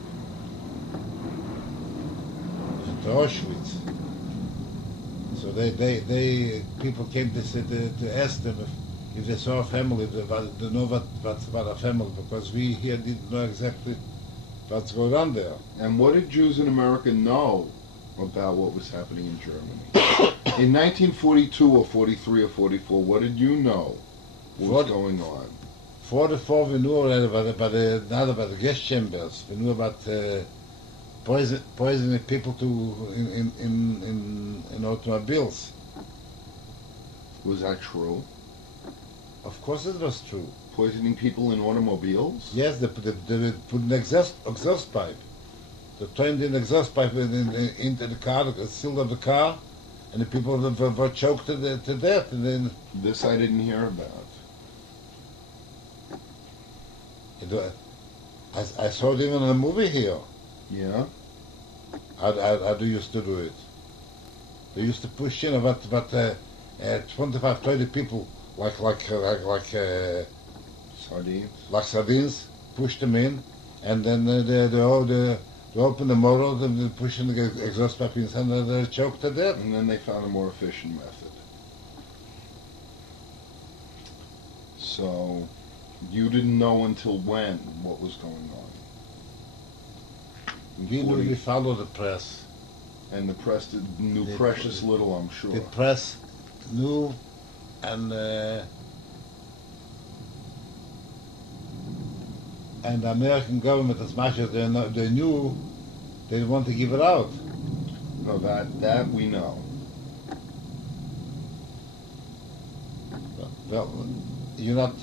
and to Auschwitz. So people came to ask them if they saw a family, they know what a family, because we here didn't know exactly what's going on there. And what did Jews in America know about what was happening in Germany? In 1942 or 43 or 44, what did you know what was going on? 44 we knew already about the gas chambers. We knew about poisoning people in automobiles. Was that true? Of course it was true. Poisoning people in automobiles? Yes, they put an exhaust pipe. They turned in exhaust pipe into the car, the seal of the car, and the people were choked to death. And then This I didn't hear about. I saw it even in a movie here. Yeah? How they used to do it. They used to push in about 25, 30 people like Sardines? like sardines, push them in, and then they open the motor, they push in the exhaust pipe inside, and they're choked to death. And then they found a more efficient method. So, you didn't know until when what was going on? We follow the press. And the press knew precious little, I'm sure. The press knew, and the American government, as much as they knew, they didn't want to give it out. No, that we know. Well, you're not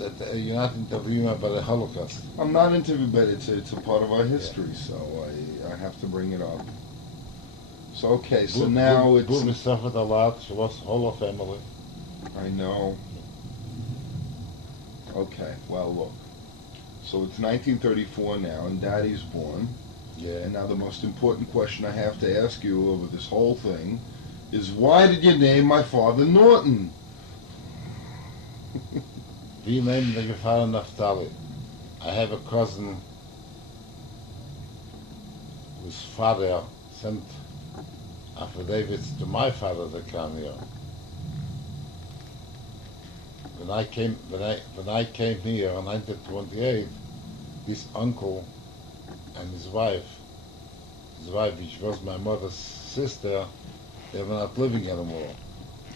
interviewing about the Holocaust. I'm not interviewed, but it's a part of our history, so I have to bring it up. So okay, so now it's... Bubi suffered a lot. She lost her whole family. I know. Okay, well look. So it's 1934 now, and Daddy's born. Yeah. And now the most important question I have to ask you over this whole thing is, why did you name my father Norton? We named the father Naftali. I have a cousin whose father sent affidavits to my father to come here. When I came here in 1928, this uncle and his wife, which was my mother's sister, they were not living anymore.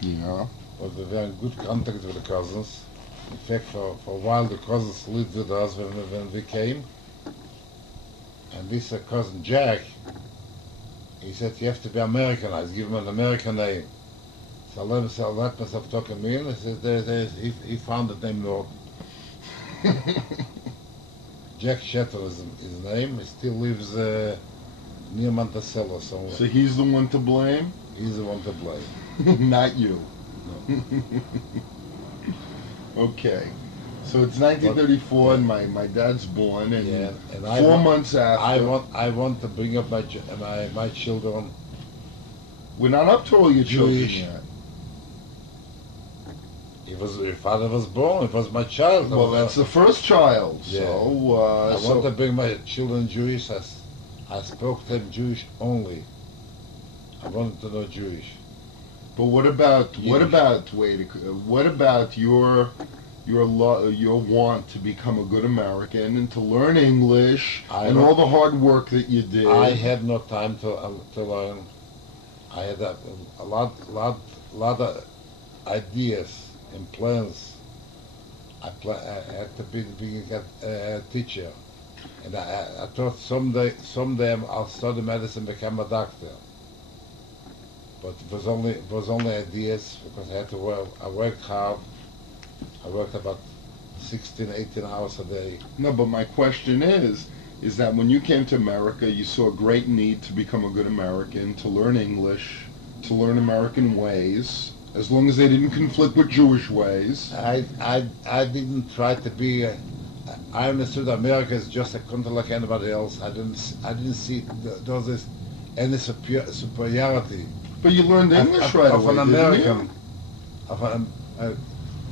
Yeah. But we were in good contact with the cousins. In fact, for a while the cousins lived with us when we came. And this cousin Jack, he said, you have to be Americanized, give him an American name. So I let myself talk him in. He said, he found the name Norton. Jack Shetter is his name. He still lives near Monticello somewhere. So he's the one to blame? He's the one to blame. Not you. No. Okay. So it's 1934 and my dad's born, and, Yeah, and 4 months after... I want to bring up my children. We're not up to all your children Jewish. yet. Your father was born. It was my child. Well, that's the first child. Yeah. So, I want to bring my children Jewish. I spoke to them Jewish only. I wanted to know Jewish. But what about your want to become a good American and to learn English and all the hard work that you did? I had no time to learn. I had a lot of ideas and plans. I had to be a teacher, and I thought someday I'll study medicine, become a doctor. But it was only ideas, because I had to work. I worked hard. I worked about 16, 18 hours a day. No, but my question is that when you came to America, you saw a great need to become a good American, to learn English, to learn American ways, as long as they didn't conflict with Jewish ways. I didn't try to be. I understood America is just a country like anybody else. I didn't see there was any superiority But you learned English right of away, an didn't American. Of an,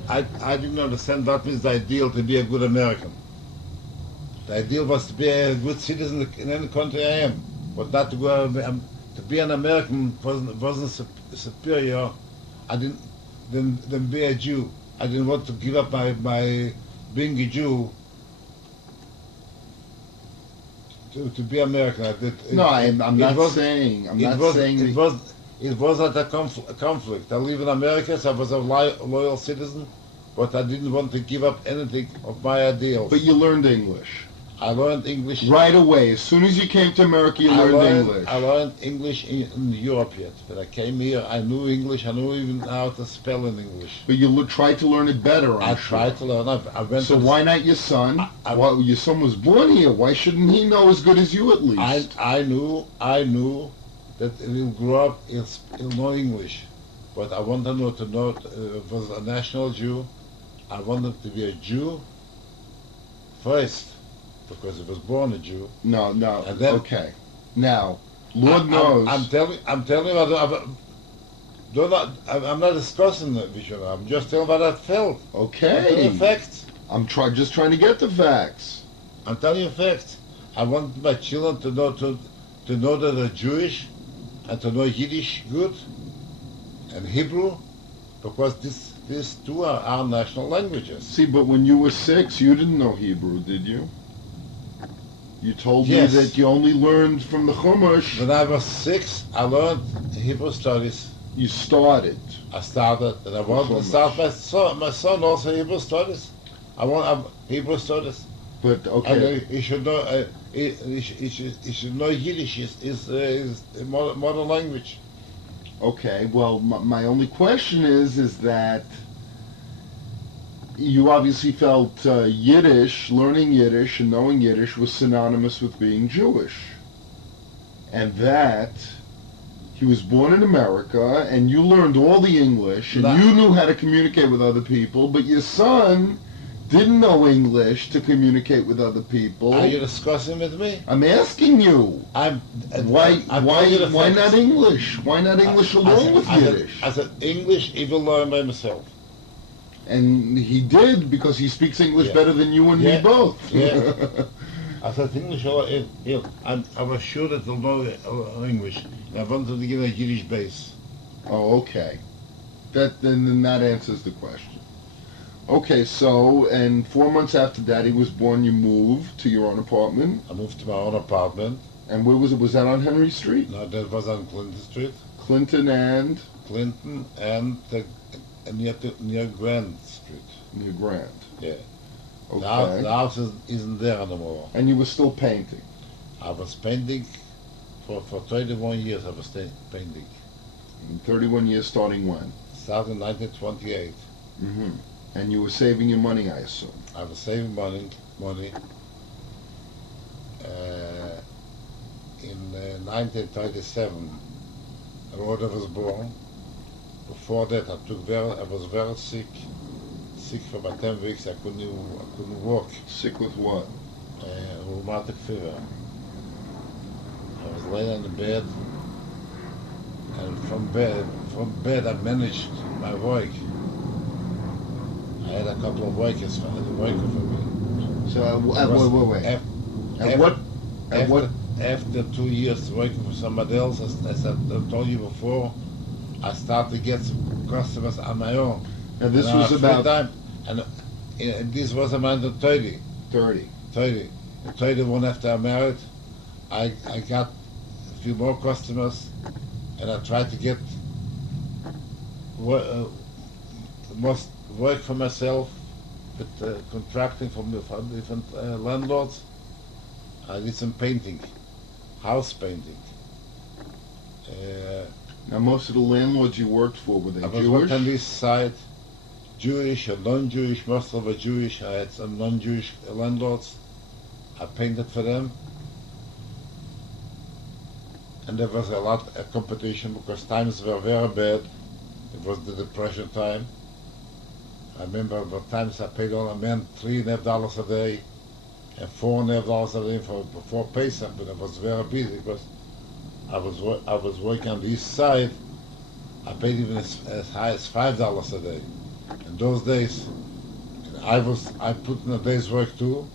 I didn't understand what means the ideal to be a good American. The ideal was to be a good citizen in any country I am, but not to go. To be an American wasn't superior. I didn't than be a Jew. I didn't want to give up my being a Jew to be American. I'm not saying. It was not a conflict. I live in America, so I was a loyal citizen, but I didn't want to give up anything of my ideals. But you learned English. I learned English right away. As soon as you came to America, you learned English. I learned English in Europe yet. When I came here, I knew English. I knew even how to spell in English. But you tried to learn it better, I'm sure. I tried to learn. I went so why not your son? Your son was born here. Why shouldn't he know as good as you at least? I knew that he'll grow up, he'll know English. But I want to know was a national Jew. I wanted to be a Jew first, because he was born a Jew. No. And then, okay. Now, Lord knows. I'm telling you, I'm not discussing the vision. I'm just telling what I felt. Okay. I'm telling you facts. I'm just trying to get the facts. I'm telling you facts. I want my children to know that they're Jewish, and to know Yiddish good, and Hebrew, because these two are our national languages. See, but when you were 6, you didn't know Hebrew, did you? You told Yes. me that you only learned from the Chumash. When I was 6, I learned Hebrew studies. You started. I started, and I want to start my son also Hebrew studies. I want Hebrew studies. But okay. And he should know. He should know Yiddish is a modern language. Okay. Well, my only question is that you obviously felt Yiddish, learning Yiddish and knowing Yiddish was synonymous with being Jewish, and that he was born in America and you learned all the English and you knew how to communicate with other people, but your son didn't know English to communicate with other people. Are you discussing with me? I'm asking you. Why not English? Why not English along with Yiddish? I said English he will learn by himself. And he did, because he speaks English better than you and me both. Yeah. I said English. I was sure that he'll know English. I wanted to give a Yiddish base. Oh, okay. Then that answers the question. Okay, so, and 4 months after Daddy was born, you moved to your own apartment? I moved to my own apartment. And where was it? Was that on Henry Street? No, that was on Clinton Street. Clinton and near Grand Street. Near Grand. Yeah. Okay. The house isn't there anymore. And you were still painting? I was painting for 31 years. I was painting. And 31 years starting when? Starting in 1928. Mm-hmm. And you were saving your money, I assume? I was saving money. In 1937, Rhoda was born. Before that, I was very sick for about 10 weeks. I couldn't walk. Sick with what? Rheumatic fever. I was laying in the bed, and from bed I managed my work. I had a couple of workers working for me. So wait. After 2 years working for somebody else, as I told you before, I started to get some customers on my own. And this was about time, and this was around 30. 31 after I married, I got a few more customers, and I tried to get most work for myself, with contracting from different landlords. I did some painting, house painting. Now, most of the landlords you worked for, were they Jewish? I was working on this side, Jewish and non-Jewish. Most of them were Jewish. I had some non-Jewish landlords. I painted for them. And there was a lot of competition because times were very bad. It was the Depression time. I remember the times I paid all a man $3.50 a day and $4.50 a day before Pesach, but I was very busy because I was working on the east side I paid even as high as $5 a day. In those days, I put in a day's work too.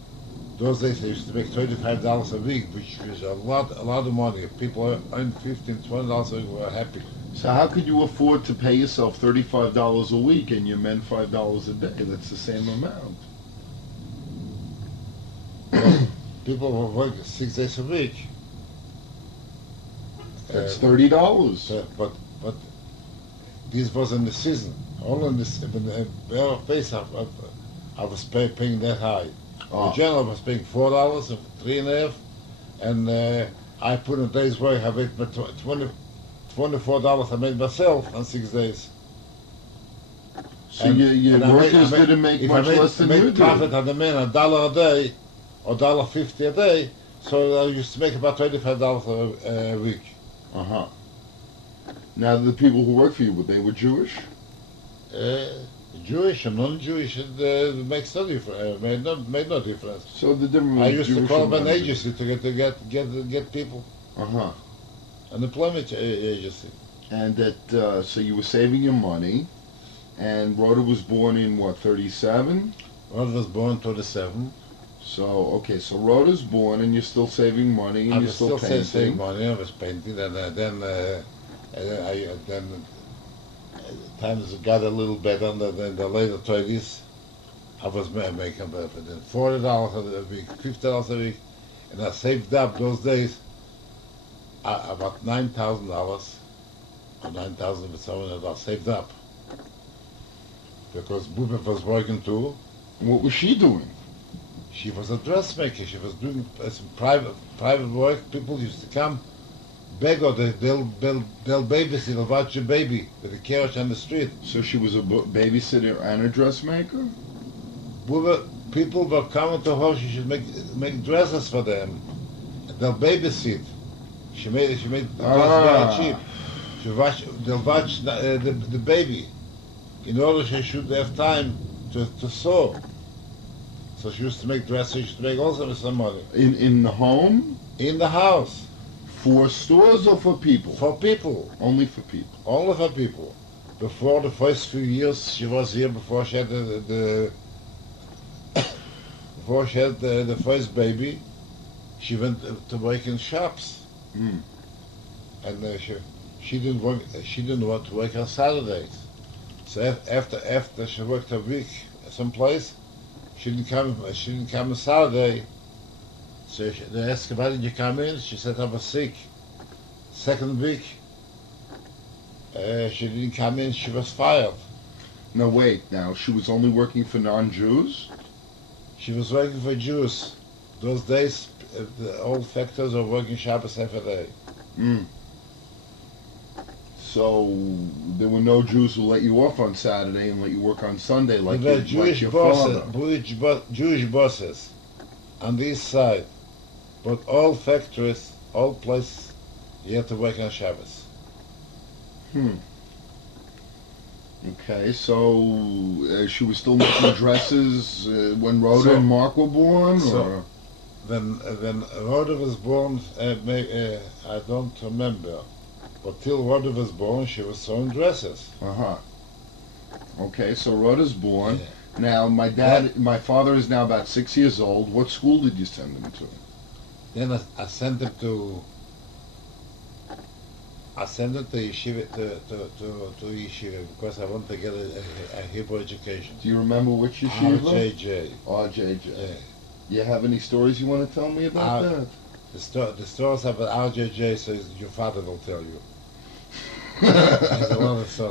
Those days I used to make $25 a week, which was a lot of money. If people earned $15, $20 a week, were happy. So how could you afford to pay yourself $35 a week and your men $5 a day? That's the same amount. People were working 6 days a week. That's $30. But this was in the season. All in this, in the base, I was paying that high. Oh. The general was paying $4 and $3.50, and I put in a day's work. I made $24 I made myself on 6 days. So your workers didn't make much less than you did. Profit on the man $1 a day or $1.50 a day, so I used to make about $25 a week. Uh-huh. Now the people who work for you, they were Jewish? Jewish and non-Jewish, it makes no difference. Made no difference. So the difference. I used to call up an agency to get people. Uh-huh. An employment agency. And that so you were saving your money, and Rhoda was born in what, 37? Rhoda was born 27. So okay, so Rhoda's born, and you're still saving money, and you're still painting. Saving money. I was painting, and then times got a little better in the later 30s. I was making about $40 a week, $50 a week, and I saved up those days about $9,000 or $9,000 with someone that I saved up because Bube was working too. What was she doing? She was a dressmaker. She was doing some private work. People used to come, beg her, they'll babysit, they'll watch your baby with a carriage on the street. So she was a babysitter and a dressmaker? People were coming to her, she should make dresses for them. They'll babysit. She made the dresses very cheap. They'll watch the baby in order she should have time to sew. So she used to make dresses, she used to make also some money. In the home? In the house. For stores or for people? For people. Only for people? Only for people. Before the first few years she was here, before she had the first baby, she went to work in shops. Mm. And she didn't want to work on Saturdays. So after she worked a week someplace, she didn't come on Saturday. So they asked her, why didn't you come in? She said, I was sick. Second week, she didn't come in, she was fired. No, wait, now, she was only working for non-Jews? She was working for Jews. Those days, the old factories were working Shabbos every day. Mm. So there were no Jews who let you off on Saturday and let you work on Sunday like There were Jewish father. Jewish bosses on the east side, but all factories, all places, you had to work on Shabbos. Okay, so she was still making dresses when Rhoda and Mark were born, or? When Rhoda was born, I don't remember, but till Rhoda was born, she was sewing dresses. Uh-huh. Okay, so Rhoda's born. Yeah. Now, my father is now about 6 years old. What school did you send him to? Then I sent him to yeshiva, to yeshiva, because I wanted to get a Hebrew education. Do you remember which yeshiva? RJJ. RJJ. Yeah. You have any stories you want to tell me about that? The stories about RJJ, so your father will tell you.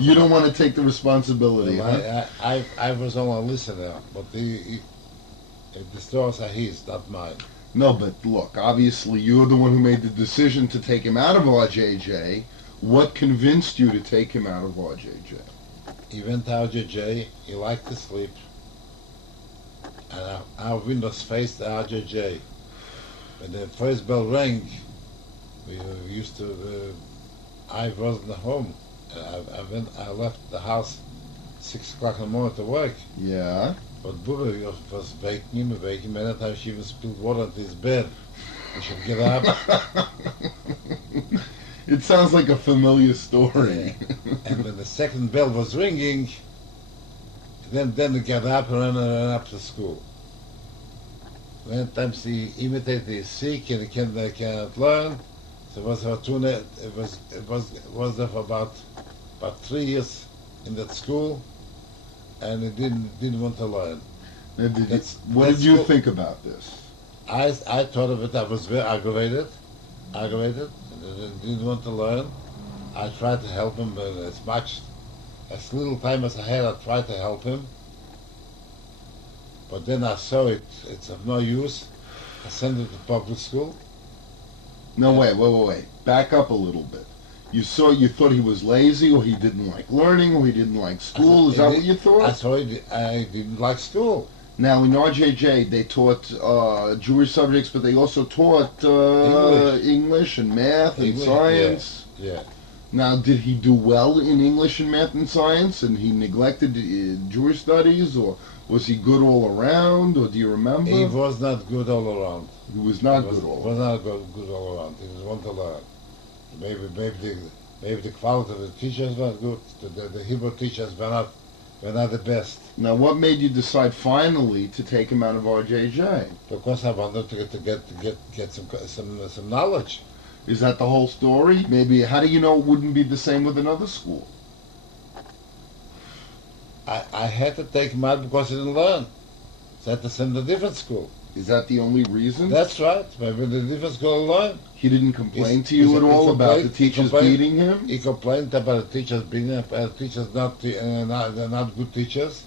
You don't want to take the responsibility, huh? I was only a listener, but the stories are his, not mine. No, but look, obviously you're the one who made the decision to take him out of RJJ. What convinced you to take him out of RJJ? He went to RJJ, he liked to sleep, and our windows faced RJJ. When the first bell rang, we used to, I wasn't home. I left the house 6 o'clock in the morning to work. Yeah. But Bubba was waking him. Many times she even spilled water on his bed. He should get up. It sounds like a familiar story. And when the second bell was ringing, then he got up and ran up to school. Many times he imitated, he's sick and he cannot learn. So it was was there for about 3 years in that school, and he didn't want to learn. What did you think about this? I thought of it. I was very aggravated, and didn't want to learn. I tried to help him as little time as I had. I tried to help him, but then I saw it's of no use. I sent him to public school. No, wait. Back up a little bit. You thought he was lazy, or he didn't like learning, or he didn't like school. Is that what you thought? I thought I didn't like school. Now in RJJ they taught Jewish subjects, but they also taught English and math and science. Yeah. Now, did he do well in English and math and science, and he neglected Jewish studies, or was he good all around, or do you remember? He was not good all around. He was not good all around. Was not good all around. He just wanted to learn. Maybe the quality of the teachers was good. The Hebrew teachers were not the best. Now, what made you decide finally to take him out of RJJ? Because I wanted to get some knowledge. Is that the whole story? Maybe. How do you know it wouldn't be the same with another school? I had to take him out because he didn't learn. So I had to send him to a different school. Is that the only reason? That's right. Maybe the different school learn. He didn't complain to you at all about the teachers beating him? He complained about the teachers beating him. Teachers they're not good teachers.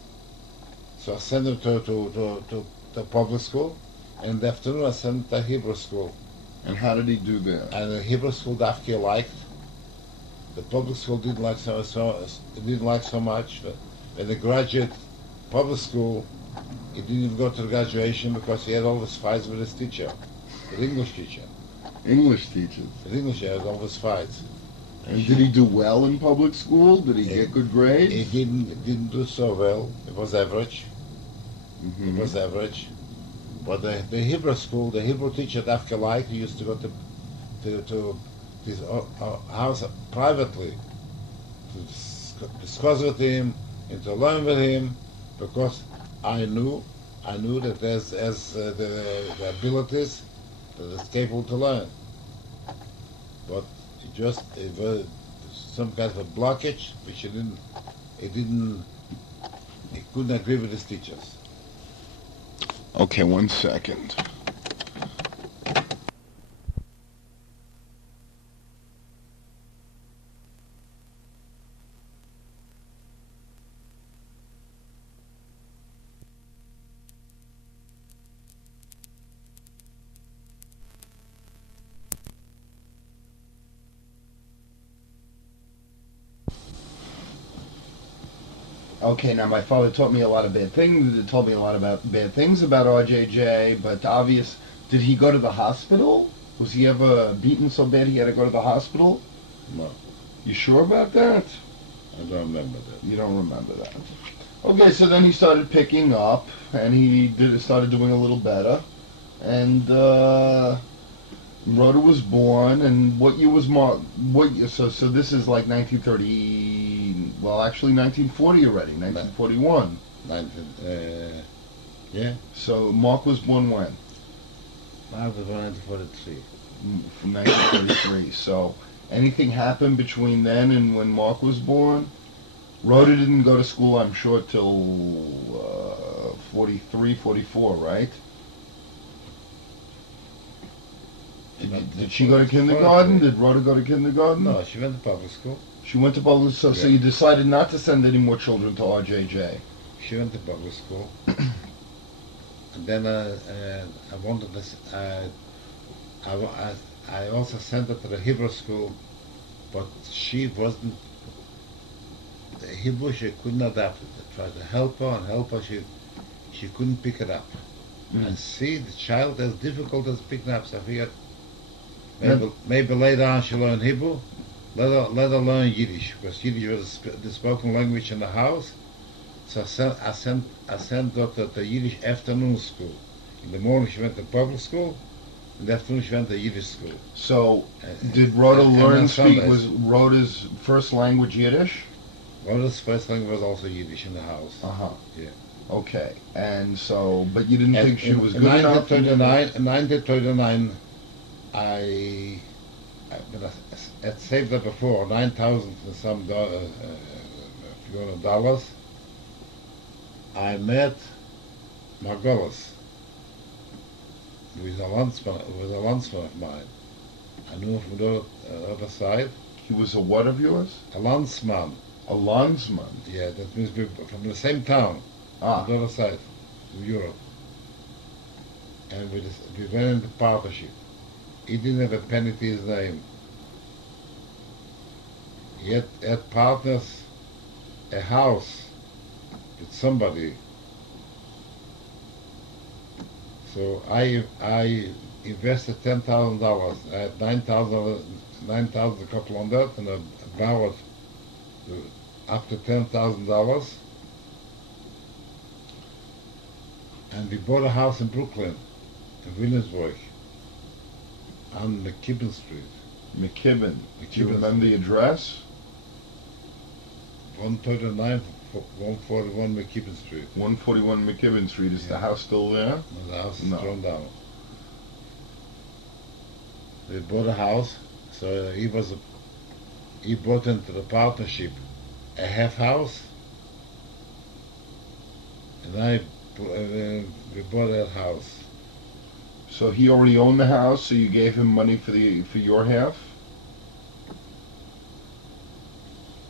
So I sent him to public school, and in the afternoon I sent him to Hebrew school. And how did he do there? And the Hebrew school Dafki liked. The public school didn't like so much. When the graduate public school, he didn't even go to the graduation because he had all these fights with his teacher, the English teacher. English teachers. The English teacher had all these fights. And did he do well in public school? Did he get good grades? He didn't do so well. It was average. Mm-hmm. It was average. But the Hebrew school, the Hebrew teacher Dafka liked, he used to go to his house privately to discuss with him and to learn with him, because I knew that there's the abilities that is capable to learn. But it was some kind of a blockage which he couldn't agree with his teachers. Okay, 1 second. Okay, now my father taught me a lot of bad things. He told me a lot about bad things about RJJ, but did he go to the hospital? Was he ever beaten so bad he had to go to the hospital? No, You sure about that? I don't remember that. You don't remember that. Okay, so then he started picking up, and he started doing a little better, and Rhoda was born. And what year was So this is like 1930. Well, actually 1940 already. 1941. Yeah. So Mark was born when? I was born in 1943. From 1933. So anything happened between then and when Mark was born? Rhoda didn't go to school, I'm sure, till 43, 44, right? Did she go to kindergarten? Did Rhoda go to kindergarten? No, she went to public school. She went to public school, so you decided not to send any more children to RJJ. She went to public school. And then I wanted this. I also sent her to the Hebrew school, but she wasn't. The Hebrew she couldn't adapt it. I tried to help her, she couldn't pick it up. And see, the child has difficulties picking up. So I figured maybe later on she'll learn Hebrew. Let her learn Yiddish, because Yiddish was the spoken language in the house. So I sent her to the Yiddish afternoon school. In the morning she went to public school, In the afternoon she went to Yiddish school. So, And- did Rhoda and learn on speak? Sundays. Was Rhoda's first language Yiddish? Rhoda's first language was also Yiddish in the house. Uh-huh. Yeah. Okay. And so, but you didn't think she in, was in good enough? 1939, when I had saved up before 9,000 and some dollars. I met Margolis, who was a landsman of mine. I knew him from the other side. He was a what of yours? A landsman. A landsman. Yeah, that means we're from the same town, Ah. on the other side of Europe. And we went into partnership. He didn't have a penny to his name. He had partners, a house with somebody. So I invested $10,000. I had 9,000 a couple on that, and I borrowed up to $10,000. And we bought a house in Brooklyn, in Williamsburg, on McKibben Street. McKibben. Do you McKibben remember the address? 139, 141 McKibben Street. 141 McKibben Street. Is the house still there? No, the house is No. thrown down. They bought a house, so he bought into the partnership a half house, and we bought that house. So he already owned the house, so you gave him money for your half?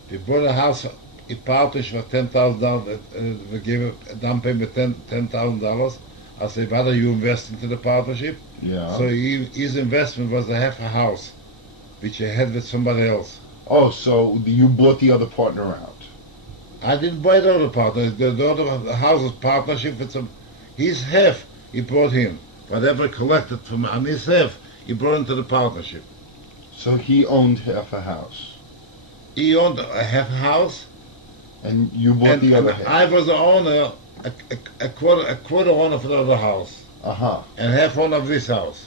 We bought a house in partnership for $10,000. We gave him a down payment $10,000. I said, "Whether you invest into the partnership?" Yeah. So his investment was a half a house, which he had with somebody else. Oh, so you bought the other partner out? I didn't buy the other partner. The other house was partnership with some. His half he brought in. Whatever collected from on his half, he brought into the partnership. So he owned half a house, He owned a half a house, and you bought and, the other and half. I was the owner, a quarter owner of the other house, Uh-huh. and half owner of this house.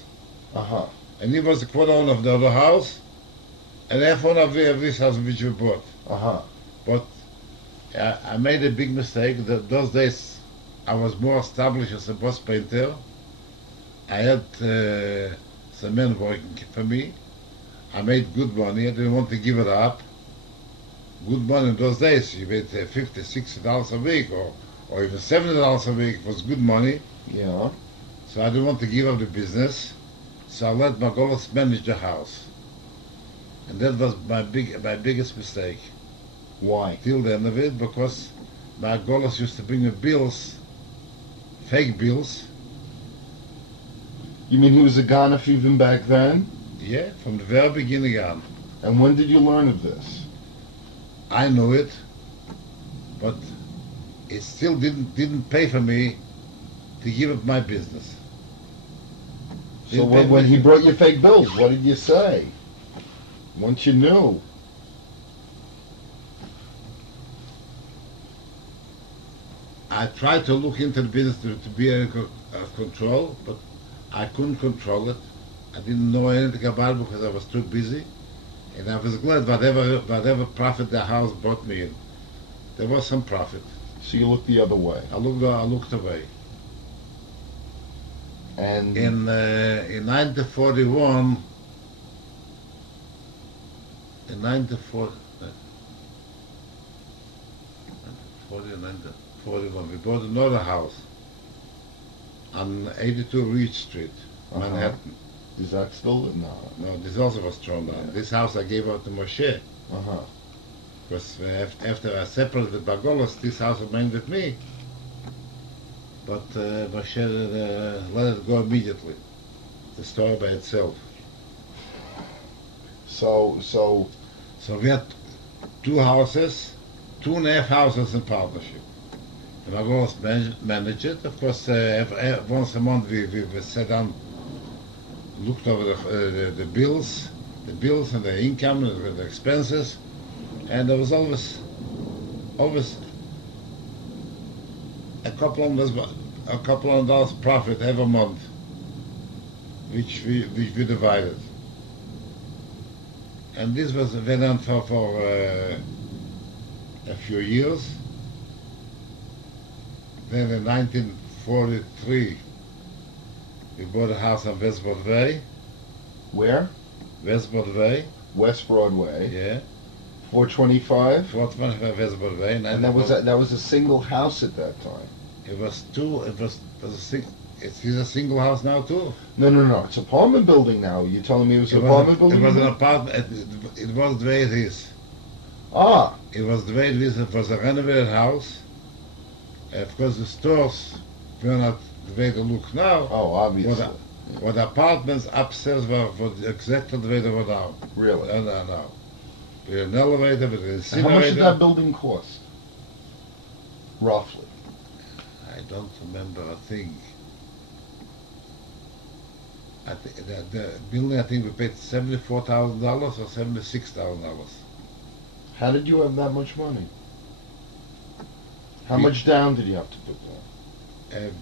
Uh-huh. And he was the quarter owner of the other house, and half owner of this house which we bought. Uh-huh. But I made a big mistake. Those days, I was more established as a boss painter. I had some men working for me. I made good money. I didn't want to give it up. Good money in those days. You made $50, $60 a week, or even $70 a week. It was good money. Yeah. So I didn't want to give up the business. So I let Margolis manage the house. And that was my biggest mistake. Why? Till the end of it, because Margolis used to bring me bills, fake bills. You mean he was a Ganef even back then? Yeah, from the very beginning on. And when did you learn of this? I knew it, but it still didn't pay for me to give up my business. So Didn't pay when me. he brought you fake bills, what did you say? Once you knew. I tried to look into the business to be in control, but I couldn't control it. I didn't know anything about it because I was too busy, and I was glad whatever profit the house brought me in. There was some profit. So you looked the other way. I looked away. And In 1941, in 1941, we bought another house on 82 Reed Street, Uh-huh. Manhattan. is that still no? No, this also was thrown down. Yeah. This house I gave out to Moshe, Uh-huh. because after I separated with Margolis, this house remained with me. But Moshe let it go immediately. The story by itself. So So we had two houses, 2.5 houses in partnership. And Margolis managed it. Of course, once a month we sat down, looked over the bills and the income and the expenses, and there was always a couple of dollars profit every month. which we divided. And this went on for a few years. Then in 1943, we bought a house on West Broadway. Where? West Broadway. West Broadway. Yeah. 425. 425 West Broadway. And that was a single house at that time. It was two. It was it's a single house now too. No. It's apartment building now. You're telling me it was an apartment building? It was an apartment. It was the way it is. Ah. It was the way it is. It was a renovated house. Of course, the stores were not the way they look now. Oh, obviously. What the apartments upstairs were exactly the way they were now. Really? No. With an elevator, with an incinerator. How much did that building cost? Roughly. I don't remember a thing. The building, I think we paid $74,000 or $76,000. How did you have that much money? How much down did you have to put down?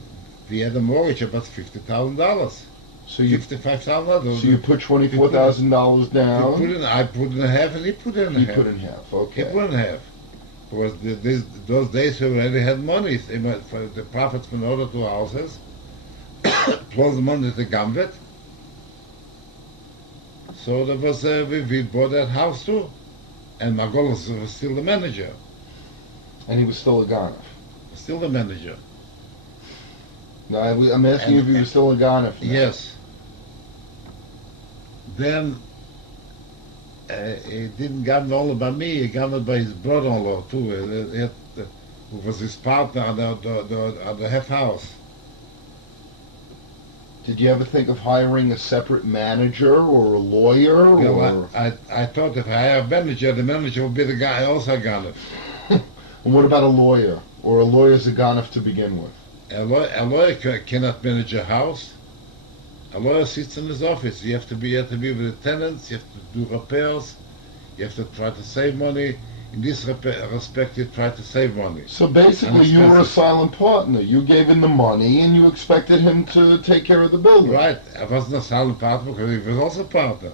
We had a mortgage about $50,000. So you $55,000. So you put $24,000 down. I put in half, and he put in half. He put in half. Okay. He put in half. Because those days we already had money. For the profits from the other two houses, plus the money that they come with. So there was we bought that house too, and Margolis was still the manager. And he was still a Ghana. Still the manager. No, I'm asking if he was still a Ghana. Yes. Then he didn't get it all by me. He got it by his brother-in-law too, who was his partner on the half house. Did you ever think of hiring a separate manager or a lawyer? Or I thought if I hire a manager, the manager would be the guy also got it. And what about a lawyer? Or a lawyer's a Ghana to begin with? A lawyer cannot manage a house. A lawyer sits in his office. You have to be with the tenants. You have to do repairs. You have to try to save money. In this respect, you try to save money. So basically, you were a silent partner. You gave him the money, and you expected him to take care of the building. Right. I wasn't a silent partner because he was also a partner.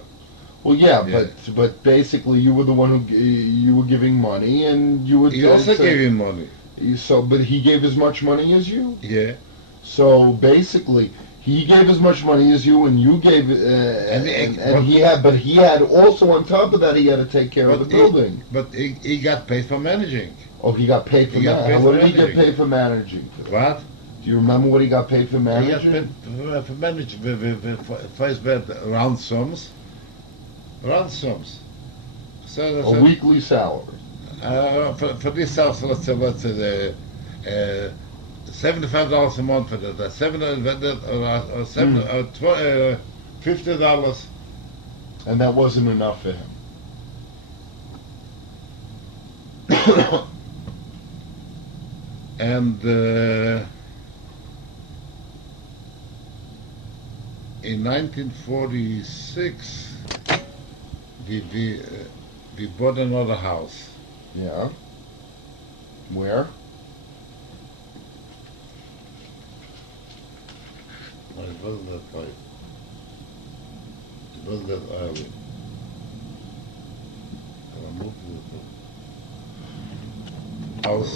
Well, yeah. But basically, you were the one who you were giving money, and you would. He also gave him money. But he gave as much money as you. Yeah. So basically, he gave as much money as you, and you gave, he had also on top of that, he had to take care of the building. But he got paid for managing. Oh, he got paid for managing. What did he get paid for managing? What? Do you remember what he got paid for managing? He got paid for managing. First we had round sums. So a weekly salary. For this house, let's say $75 a month for that. $50. And that wasn't enough for him. And in 1946, we bought another house. Yeah. Where? Well, it wasn't that late. It wasn't that early. I moved to the house.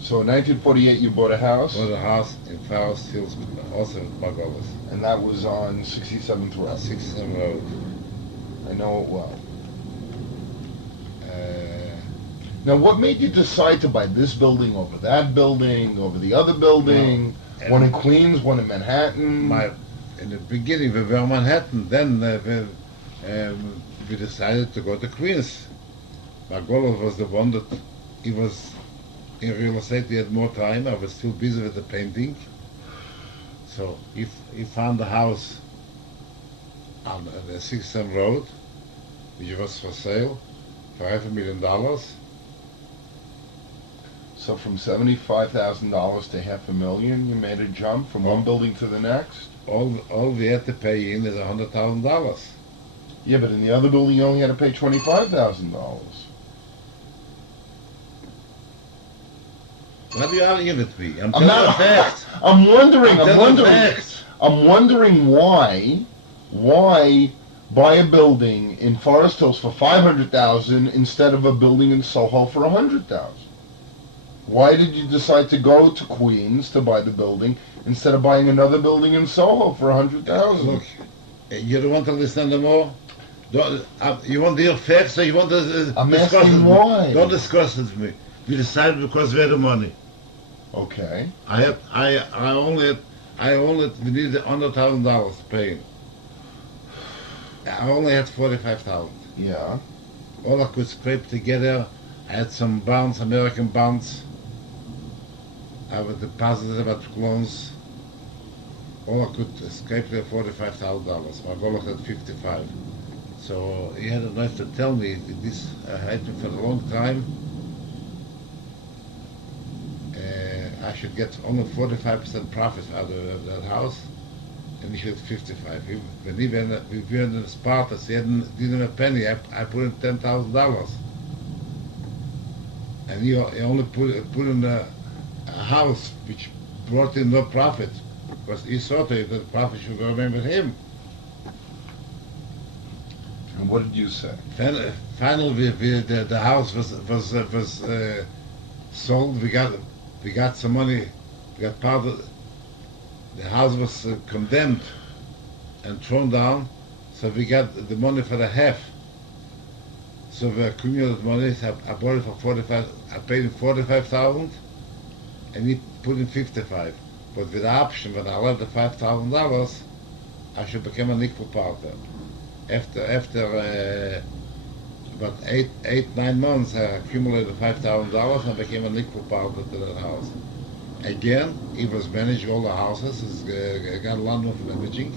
So in 1948 you bought a house? Bought a house in Forest Hills, also in Margolis. And that was on 67th Road? 67th Road. I know it well. Now, what made you decide to buy this building over that building, over the other building? One in Queens, one in Manhattan? In the beginning, we were in Manhattan. Then we decided to go to Queens. Margolis was the one that he was in real estate. He had more time. I was still busy with the painting. So he found a house on the 67th Road, which was for sale for $500,000. So from $75,000 to $500,000, you made a jump from one building to the next? All we had to pay in is $100,000. Yeah, but in the other building you only had to pay $25,000. What are you arguing with me? I'm wondering why Why buy a building in Forest Hills for $500,000 instead of a building in Soho for $100,000? Why did you decide to go to Queens to buy the building instead of buying another building in Soho for $100,000? Look, you don't want to listen anymore? You want to hear facts or you want to I'm discuss asking with me? why. Don't discuss it with me. We decided because we had the money. Okay. I only we needed $100,000 paying. I only had 45,000. Yeah. All I could scrape together, I had some bonds, American bonds. I was deposited about loans. All I could scrape there $45,000. My goal was at 55. So he had a knife to tell me this item for a long time. I should get only 45% profit out of that house, and he should 55. When we were in the Spartans, he didn't have a penny. I put in $10,000, and he only put in a house which brought in no profit, because he thought that the profit should remain with him. And what did you say? Finally, the house was sold. We got some money. We got part of the house was condemned and thrown down, so we got the money for the half. So we accumulated money. So I bought it for 45. I paid him 45,000, and he put in 55. But with the option, when I left the $5,000, I should become an equal partner. After about 9 months, I accumulated $5,000 and became an equal partner to that house. Again, he was managing all the houses. He's got a lot of managing.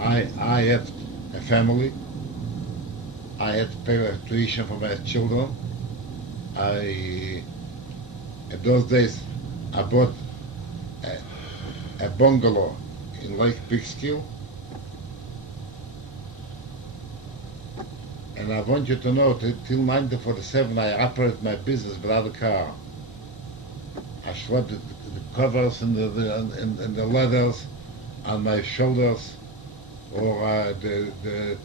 I had a family. I had to pay tuition for my children. In those days, I bought a bungalow in Lake Bigskill. And I want you to know, till 1947, I operated my business without a car. I schlepped the covers and the leathers on my shoulders, or the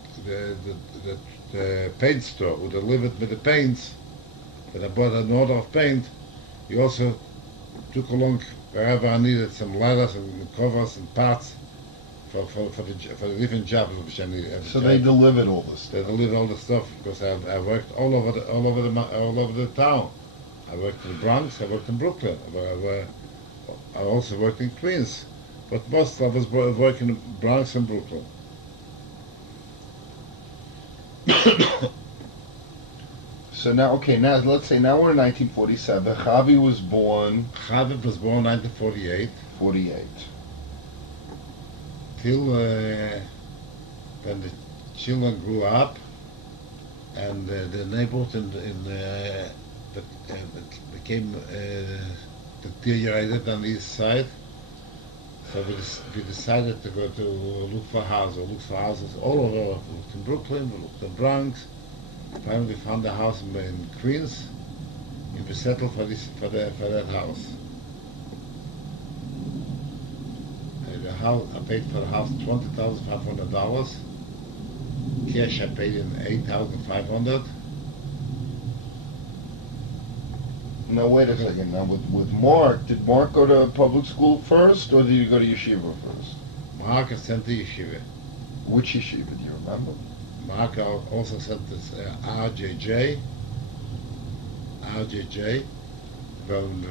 paint store who delivered me the paints. When I bought an order of paint, he also took along wherever I needed some leathers and covers and parts for the different jobs which I needed. So they delivered all this They stuff. delivered all the stuff because I worked all over the town. I worked in the Bronx. I worked in Brooklyn. I also worked in Queens, but most of us working in Bronx and Brooklyn. So now, okay, now let's say now we're in 1947. Javi was born Javier was born 1948. 48. Till when the children grew up, and the neighborhood became deteriorated on the east side. So we decided to go to look for houses all over. We looked in Brooklyn, we looked in Bronx. Finally, we found a house in Queens, and we settled for that house. The house, I paid for the house $20,500. Cash, I paid in $8,500. Now wait a second. Now with Mark, did Mark go to public school first, or did you go to yeshiva first? Mark sent to yeshiva. Which yeshiva do you remember? Mark also sent this RJJ. When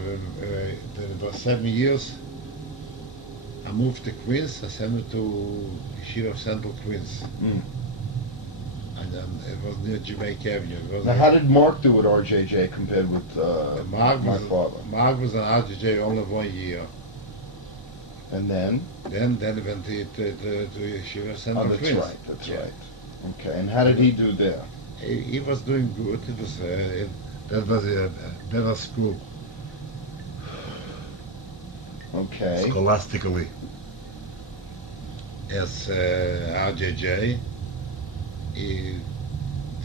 it was 7 years, I moved to Queens. I sent it to Yeshiva of Central Queens. Mm. And it was near Jamaica Avenue. Now how did Mark do at RJJ compared with Mark my father? Mark was an RJJ only 1 year. And then? Then he went to Yeshiva of Central Oh, that's Queens. right. That's right. Okay. And how did he do there? He was doing good. It was that was school. Okay. Scholastically, as RJJ,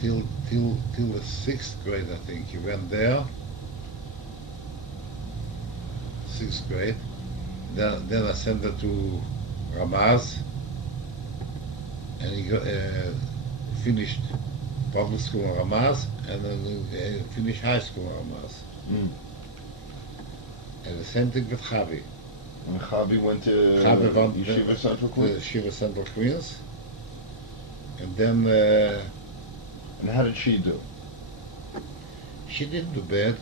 till the 6th grade, I think he went there. 6th grade. Then I sent her to Ramaz. and he finished public school in Ramaz, and then finished high school in Ramaz. Mm. And the same thing with Chavi. And Chavi went to Chavi went to Yeshiva Central Queens. Yeshiva Central Queens. And then And how did she do? she didn't do bad.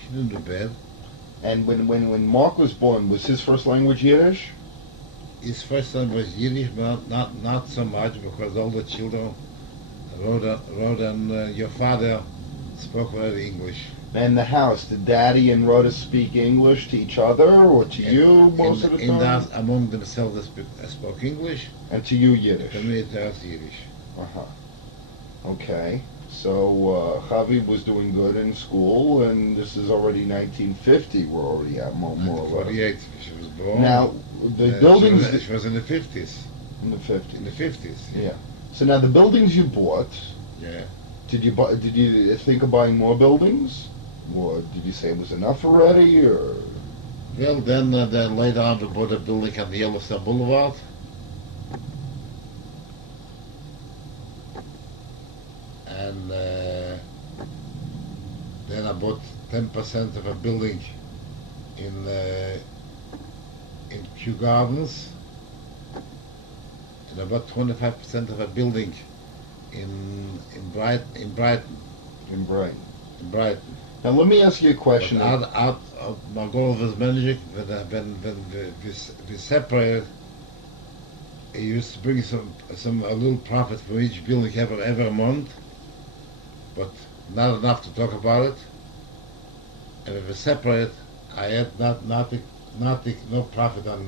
She didn't do bad. And when Mark was born, was his first language Yiddish? His first name was Yiddish, but not so much, because all the children, Rhoda and your father spoke already English. And the house, did Daddy and Rhoda speak English to each other, or to you most of the In time? the house, among themselves, they spoke English. And to you Yiddish? To me, it was Yiddish. Uh-huh. Okay. So Javi was doing good in school, and this is already 1950. We're already at more or less. 48, she was born. Now, the buildings She was in the 50s. in the 50s. In the 50s. Yeah. So now the buildings you bought, Yeah. did you think of buying more buildings? Or did you say it was enough already, or? Well, then later on we bought a building on the Yellowstone Boulevard. And then I bought 10% of a building in Kew Gardens, and I bought 25% of a building in Brighton. In Brighton. In Brighton. Now let me ask you a question. But out of my goal was managing when we separated. He used to bring a little profit for each building every month, but not enough to talk about it. And when we separated, I had no profit on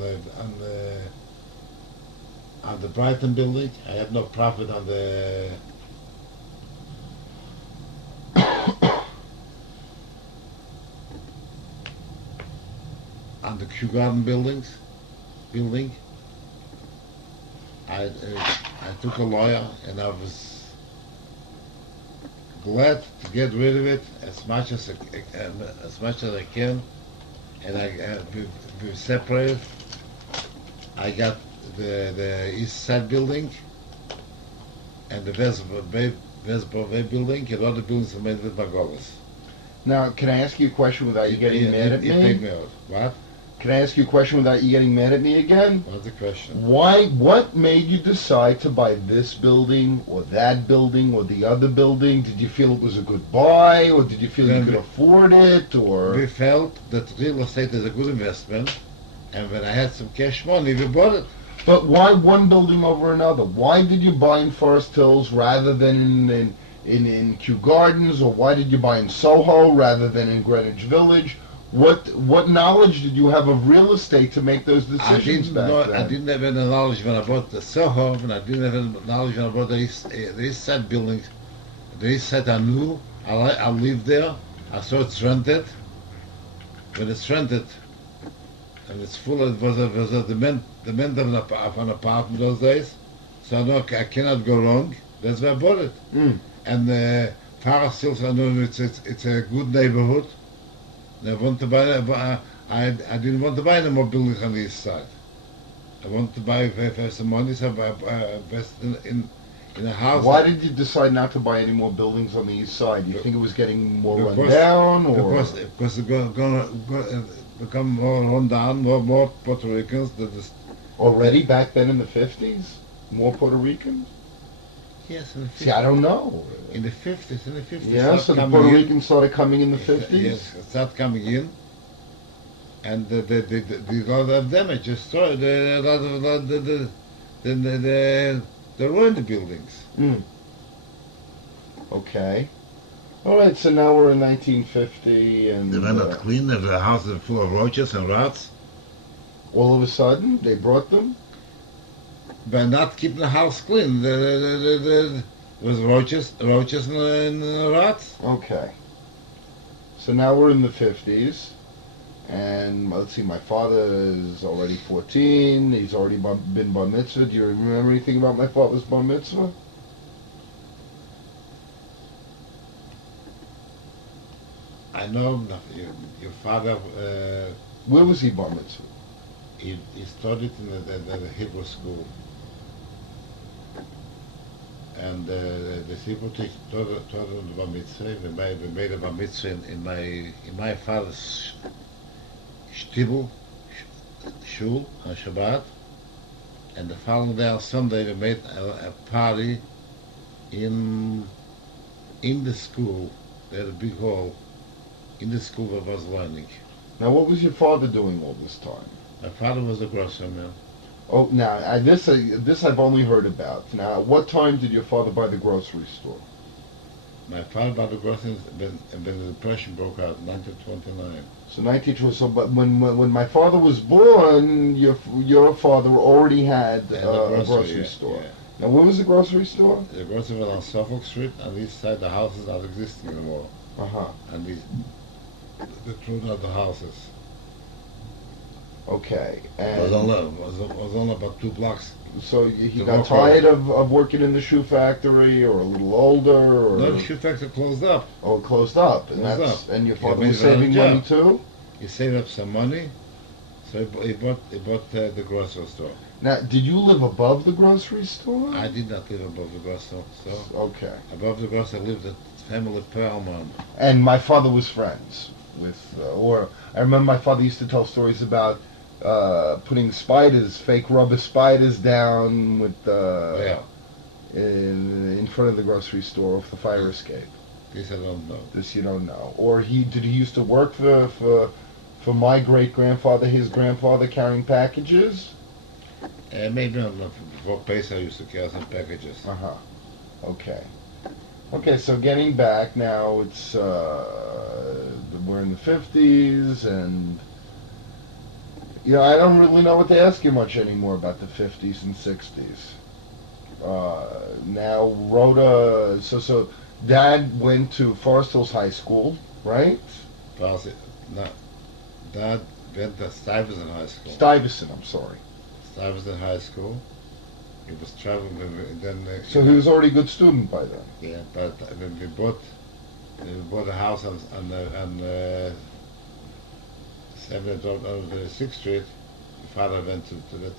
the Brighton building. I had no profit on the Kew Garden building. I took a lawyer, and I was glad to get rid of it as much as I can, and we separated. I got the East Side building and the West Broadway building, and all the buildings are made with Margolis. Now, can I ask you a question without you getting mad at You paid me? me out. What? Can I ask you a question without you getting mad at me again? What's the question? What made you decide to buy this building or that building or the other building? Did you feel it was a good buy, or did you feel you could afford it, or? We felt that real estate is a good investment, and when I had some cash money, we bought it. But why one building over another? Why did you buy in Forest Hills rather than in Kew Gardens, or why did you buy in Soho rather than in Greenwich Village? What knowledge did you have of real estate to make those decisions back then? I didn't have any knowledge when I bought the Soho, and I didn't have any knowledge when I bought the East Side buildings. The East Side I knew. I lived there. I saw it's rented. When it's rented, and it's full, it was a demand of an apartment those days. So I know I cannot go wrong. That's why I bought it. Mm. And Forest Hills, I know it's a good neighborhood. And I want to buy. I didn't want to buy any more buildings on the east side. I want to buy if I have some money, so I invest in a house. Why did you decide not to buy any more buildings on the east side? You think it was getting more run Because- down, or? Because it's going to become more run down, more Puerto Ricans. Already back then in the 50s? More Puerto Ricans? Yes, in the 50s. See, I don't know. In the 50s. Yeah, so the Puerto Ricans started coming in the 50s? Yes, it started coming in. And the lot of damage, destroyed, the ruined the buildings. Mm. Okay. All right, so now we're in 1950, and They were not clean, the house is full of roaches and rats. all of a sudden they brought them. By not keeping the house clean, there was roaches and rats. Okay. So now we're in the 50s, and let's see, my father is already 14. He's already been bar mitzvah. Do you remember anything about my father's bar mitzvah? I know your father. Where was he bar mitzvah? He studied in the Hebrew school. and the people taught the bar mitzvah. We made a bar mitzvah in my father's shtibel, shul on Shabbat, and the following day on Sunday we made a party in the school. They had a big hall in the school where I was learning. Now, what was your father doing all this time? My father was a grocer man. Oh, now this I've only heard about. Now, at what time did your father buy the grocery store? My father bought the groceries when the Depression broke out in 1929. So 1920. So, but when my father was born, your father already had a grocery store. Yeah. Now, where was the grocery store? The grocery was on Suffolk Street, and this side the houses not existing anymore. And they threw out the houses. Okay. It was only about 2 blocks. So he got tired of working in the shoe factory, or a little older, or no, the shoe factory closed up. Oh, it closed up, and your father was saving money too. He saved up some money, so he bought the grocery store. Now, did you live above the grocery store? I did not live above the grocery store. Okay. Above the grocery, I lived at family Perlman. And my father was friends with, or I remember my father used to tell stories about putting spiders, fake rubber spiders, down with in front of the grocery store off the fire escape. This I don't know. This you don't know. Or did he used to work for my great grandfather, his grandfather, carrying packages? Maybe not. Before Pesach, I used to carry some packages. Okay. Okay, so getting back now, it's we're in the 50s, and I don't really know what to ask you much anymore about the 50s and 60s. Now, Rhoda, so Dad went to Forest Hills High School, right? No, Dad went to Stuyvesant High School. Stuyvesant, I'm sorry. Stuyvesant High School. He was traveling then. So he was already a good student by then. Yeah, but when we bought a house on 7th of the 6th Street, my father went to that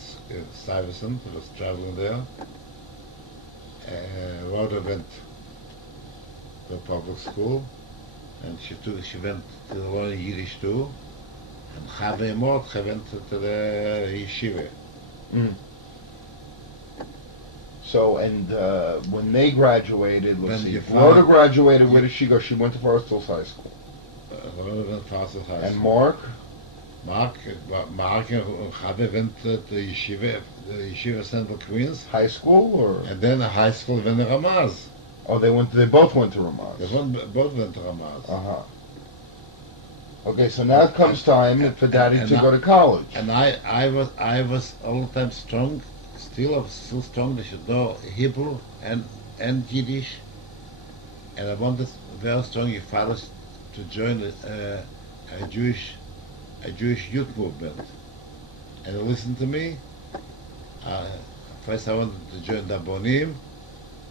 Stuyvesant. He was traveling there. Rhoda went to public school, and she went to learn Yiddish too. And Chave Mordechai went to the yeshiva. So, and when they graduated, Rhoda graduated, where did she go? She went to Forest Hills High School. Rhoda went to Forest Hills High School. And Mark and Chave went to the yeshiva Central Queens. High school, or? And then the high school went to Ramaz. Oh, they both went to Ramaz. They both went to Ramaz. Okay, so now it comes time for Daddy to go to college. And I was all the time strong. Still strong. They should know Hebrew and Yiddish. And I wanted very strong your father to join a Jewish youth movement. And he listened to me. First I wanted to join the Bonim.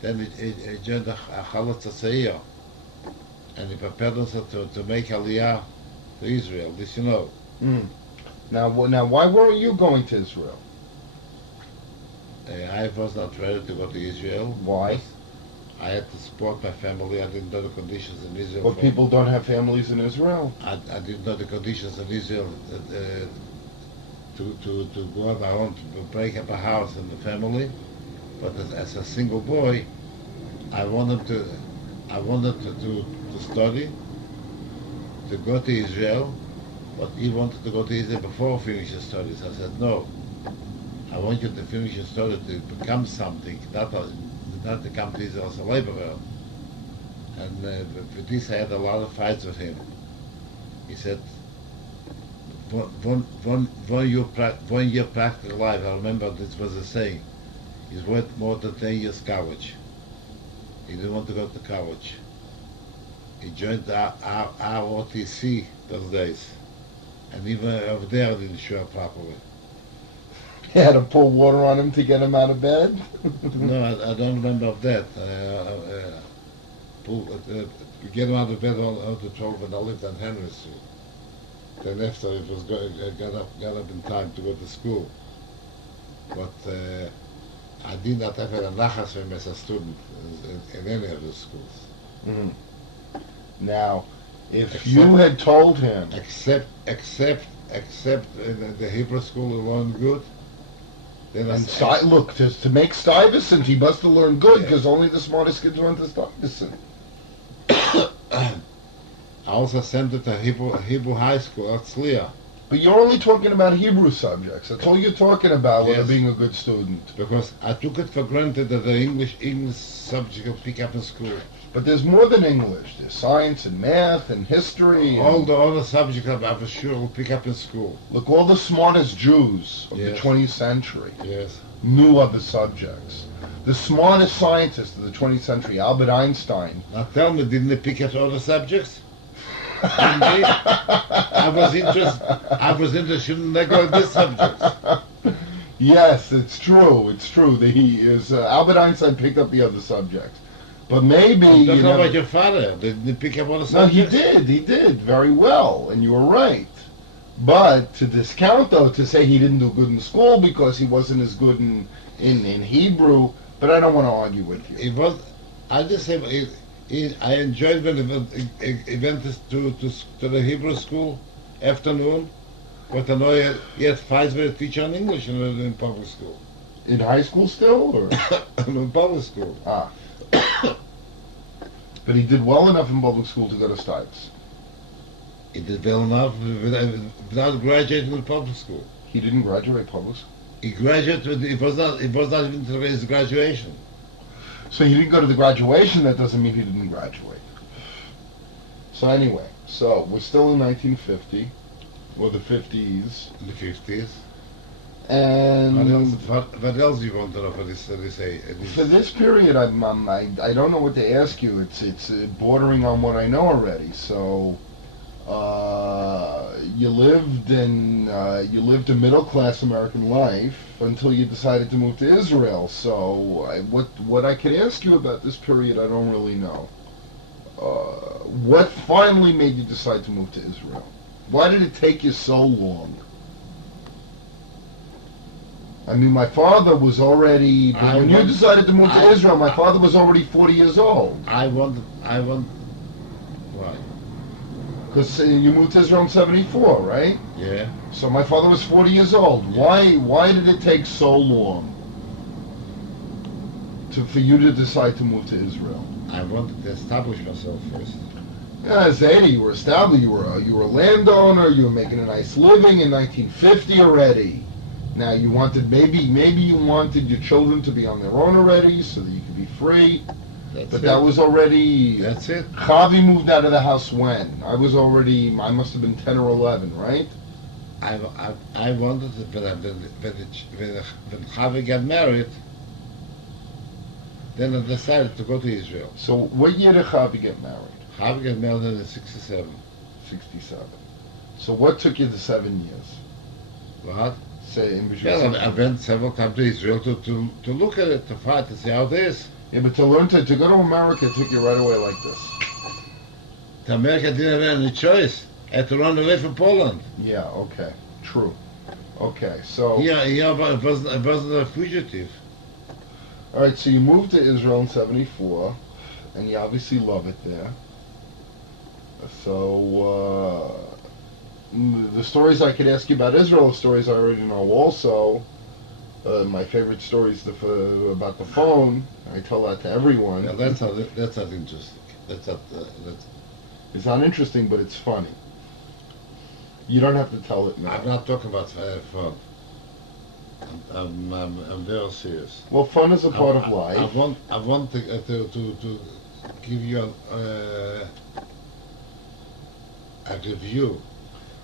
Then he joined the Chalot Tzatzair. And he prepared himself to make Aliyah to Israel. This you know. Now, why weren't you going to Israel? I was not ready to go to Israel. Why? I had to support my family. I didn't know the conditions in Israel. But people don't have families in Israel. I didn't know the conditions in Israel to go on my own, to break up a house and the family. But as a single boy, I wanted to study, to go to Israel. But he wanted to go to Israel before finishing studies. I said no. I want you to finish your study to become something, not to come to Israel as a laborer. And for this I had a lot of fights with him. He said, one year practical life, I remember this was a saying, is worth more than 10 years college. He didn't want to go to college. He joined our ROTC those days. And even over there he didn't show up properly. You had to pour water on him to get him out of bed? No, I don't remember of that. Get him out of bed on the 12 when I lived on Henry Street. Then after it was got up in time to go to school. But I did not have a nachas when as a student in any of the schools. Mhm. Now, if Except- you had told him, Except the Hebrew school learned good. Then and I look, to make Stuyvesant, he must have learned good, Yeah. because only the smartest kids went to Stuyvesant. I also sent it to Hebrew high school at Slia But you're only talking about Hebrew subjects. That's all you're talking about when Yes. being a good student. because I took it for granted that the English subject will pick up in school. But there's more than English. There's science and math and history. All And, the other subjects I was sure will pick up in school. look, all the smartest Jews of the Yes. 20th century Yes. knew other subjects. The smartest scientist of the 20th century, Albert Einstein. Now tell me, didn't they pick up other subjects? Didn't they? I was interested in this subject. Yes, it's true. It's true. Albert Einstein picked up the other subjects. But maybe... I'm talking never- about your father. Didn't he pick up other No, he subjects? did very well, and you were right. But to discount, though, to say he didn't do good in school because he wasn't as good in Hebrew, but I don't want to argue with you. It was. I just say I enjoyed when he went to the Hebrew school afternoon, but I know he had fights with a teacher in English in public school. In high school still, or? In public school. But he did well enough in public school to go to Stuyvesant. He did well enough without graduating in public school. He didn't graduate public school. He graduated. It was not even to his graduation. So he didn't go to the graduation, that doesn't mean he didn't graduate. So anyway, we're still in 1950, or the 50s. In the 50s. And What else do you want to know for this? for this period, I don't know what to ask you. It's bordering on what I know already. So, you lived a middle class American life until you decided to move to Israel. So, what I could ask you about this period, I don't really know. What finally made you decide to move to Israel? Why did it take you so long? I mean, my father was already, when you decided to move to Israel, my father was already 40 years old. I want. Why? Because you moved to Israel in 74, right? Yeah. So my father was 40 years old. Yeah. Why did it take so long for you to decide to move to Israel? I wanted to establish myself first. Yeah, Zayda, you were established, you were a landowner, you were making a nice living in 1950 already. Now maybe you wanted your children to be on their own already so that you could be free. That was already... That's it. Chavi moved out of the house when? I must have been 10 or 11, right? I wanted to, when Chavi got married, then I decided to go to Israel. So what year did Chavi get married? Chavi got married in 67. 67. So what took you the 7 years? What? Say in between. Well, I went several times to Israel to look at it, to fight, to see how it is. Yeah, but to learn to go to America took you right away like this. To America didn't have any choice. I had to run away from Poland. Yeah, okay. True. Okay, so... Yeah, I wasn't a fugitive. Alright, so you moved to Israel in 74, and you obviously love it there. So, the stories I could ask you about Israel are stories I already know also. My favorite story is about the phone. I tell that to everyone. Yeah, that's not interesting. That's It's not interesting, but it's funny. You don't have to tell it now. I'm not talking about fun. I'm very serious. Well, fun is a part of life. I want to give you a review.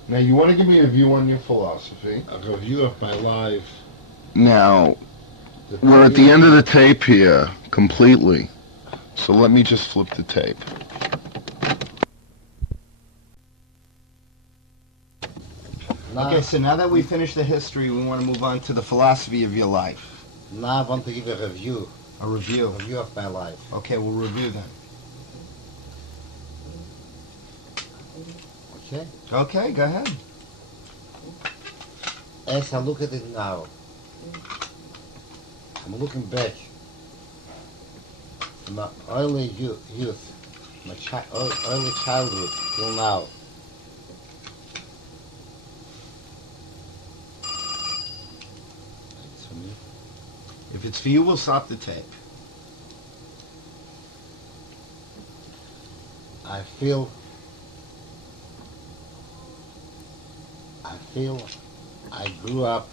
Now, you want to give me a view on your philosophy? A review of my life. Now, we're at the end of the tape here, completely. So let me just flip the tape. Okay, so now that we finished the history, we want to move on to the philosophy of your life. Now I want to give a review. A review. A review of my life. Okay, we'll review then. Okay? Okay, go ahead. As I look at it now, I'm looking back to my early youth, my early childhood till now. It's for me. If it's for you, we'll stop the tape. I feel I grew up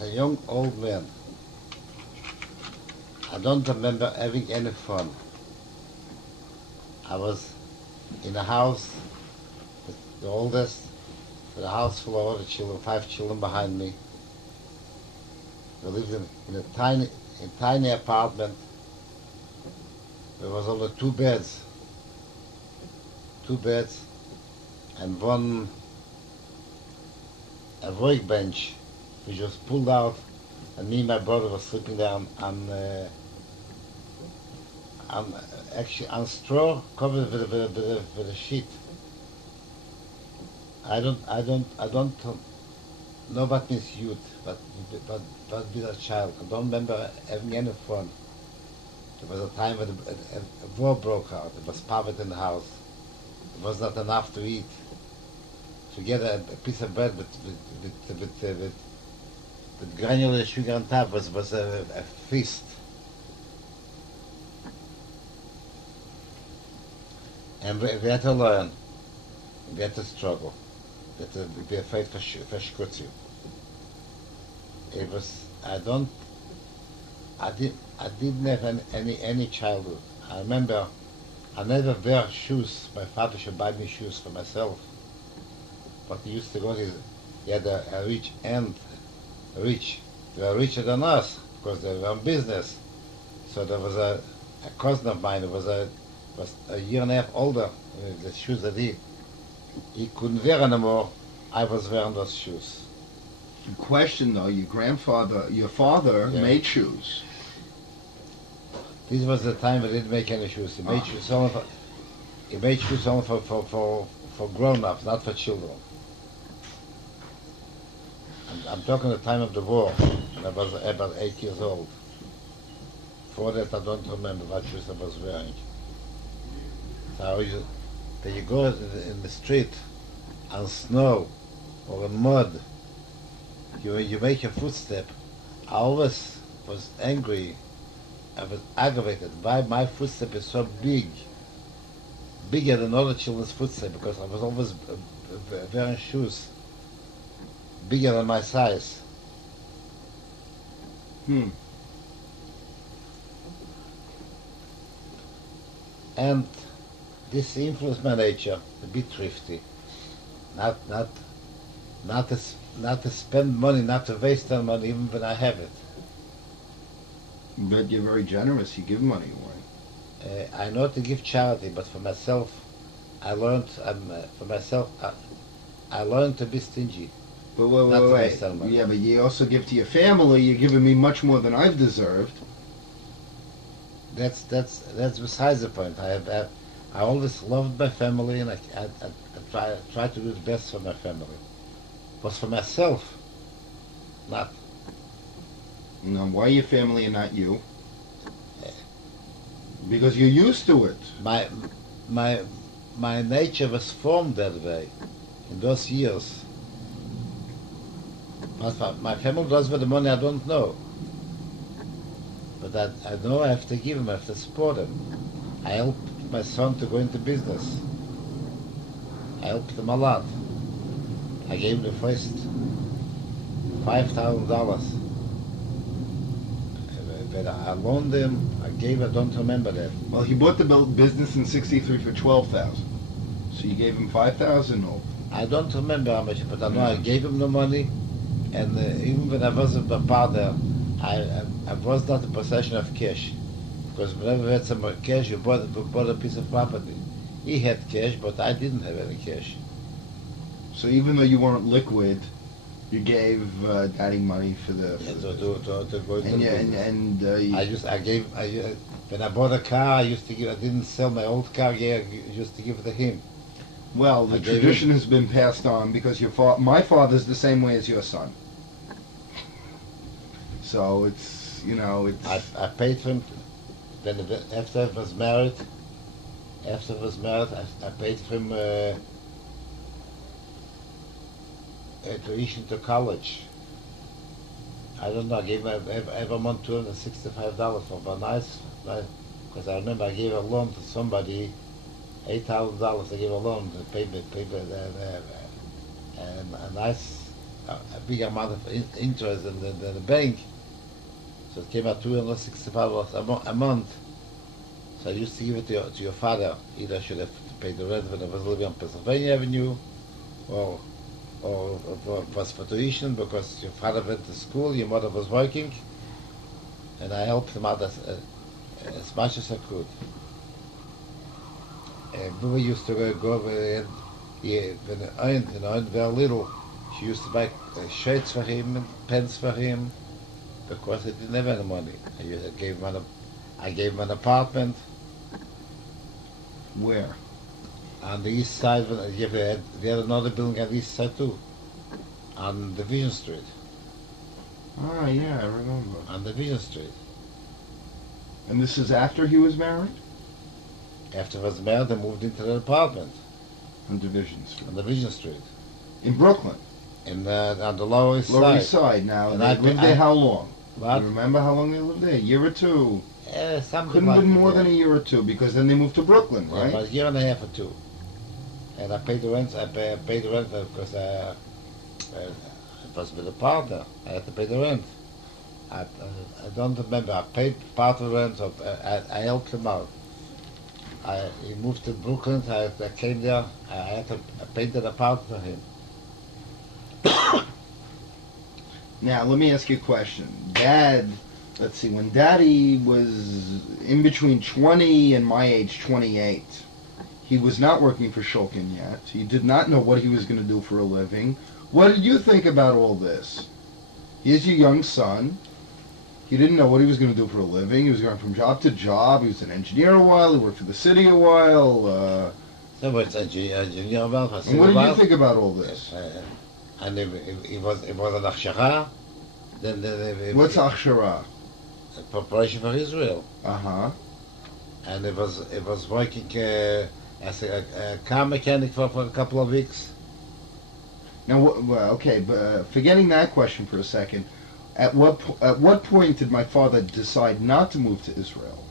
as a young old man. I don't remember having any fun. I was in a house, the oldest, with a house full of other children, 5 children behind me. We lived in a tiny apartment. There was only 2 beds, and a workbench, which was pulled out, and me and my brother were sleeping there on straw covered with a sheet. I don't know what means youth, but be a child. I don't remember having any fun. There was a time when a war broke out. There was poverty in the house. There was not enough to eat. To get a piece of bread with granular sugar on top was a feast. And we had to learn. We had to struggle. We had to be afraid for shkutzu. It was. I didn't have any childhood. I remember I never wear shoes. My father should buy me shoes for myself. But he used to go, he had a rich aunt, rich. They were richer than us because they were in business. So there was a cousin of mine who was a year and a half older. The shoes that he couldn't wear anymore, I was wearing those shoes. Question though, your father Yeah. made shoes. This was the time we didn't make any shoes. He made shoes only for grown-ups, not for children. I'm talking the time of the war, when I was about 8 years old. Before that, I don't remember what shoes I was wearing. So when you go in the street on snow or in mud, you make a footstep. I always was angry. I was aggravated. Why my footstep is so big, bigger than other children's footstep, because I was always wearing shoes bigger than my size. And this influenced my nature to be thrifty, not to spend money, not to waste our money even when I have it. But you're very generous. You give money away. I know to give charity, but for myself, I learned. I learned to be stingy. But Not to wait. waste our money. Yeah, but you also give to your family. You're giving me much more than I've deserved. That's besides the point. I always loved my family, and I try to do the best for my family. But for myself, not. Now, why your family and not you? Because you're used to it. My nature was formed that way in those years. My family does with the money, I don't know. But I know I have to give him, I have to support him. I helped my son to go into business. I helped him a lot. I gave him the first $5,000. But I loaned him, I don't remember that. Well, he bought the business in '63 for $12,000. So you gave him $5,000. No. I don't remember how much, but I know I gave him the money, and even when I was a partner, I was not in possession of cash, because whenever we had some cash, you bought a piece of property. He had cash, but I didn't have any cash. So even though you weren't liquid, you gave Daddy money for the. To go into business. And When I bought a car, I didn't sell my old car. I used to give it to him. well, the tradition has been passed on because my father's the same way as your son. So it's, you know, it's... I paid for him after I was married. I paid for him tuition to college. I don't know, I gave him every month $265 for a nice, because I remember I gave a loan to somebody, $8,000. I gave a loan to pay and a nice, a big amount of interest in the bank. So it came out $265 a month. So I used to give it to your father. Either should have paid the rent when I was living on Pennsylvania Avenue, or was for tuition because your father went to school, your mother was working, and I helped him out as much as I could. We used to go over when the aunt were little, she used to buy shirts for him and pens for him because he didn't have any money. I gave him an apartment. Where? On the east side, we had another building on the east side too, on Division Street. Ah, yeah, I remember. On Division Street. And this is after he was married? After I was married, I moved into the apartment. On Division Street. On Division Street. In Brooklyn? On the Lower East Side. Lower East Side. Now, And they lived there how long? What? You remember how long they lived there? A year or two? Something Couldn't like have been more that. than a year or two, because then they moved to Brooklyn, Yeah, right? about a year and a half or two. And I paid the rent. I paid the rent because it was with a partner. I had to pay the rent. I don't remember. I paid part of the rent. So I helped him out. He moved to Brooklyn. I came there. I painted an apartment for him. Now, let me ask you a question. Dad, let's see, when Daddy was in between 20 and my age, 28, he was not working for Shulkin yet. He did not know what he was going to do for a living. What did you think about all this? Here's your young son. He didn't know what he was going to do for a living. He was going from job to job. He was an engineer a while. He worked for the city a while. So what's engineer about? And what did you think about all this? And it was an achshara. Then What's Achshara? Preparation for Israel. Uh-huh. And it was working as a car mechanic for a couple of weeks. Now, well, okay, but forgetting that question for a second, at what point did my father decide not to move to Israel?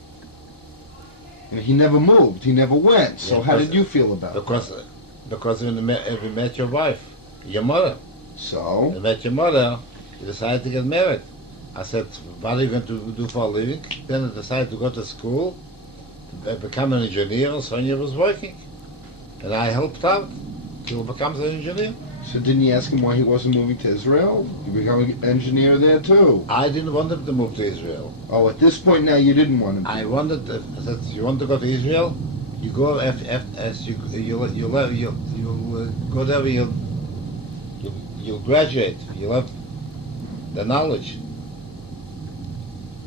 And he never moved. He never went. So Yeah, how did you feel about it? Because when we met your wife, your mother. So? We met your mother, you decided to get married. I said, what are you going to do for a living? Then I decided to go to school, to become an engineer, and Sonia was working. And I helped out till becomes an engineer. So didn't you ask him why he wasn't moving to Israel? You become an engineer there too. I didn't want him to move to Israel. Oh, at this point now you didn't want him to. I said, you want to go to Israel? You go as you'll go there. You'll graduate. You'll have the knowledge.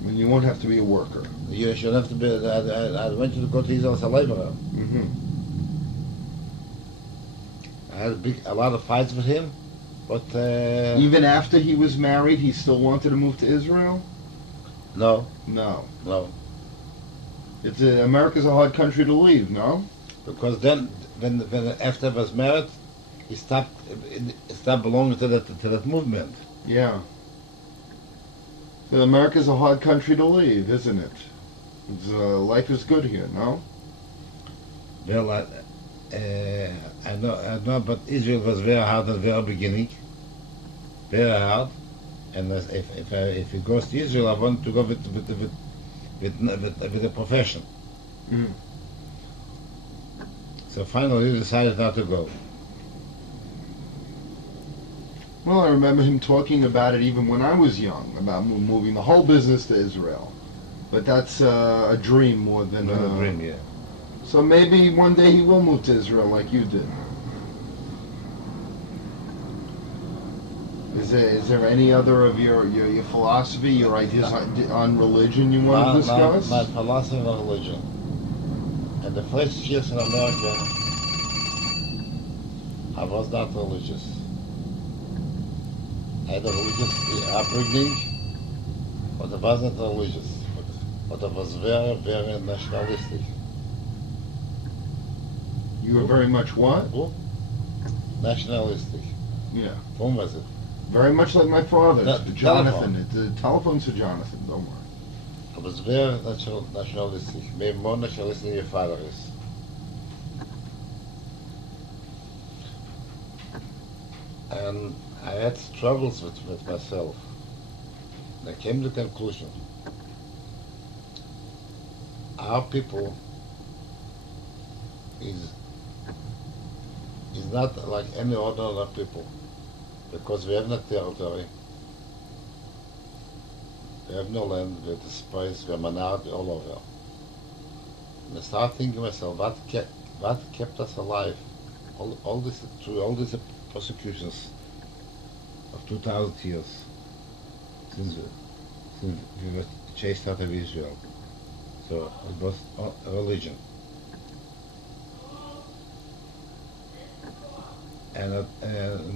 And you won't have to be a worker. You should have to be. I want you to go to Israel as a laborer. Mm-hmm. I had a lot of fights with him, but Even after he was married, he still wanted to move to Israel? no. It's America's a hard country to leave, no? Because then, when after I was married, he stopped belonging to that movement. Yeah. But America's a hard country to leave, isn't it? It's, life is good here, no? Well, I know, but Israel was very hard at the very beginning, very hard. And if he goes to Israel, I want to go with a profession. Mm. So finally, he decided not to go. Well, I remember him talking about it even when I was young, about moving the whole business to Israel. But that's a dream more than Not a dream, yeah. So maybe one day he will move to Israel like you did. Is there any other of your philosophy, your ideas on religion you want to discuss? My philosophy of religion. And the first years in America, I was not religious. I had a religious upbringing, but it wasn't religious. But it was very, very nationalistic. You were very much what? Who? Nationalistic. Yeah. Whom was it? Very much like my father, The Jonathan. The telephone's to Jonathan, don't worry. It was very nationalistic. Maybe more nationalistic than your father is. And I had struggles with myself. I came to the conclusion, our people is not like any other people, because we have no territory, we have no land, we have despised, we are minority all over. And I started thinking to myself, what kept us alive? All this, through all these persecutions of 2,000 years since we were chased out of Israel. So it was a religion. And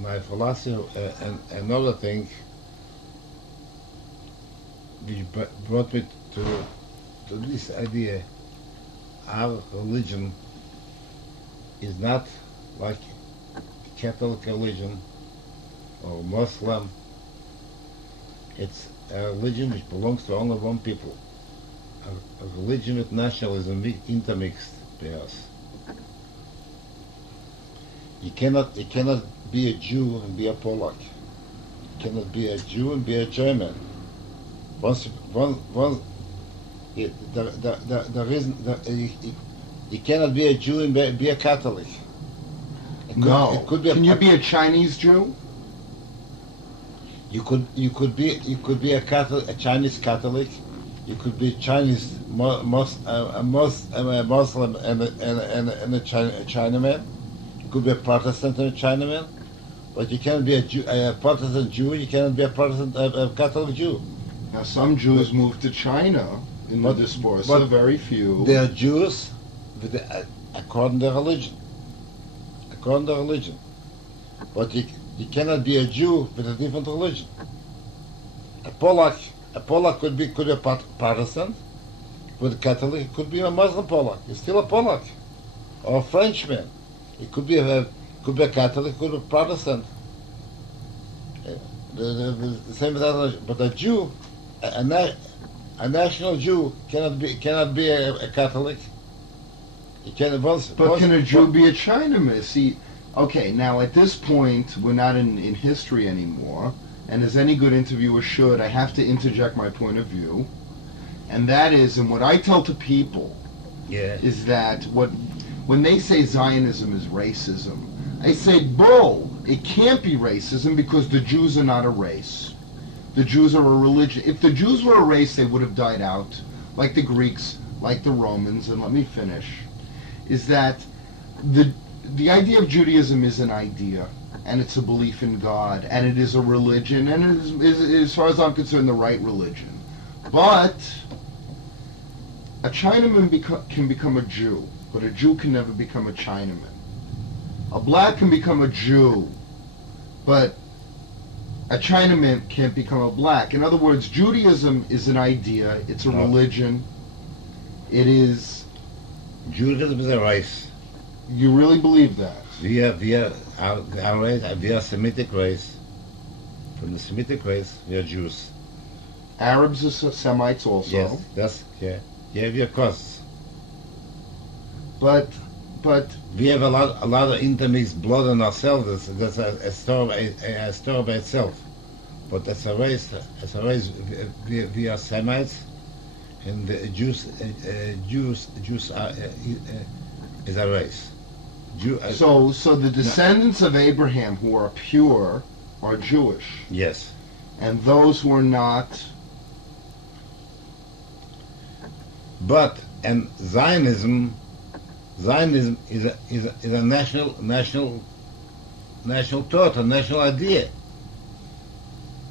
my philosophy, and another thing which brought me to this idea, our religion is not like Catholic religion or Muslim. It's a religion which belongs to only one people. A religion with nationalism intermixed by us. You cannot be a Jew and be a Polak. You cannot be a Jew and be a German. You cannot be a Jew and be a Catholic. Can you be a Chinese Jew? You could be a Catholic, a Chinese Catholic. You could be Chinese a Muslim and a Chinaman. You could be a Protestant and a Chinaman, but you can't be a Protestant Jew. You cannot be a Protestant Catholic Jew. Now some Jews moved to China in the diaspora. Very few. They are Jews according to religion. According to religion, but you cannot be a Jew with a different religion. A Polak could be a Protestant, could be Catholic, could be a Muslim Polak. He's still a Polak, or a Frenchman. He could be a Catholic, could be a Protestant. The same with other, but a Jew, a national Jew cannot be a Catholic. Can a Jew be a Chinaman? See, okay, now at this point, we're not in history anymore, and as any good interviewer should, I have to interject my point of view, and that is, and what I tell to people is that when they say Zionism is racism, I say, bull, it can't be racism because the Jews are not a race. The Jews are a religion. If the Jews were a race, they would have died out, like the Greeks, like the Romans, and let me finish. Is that the idea of Judaism is an idea, and it's a belief in God, and it is a religion, and it is as far as I'm concerned, the right religion. But a Chinaman can become a Jew, but a Jew can never become a Chinaman. A black can become a Jew, but a Chinaman can't become a black. In other words, Judaism is an idea, it's a religion, it is... Judaism is a race. You really believe that? We are race. We are Semitic race. From the Semitic race, we are Jews. Arabs are Semites also. Yes, we are costs. But we have a lot of intermixed blood in ourselves. That's a story by itself. But as a race, we are Semites. And the Jews are is a race. So the descendants of Abraham who are pure are Jewish. Yes. And those who are not. But Zionism is a national thought, a national idea.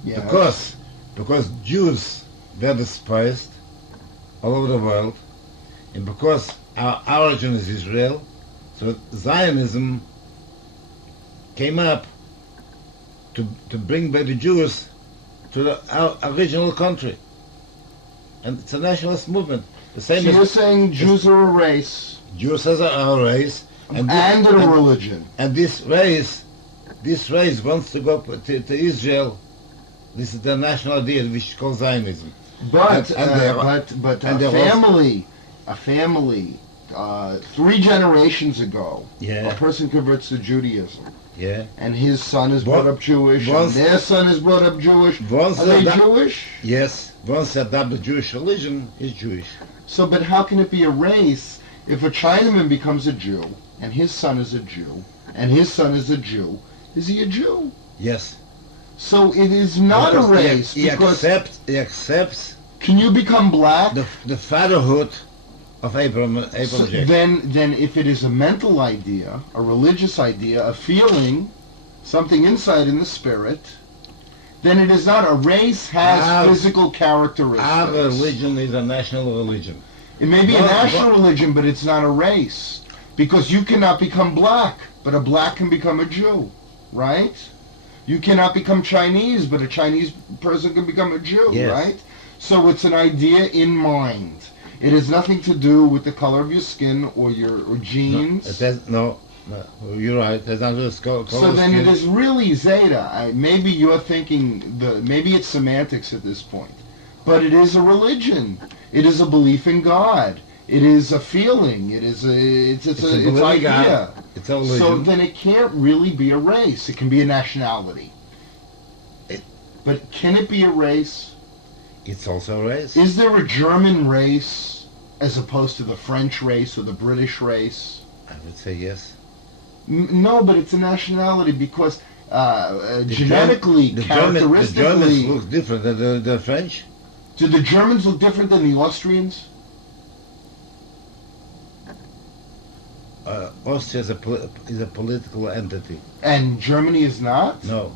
Yes. Because Jews were despised all over the world, and because our origin is Israel, so Zionism came up to bring back the Jews to our original country. and it's a nationalist movement. The So same you're as saying Jews are a race Jews as a race, and this- a religion. and this race wants to go to Israel. This is the national idea, which is called Zionism. But and a there was- family, 3 generations ago, Yeah. a person converts to Judaism, Yeah. and his son is What- brought up Jewish, and once- their son is brought up Jewish. Once Are they that- Jewish? Yes. Once they adopt the Jewish religion, is Jewish. So, but how can it be a race if a Chinaman becomes a Jew, and his son is a Jew, and his son is a Jew? Is he a Jew? Yes. So it is not a Because race He because accepts can you become black? the fatherhood of Abraham So Jacob. then if it is a mental idea, a religious idea, a feeling, something inside in the spirit, then it is not. A race has Our- physical characteristics. Our religion is a national religion. It may be a Well, national well- religion, but it's not a race. Because you cannot become black, but a black can become a Jew, right? You cannot become Chinese, but a Chinese person can become a Jew, Yes. right? So it's an idea in mind. It has nothing to do with the color of your skin or your genes. No, you're right. It has not to do So then it is really Zeta. Maybe you're thinking maybe it's semantics at this point, but it is a religion. It is a belief in God. It is a feeling. It is it's idea. It's a religion. So then it can't really be a race. It can be a nationality. But can it be a race? It's also a race. Is there a German race as opposed to the French race or the British race? I would say yes. No, but it's a nationality because The genetically, the characteristically, Germans look different than the French. do the Germans look different than the Austrians? Austria is a political entity. And Germany is not? No.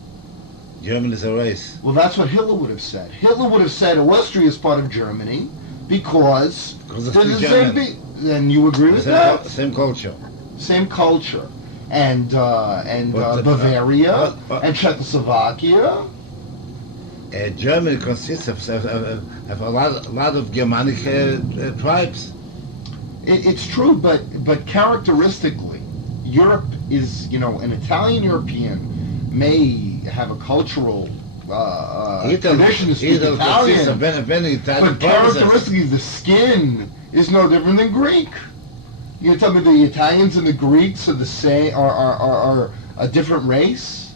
Germany is a race. Well, that's what Hitler would have said. Hitler would have said Austria is part of Germany because Because they're it's the German. same. Then you agree with that? Same culture. Same culture, and But, Bavaria but- and Czechoslovakia. Germany consists of a lot of Germanic tribes. It's true, but characteristically, Europe is, an Italian European may have a cultural tradition to speak Italy consists of Italian, many Italian but provinces. characteristically, the skin is no different than Greek. You tell me the Italians and the Greeks are the same, are a different race?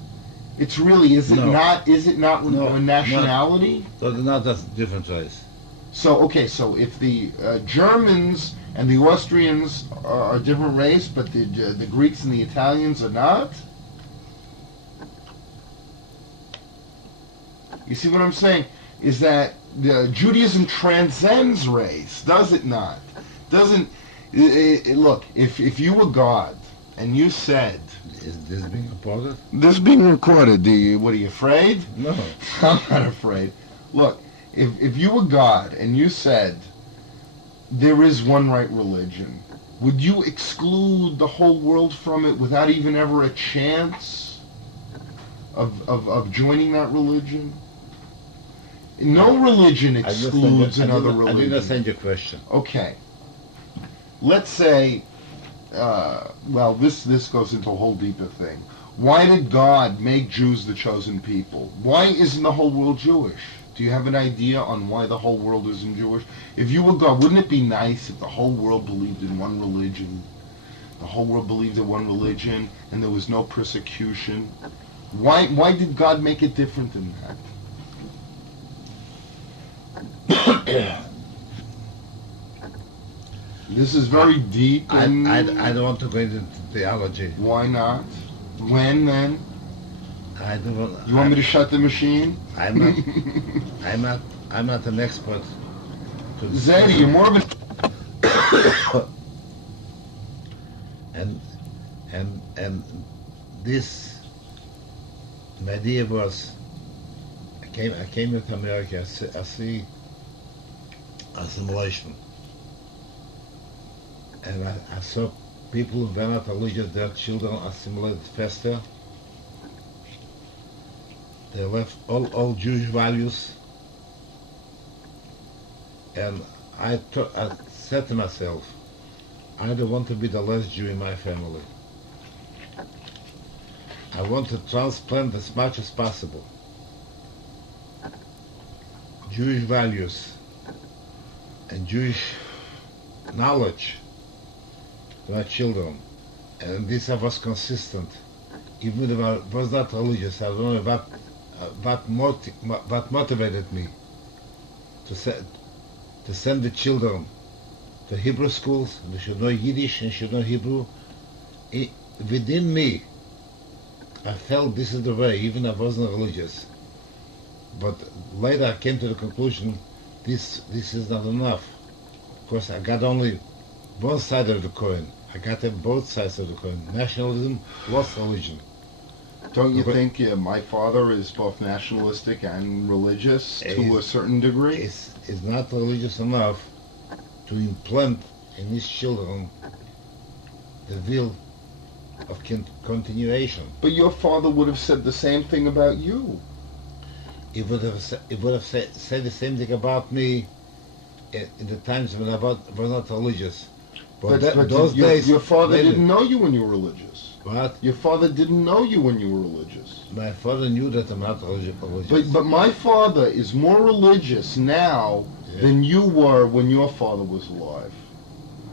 It's really, is it No. not? Is it not No, a nationality? So they're not a different race. So if the Germans and the Austrians are a different race, but the Greeks and the Italians are not. You see what I'm saying? Is that Judaism transcends race, does it not? Doesn't look, if you were God and you said, Is this being reported? this being recorded, what are you afraid? No. I'm not afraid. Look, if you were God and you said there is one right religion, would you exclude the whole world from it without even ever a chance of joining that religion? No religion excludes another I didn't religion. understand your question. Okay. Let's say, this goes into a whole deeper thing. Why did God make Jews the chosen people? Why isn't the whole world Jewish? Do you have an idea on why the whole world isn't Jewish? If you were God, wouldn't it be nice if the whole world believed in one religion? The whole world believed in one religion and there was no persecution. Why did God make it different than that? This is very deep. I And don't want to go into theology. why not? When then? I don't want. You want me to shut the machine? I'm not. I'm not an expert. To Zadie, you're more of an... and this my idea was I came into America. I see assimilation, and I saw people who were not religious, their children assimilated faster. They left all Jewish values, And I said to myself, I don't want to be the last Jew in my family. I want to transplant as much as possible Jewish values and Jewish knowledge to my children. And this I was consistent. Even if I was not religious, I don't know what motivated me to send the children to Hebrew schools. They should know Yiddish and should know Hebrew. Within me, I felt this is the way, even I wasn't religious. But later I came to the conclusion, this is not enough. Of course, I got only one side of the coin. I got both sides of the coin, nationalism plus religion. Don't you think my father is both nationalistic and religious to a certain degree? It's not religious enough to implant in his children the will of continuation. But your father would have said the same thing about you. He would have said the same thing about me in the times when I was not religious. But those days, your father didn't know you when you were religious. What? Your father didn't know you when you were religious. My father knew that I'm not religious. But my father is more religious now than you were when your father was alive.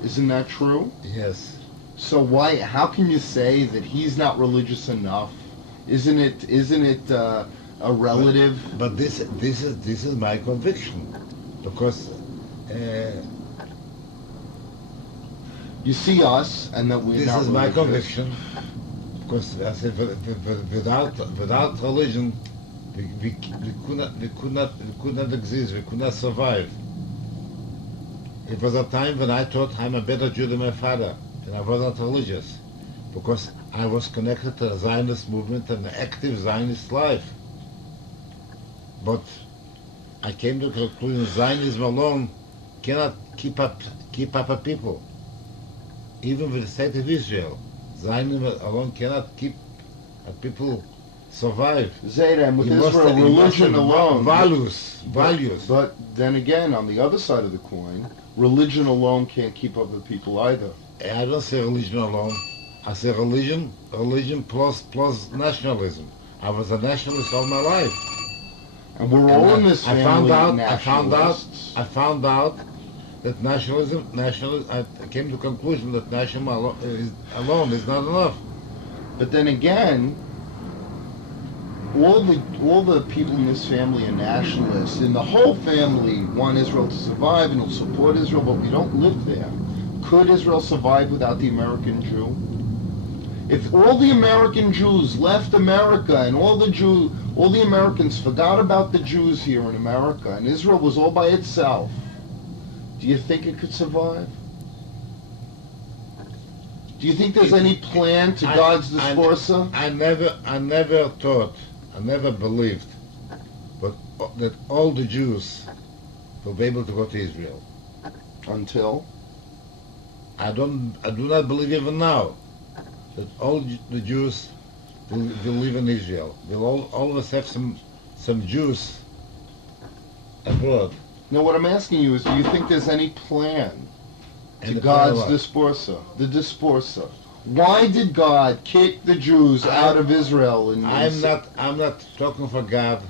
Isn't that true? Yes. So how can you say that he's not religious enough? Isn't it a relative? But this is my conviction, because you see us, and that we're this not is religious. my conviction. Because I said, without religion, we could not exist. We could not survive. It was a time when I thought I'm a better Jew than my father, and I was not religious, because I was connected to the Zionist movement and the active Zionist life. But I came to the conclusion Zionism alone cannot keep up a people. Even with the state of Israel, Zionism alone cannot keep a people survive. Zaydan, with Israel, religion alone. Values. But then again, on the other side of the coin, religion alone can't keep up the people either. I don't say religion alone. I say religion plus nationalism. I was a nationalist all my life. And we're all in this family nationalists. I found out that nationalism, I came to the conclusion that nationalism alone is not enough. But then again, all the people in this family are nationalists, and the whole family want Israel to survive and will support Israel, but we don't live there. Could Israel survive without the American Jew? If all the American Jews left America and all the Americans forgot about the Jews here in America and Israel was all by itself, do you think it could survive? Do you think there's any plan to God's dispersal? I never thought, I never believed, but that all the Jews will be able to go to Israel. Until? I do not believe even now that all the Jews will live in Israel. We'll always have some Jews abroad. No, what I'm asking you is, do you think there's any plan to And God's dispersal? The dispersal. Why did God kick the Jews out of Israel? I'm not talking for God.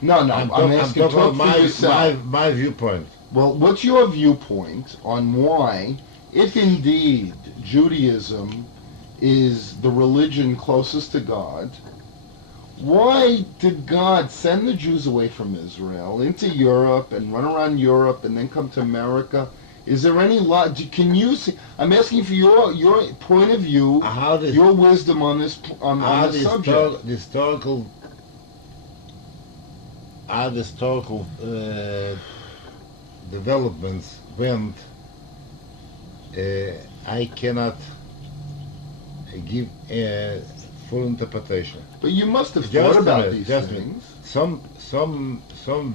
No, I'm asking I'm talking talk for yourself. my viewpoint. Well, what's your viewpoint on why, if indeed Judaism is the religion closest to God, why did God send the Jews away from Israel into Europe and run around Europe and then come to America? Is there any can you see? I'm asking for your point of view, your wisdom on this subject. Historical developments went. I cannot give full interpretation. But you must have thought about these things. Some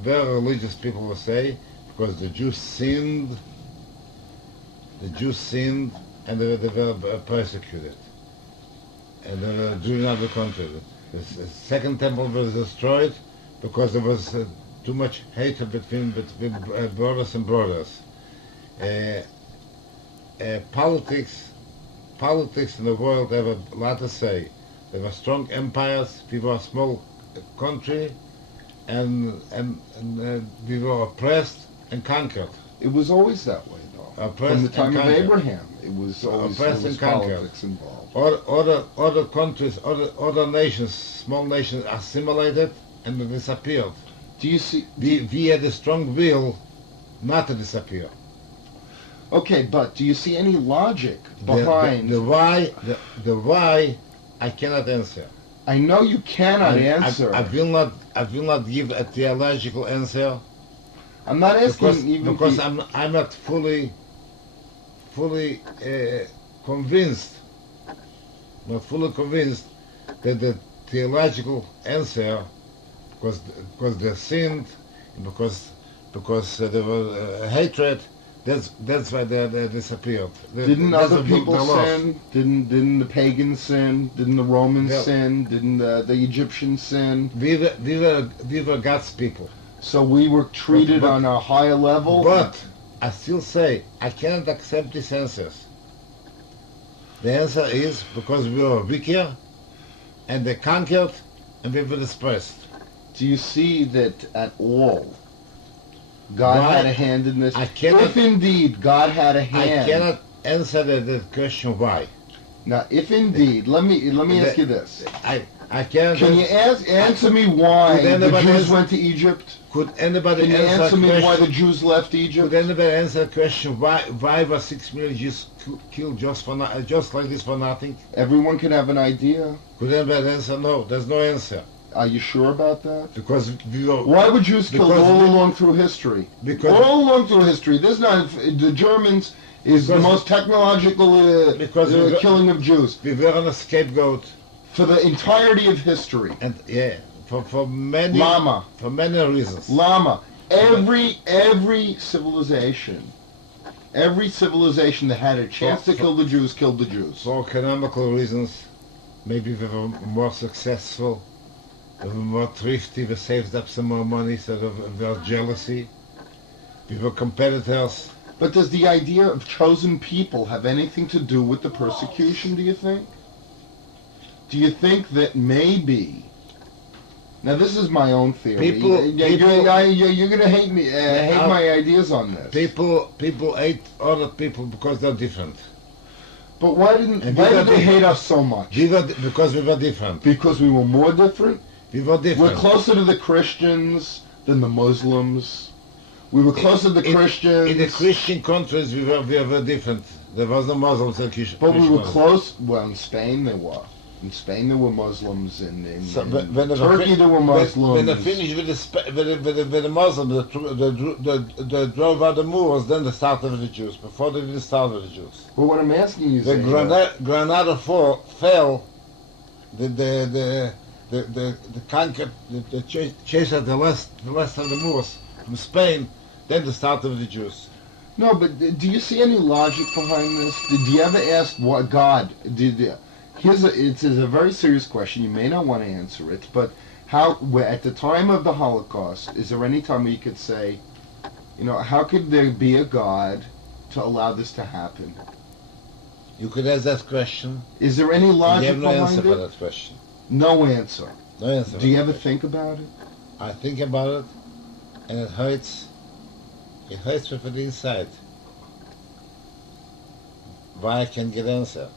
very religious people will say, because the Jews sinned and they were persecuted, and they were driven out of the country. The second temple was destroyed because there was too much hatred between brothers and brothers. Politics in the world have a lot to say. There were strong empires. We were a small country, and we were oppressed and conquered. It was always that way, though. From the time of Abraham, it was always politics involved. Other countries, other nations, small nations assimilated and they disappeared. Do you see? We had a strong will not to disappear. Okay, but do you see any logic behind the why? The why I cannot answer. I know you cannot answer. I will not give a theological answer. I'm not asking because I'm not fully convinced. Not fully convinced that the theological answer, because they sinned, because there was hatred. That's why they disappeared. Didn't other people sin? Didn't the pagans sin? Didn't the Romans sin? Didn't the Egyptians sin? We were God's people. So we were treated on a higher level. But I still say I cannot accept these answers. The answer is because we were weaker, and they conquered, and we were dispersed. Do you see that at all? God had a hand in this. If indeed God had a hand, I cannot answer the question why. Now, if indeed, let me ask you this. I can't. Can you answer me why the Jews went to Egypt? Could anybody Can you answer me why the Jews left Egypt? Could anybody answer the question why were 6 million Jews killed just like this for nothing? Everyone can have an idea. Could anybody answer? No, there's no answer. Are you sure about that? Because we were. Why were Jews killed all along through history? Because all along through history, there's not the Germans is the most technological killing of Jews. We were on a scapegoat for the entirety of history. And for many reasons. Every civilization that had a chance to kill the Jews killed the Jews. For economical reasons, maybe we were more successful. We were more thrifty, we saved up some more money, so of our jealousy. We were competitors. But does the idea of chosen people have anything to do with the persecution, do you think? Do you think that maybe... Now this is my own theory. You're going to hate me, hate my ideas on this. People hate other people because they're different. But why did they hate us so much? Because we were different. Because we were more different? We were different. We're closer to the Christians than the Muslims. We were closer to the Christians. In the Christian countries, we were different. There was no Muslims and Christians. But we were close. Well, in Spain there were. In Spain there were Muslims. In Turkey there were Muslims. When they finished with the Muslims, they drove out the Moors, then they started with the Jews. Before they didn't start with the Jews. But what I'm asking you is... Granada fell. The conquered, the chased the rest of the Moors from Spain, then they started with the Jews. No, but do you see any logic behind this? Did you ever ask what God did? It's a very serious question. You may not want to answer it, but at the time of the Holocaust, is there any time where you could say, how could there be a God to allow this to happen? You could ask that question. Is there any logic behind it? You have no answer for that question. No answer. No answer. Do you ever think about it? I think about it, and it hurts. It hurts me from the inside. Why I can't get an answer?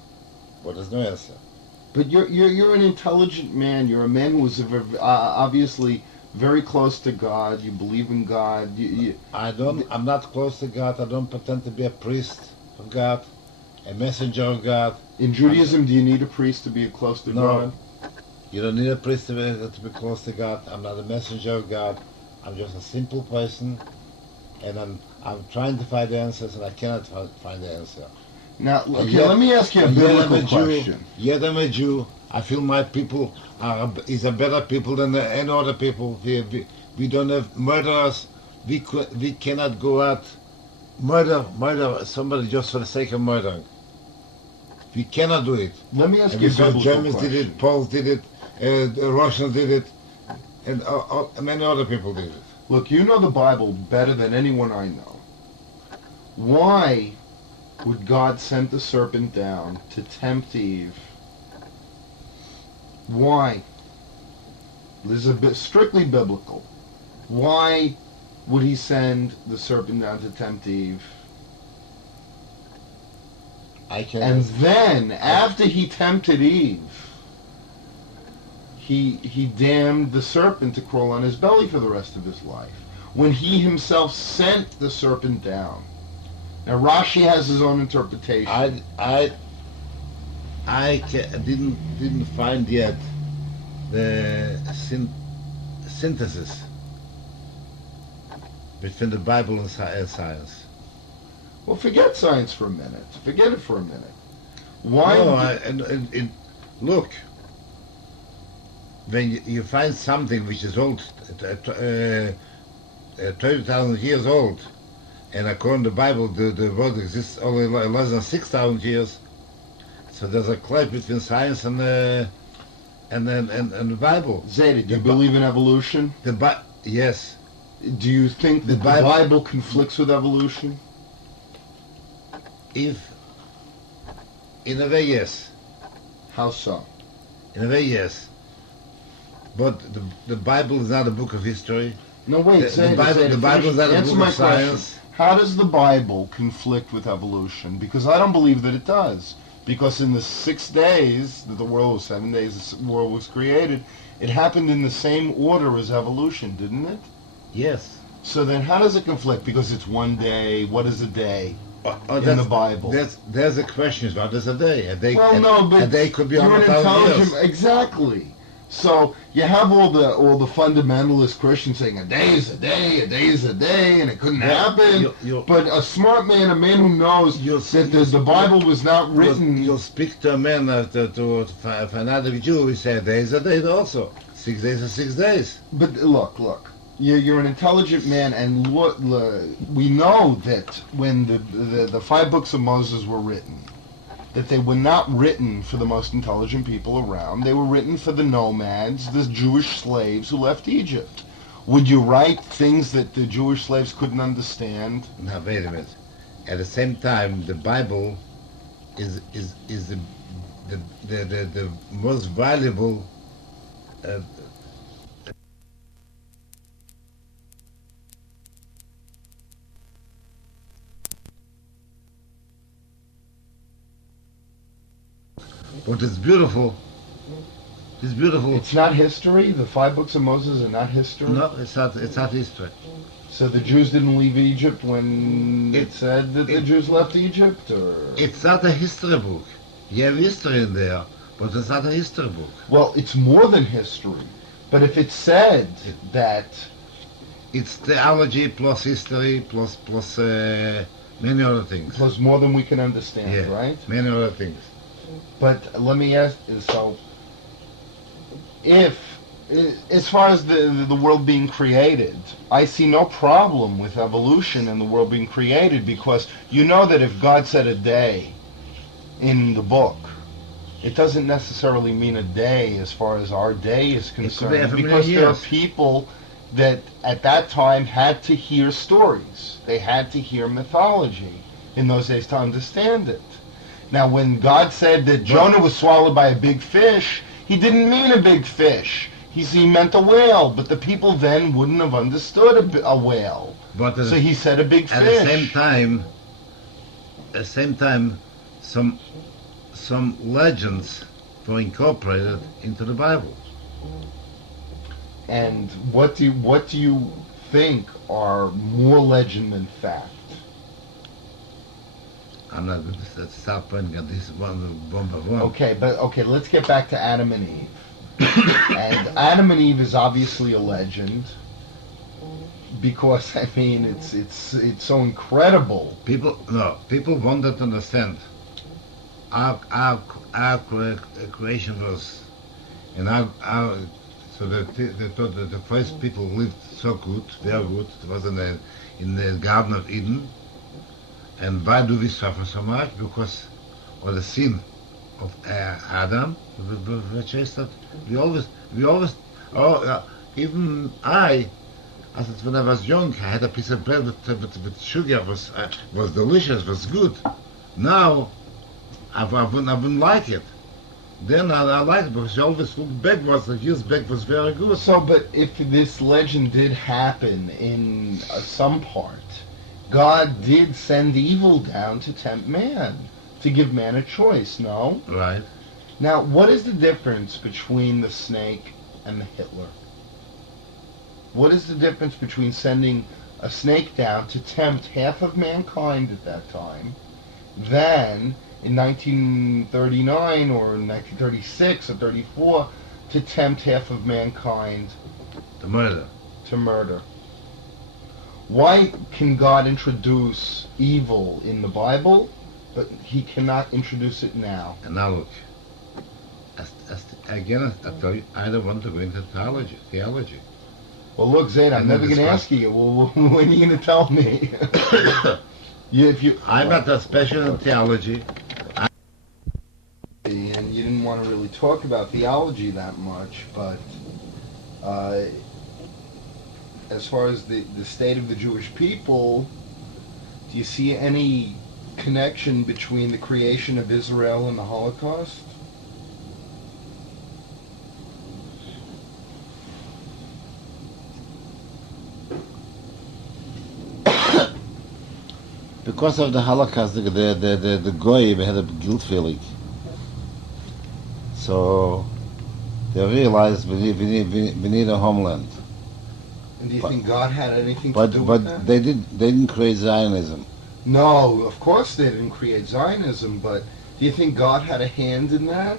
Well, there's no answer. But you're an intelligent man. You're a man who is obviously very close to God. You believe in God. I'm not close to God. I don't pretend to be a priest of God, a messenger of God. In Judaism, do you need a priest to be close to God? You don't need a priest to be close to God. I'm not a messenger of God. I'm just a simple person, and I'm trying to find the answers, and I cannot find the answer. Now, let me ask you a biblical question. Yet I'm a Jew. I feel my people is a better people than any other people. We don't have murderers. We cannot go out murder somebody just for the sake of murdering. We cannot do it. Let me ask you a biblical Germans question. did it, Poles did it, the Russians did it, and many other people did it. Look, you know the Bible better than anyone I know. Why would God send the serpent down to tempt Eve? Why? This is a bit strictly biblical. Why would he send the serpent down to tempt Eve? And then, after he tempted Eve, he damned the serpent to crawl on his belly for the rest of his life, when he himself sent the serpent down. Now Rashi has his own interpretation. Didn't find yet the synthesis between the Bible and science. Well, forget science for a minute. Forget it for a minute. Why? No, look, when you find something which is old, 30,000 years old, and according to the Bible, the world exists only less than 6,000 years. So there's a clash between science and the Bible. Zeta, do you believe in evolution? Yes. Do you think that the Bible conflicts with evolution? In a way, yes. How so? In a way, yes. But the Bible is not a book of history. No, wait. The Bible is not a book of science. How does the Bible conflict with evolution? Because I don't believe that it does. Because in the 6 days that the world was, 7 days the world was created, it happened in the same order as evolution, didn't it? Yes. So then how does it conflict? Because it's one day. What is a day in the Bible? There's a question. What is a day? A day, but a day could be you're 100,000 years. Exactly. So you have all the fundamentalist Christians saying a day is a day, a day is a day, and it couldn't happen. But a smart man, a man who knows that the Bible was not written. You'll speak to a man, to another Jew, he said a day is a day also. 6 days are 6 days. But look. You're an intelligent man, and we know that when the 5 books of Moses were written, that they were not written for the most intelligent people around. They were written for the nomads, the Jewish slaves who left Egypt. Would you write things that the Jewish slaves couldn't understand? Now, wait a minute. At the same time, the Bible is the most valuable but it's beautiful. It's beautiful. It's not history? The 5 books of Moses are not history? No, it's not history. So the Jews didn't leave Egypt when it said that the Jews left Egypt? Or? It's not a history book. You have history in there, but it's not a history book. Well, it's more than history. But if it said that... It's theology plus history plus many other things. Plus more than we can understand, right? Many other things. But let me ask, so if, as far as the world being created, I see no problem with evolution and the world being created, because you know that if God said a day in the book, it doesn't necessarily mean a day as far as our day is concerned, because there are people that at that time had to hear stories. They had to hear mythology in those days to understand it. Now, when God said that Jonah was swallowed by a big fish, he didn't mean a big fish. He meant a whale, but the people then wouldn't have understood a whale. So he said a big fish. At the same time, some legends were incorporated into the Bible. And what do you think are more legend than fact? I'm not going to start pointing at this one by one. Okay, let's get back to Adam and Eve. And Adam and Eve is obviously a legend, because I mean it's so incredible. People wanted to understand our creation was, and so they thought that the first people lived so good, very good. It was in the Garden of Eden. And why do we suffer so much? Because of the sin of Adam, which is that we always, even I As when I was young, I had a piece of bread with sugar, was delicious, was good. Now, I wouldn't like it. Then I liked it because I always looked backwards, and his back was very good. So, but if this legend did happen in some part, God did send evil down to tempt man, to give man a choice, no? Right. Now, what is the difference between the snake and the Hitler? What is the difference between sending a snake down to tempt half of mankind at that time, than in 1939 or 1936 or 34 to tempt half of mankind The murder. to murder? Why can God introduce evil in the Bible, but he cannot introduce it now? And now look, again, I tell you, I don't want to go into theology. Well, look, Zayd, I'm And never then going to ask you. Well, when are you going to tell me? I'm not a special in theology. And you didn't want to really talk about theology that much, but as far as the state of the Jewish people, do you see any connection between the creation of Israel and the Holocaust? Because of the Holocaust, the Goyim had a guilt feeling. So they realized we need a homeland. And do you think God had anything to But do with that? they didn't create Zionism. No, of course they didn't create Zionism, but do you think God had a hand in that?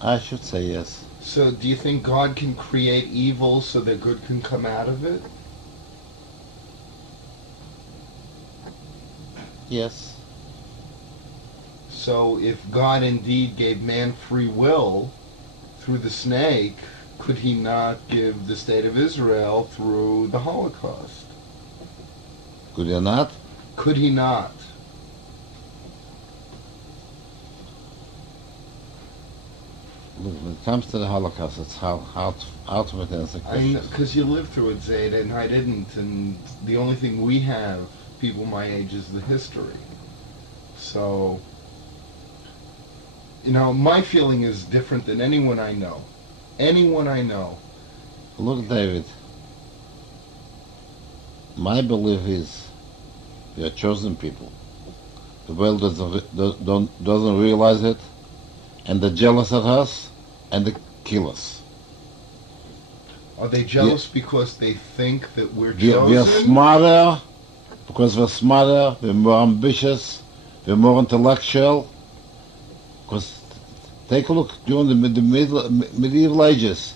I should say yes. So do you think God can create evil so that good can come out of it? Yes. So if God indeed gave man free will through the snake, could he not give the state of Israel through the Holocaust? Could you not? Could he not? Look, when it comes to the Holocaust, it's hard to answer questions. Because you lived through it, Zayd, and I didn't, and the only thing we have, people my age, is the history. So, you know, my feeling is different than anyone I know. Anyone I know. Look, David, my belief is we are chosen people. The world doesn't realize it, and they're jealous of us, and they kill us. Are they jealous because they think that we're We are chosen? smarter, because we're smarter, we're more ambitious, we're more intellectual. Because take a look, during the medieval ages,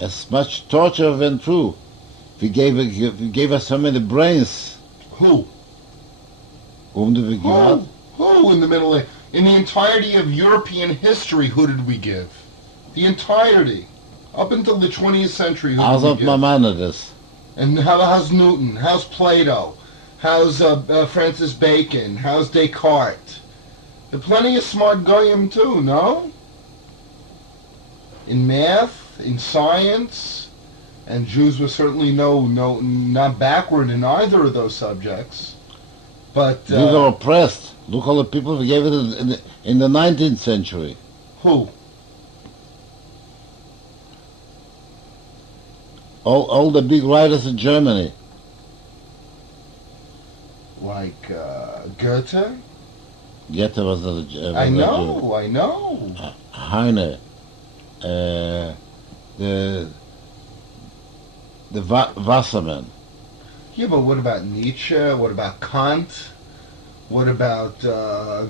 as much torture went through. We gave us so many brains. Who? Whom did we give out? Who in the Middle Ages? In the entirety of European history, who did we give? The entirety. Up until the 20th century, who How's did we up give? my Maimonides? And how's Newton? How's Plato? How's Francis Bacon? How's Descartes? There are plenty of smart goyim too, no? In math, in science, and Jews were certainly not backward in either of those subjects. But We were oppressed. Look all the people we gave it in the 19th century. who? All the big writers in Germany. Like Goethe? Goethe was not a Jew. I know. Heine. The Wasserman. Yeah, but what about Nietzsche? What about Kant? What about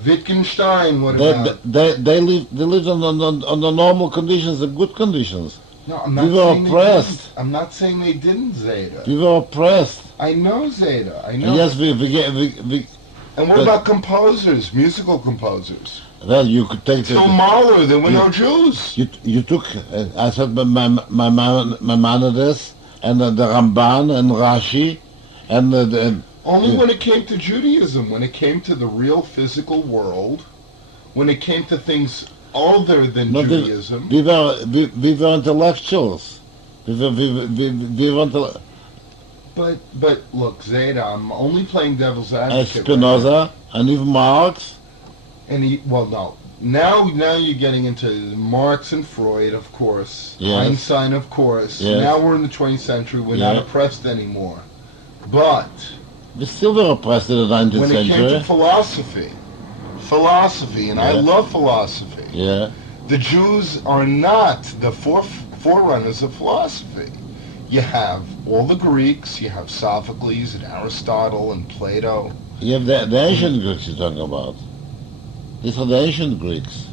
Wittgenstein? What about... They lived on the normal conditions, the good conditions. No, I'm not We were saying they oppressed. didn't. I'm not saying they didn't, Zeta. We were oppressed. I know, Zeta. I know. And yes, we And what but- about composers, musical composers? well, you could take Till Mahler, there were you- no Jews. you took I said my Maimonides and the Ramban and Rashi and Only yeah. when it came to Judaism, when it came to the real physical world, when it came to things other than No, Judaism. we were intellectuals. We want to... But look, Zeta, I'm only playing devil's advocate. Right Spinoza, and even Marx. and no. Now you're getting into Marx and Freud, of course. Yes. Einstein, of course. Yes. Now we're in the 20th century. We're not Yeah. oppressed anymore. But We still were oppressed in the 19th when it came century. to philosophy, and I Yeah. love philosophy. Yeah. The Jews are not the forerunners of philosophy. You have all the Greeks, you have Sophocles and Aristotle and Plato. You have the ancient Greeks you're talking about. These are the ancient Greeks.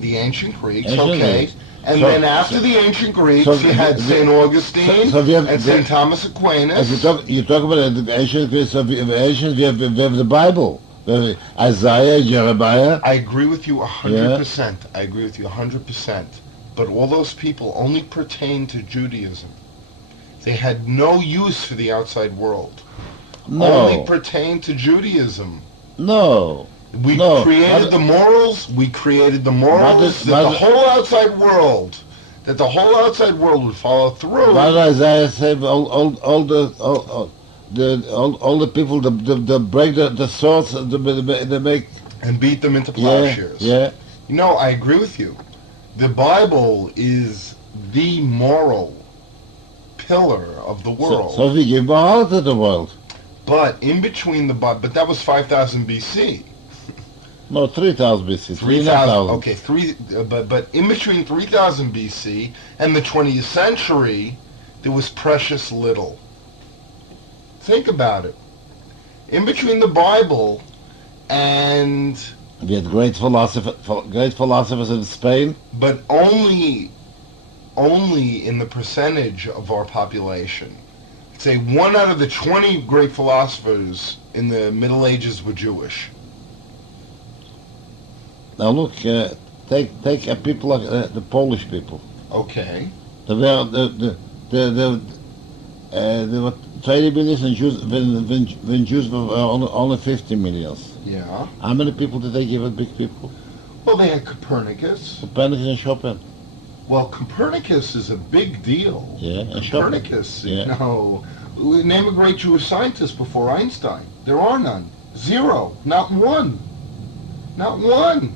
The ancient Greeks, Ancient okay. Greeks. And So- then after the ancient Greeks, so you had the- St. Augustine so we have and the- St. Thomas As Aquinas. you talk about the ancient Greeks, so we have the Bible. We have Isaiah, Jeremiah. I agree with you 100%. I agree with you 100%. But all those people only pertain to Judaism. They had no use for the outside world. Only No. pertain to Judaism. No. We No, created but- the morals. We created the morals But- that but- the whole outside world, would follow through. Why did Isaiah say all the people that break the swords, they make... And beat them into Yeah, plowshares. yeah. You know, I agree with you. The Bible is the moral pillar of the world. So we give morality to the world. But in between the Bible, but that was 5,000 BC. No, 3,000 BC, 3,000. 3,000. Okay, but in between 3,000 BC and the 20th century, there was precious little. Think about it. In between the Bible and, We had great philosophers in Spain. but only in the percentage of our population. Say 1 out of the 20 great philosophers in the Middle Ages were Jewish. Now look, take people like the Polish people. Okay. There were 20 million and Jews, when Jews were only 50 million. Yeah. How many people did they give it, big people? Well, they had Copernicus. Copernicus and Chopin. Well, Copernicus is a big deal. Yeah, and Chopin. Copernicus, Yeah. you know. Name a great Jewish scientist before Einstein. There are none. Zero. Not one. Not one.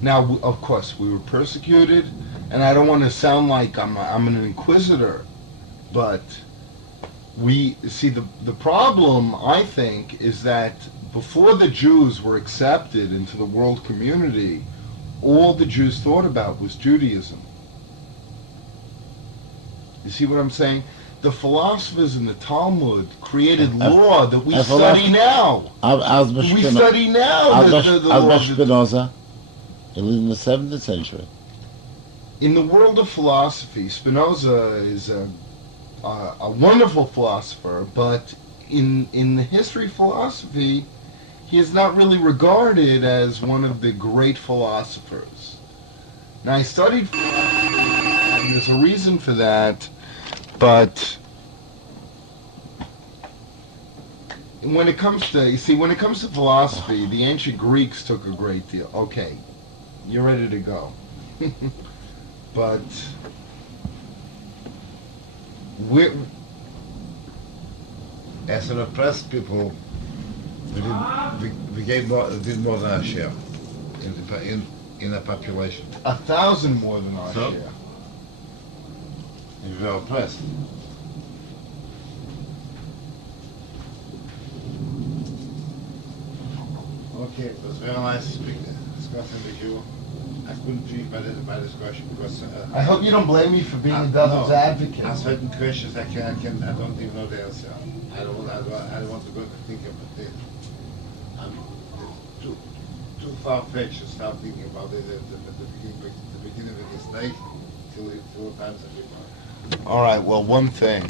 Now, of course, we were persecuted, and I don't want to sound like I'm an inquisitor, but we see the problem, I think, is that before the Jews were accepted into the world community, all the Jews thought about was Judaism. You see what I'm saying? The philosophers in the Talmud created law that we study now. We study now the law. Albert Spinoza, he lived in the 17th century. In the world of philosophy, Spinoza is a wonderful philosopher, but in the history of philosophy, he is not really regarded as one of the great philosophers. Now, I studied philosophy, and there's a reason for that, but when it comes to philosophy, the ancient Greeks took a great deal. Okay, you're ready to go. But As an oppressed people, we did more than our share in the population. 1,000 more than our So? share. We were oppressed. Okay, it was very nice discussing with you. I couldn't finish by this question because I hope you don't blame me for being a devil's advocate. on certain questions I don't even know the answer. I don't want to go to think about it. I'm too far-fetched to start thinking about it at the beginning of this day till times are different. All right, well, one thing.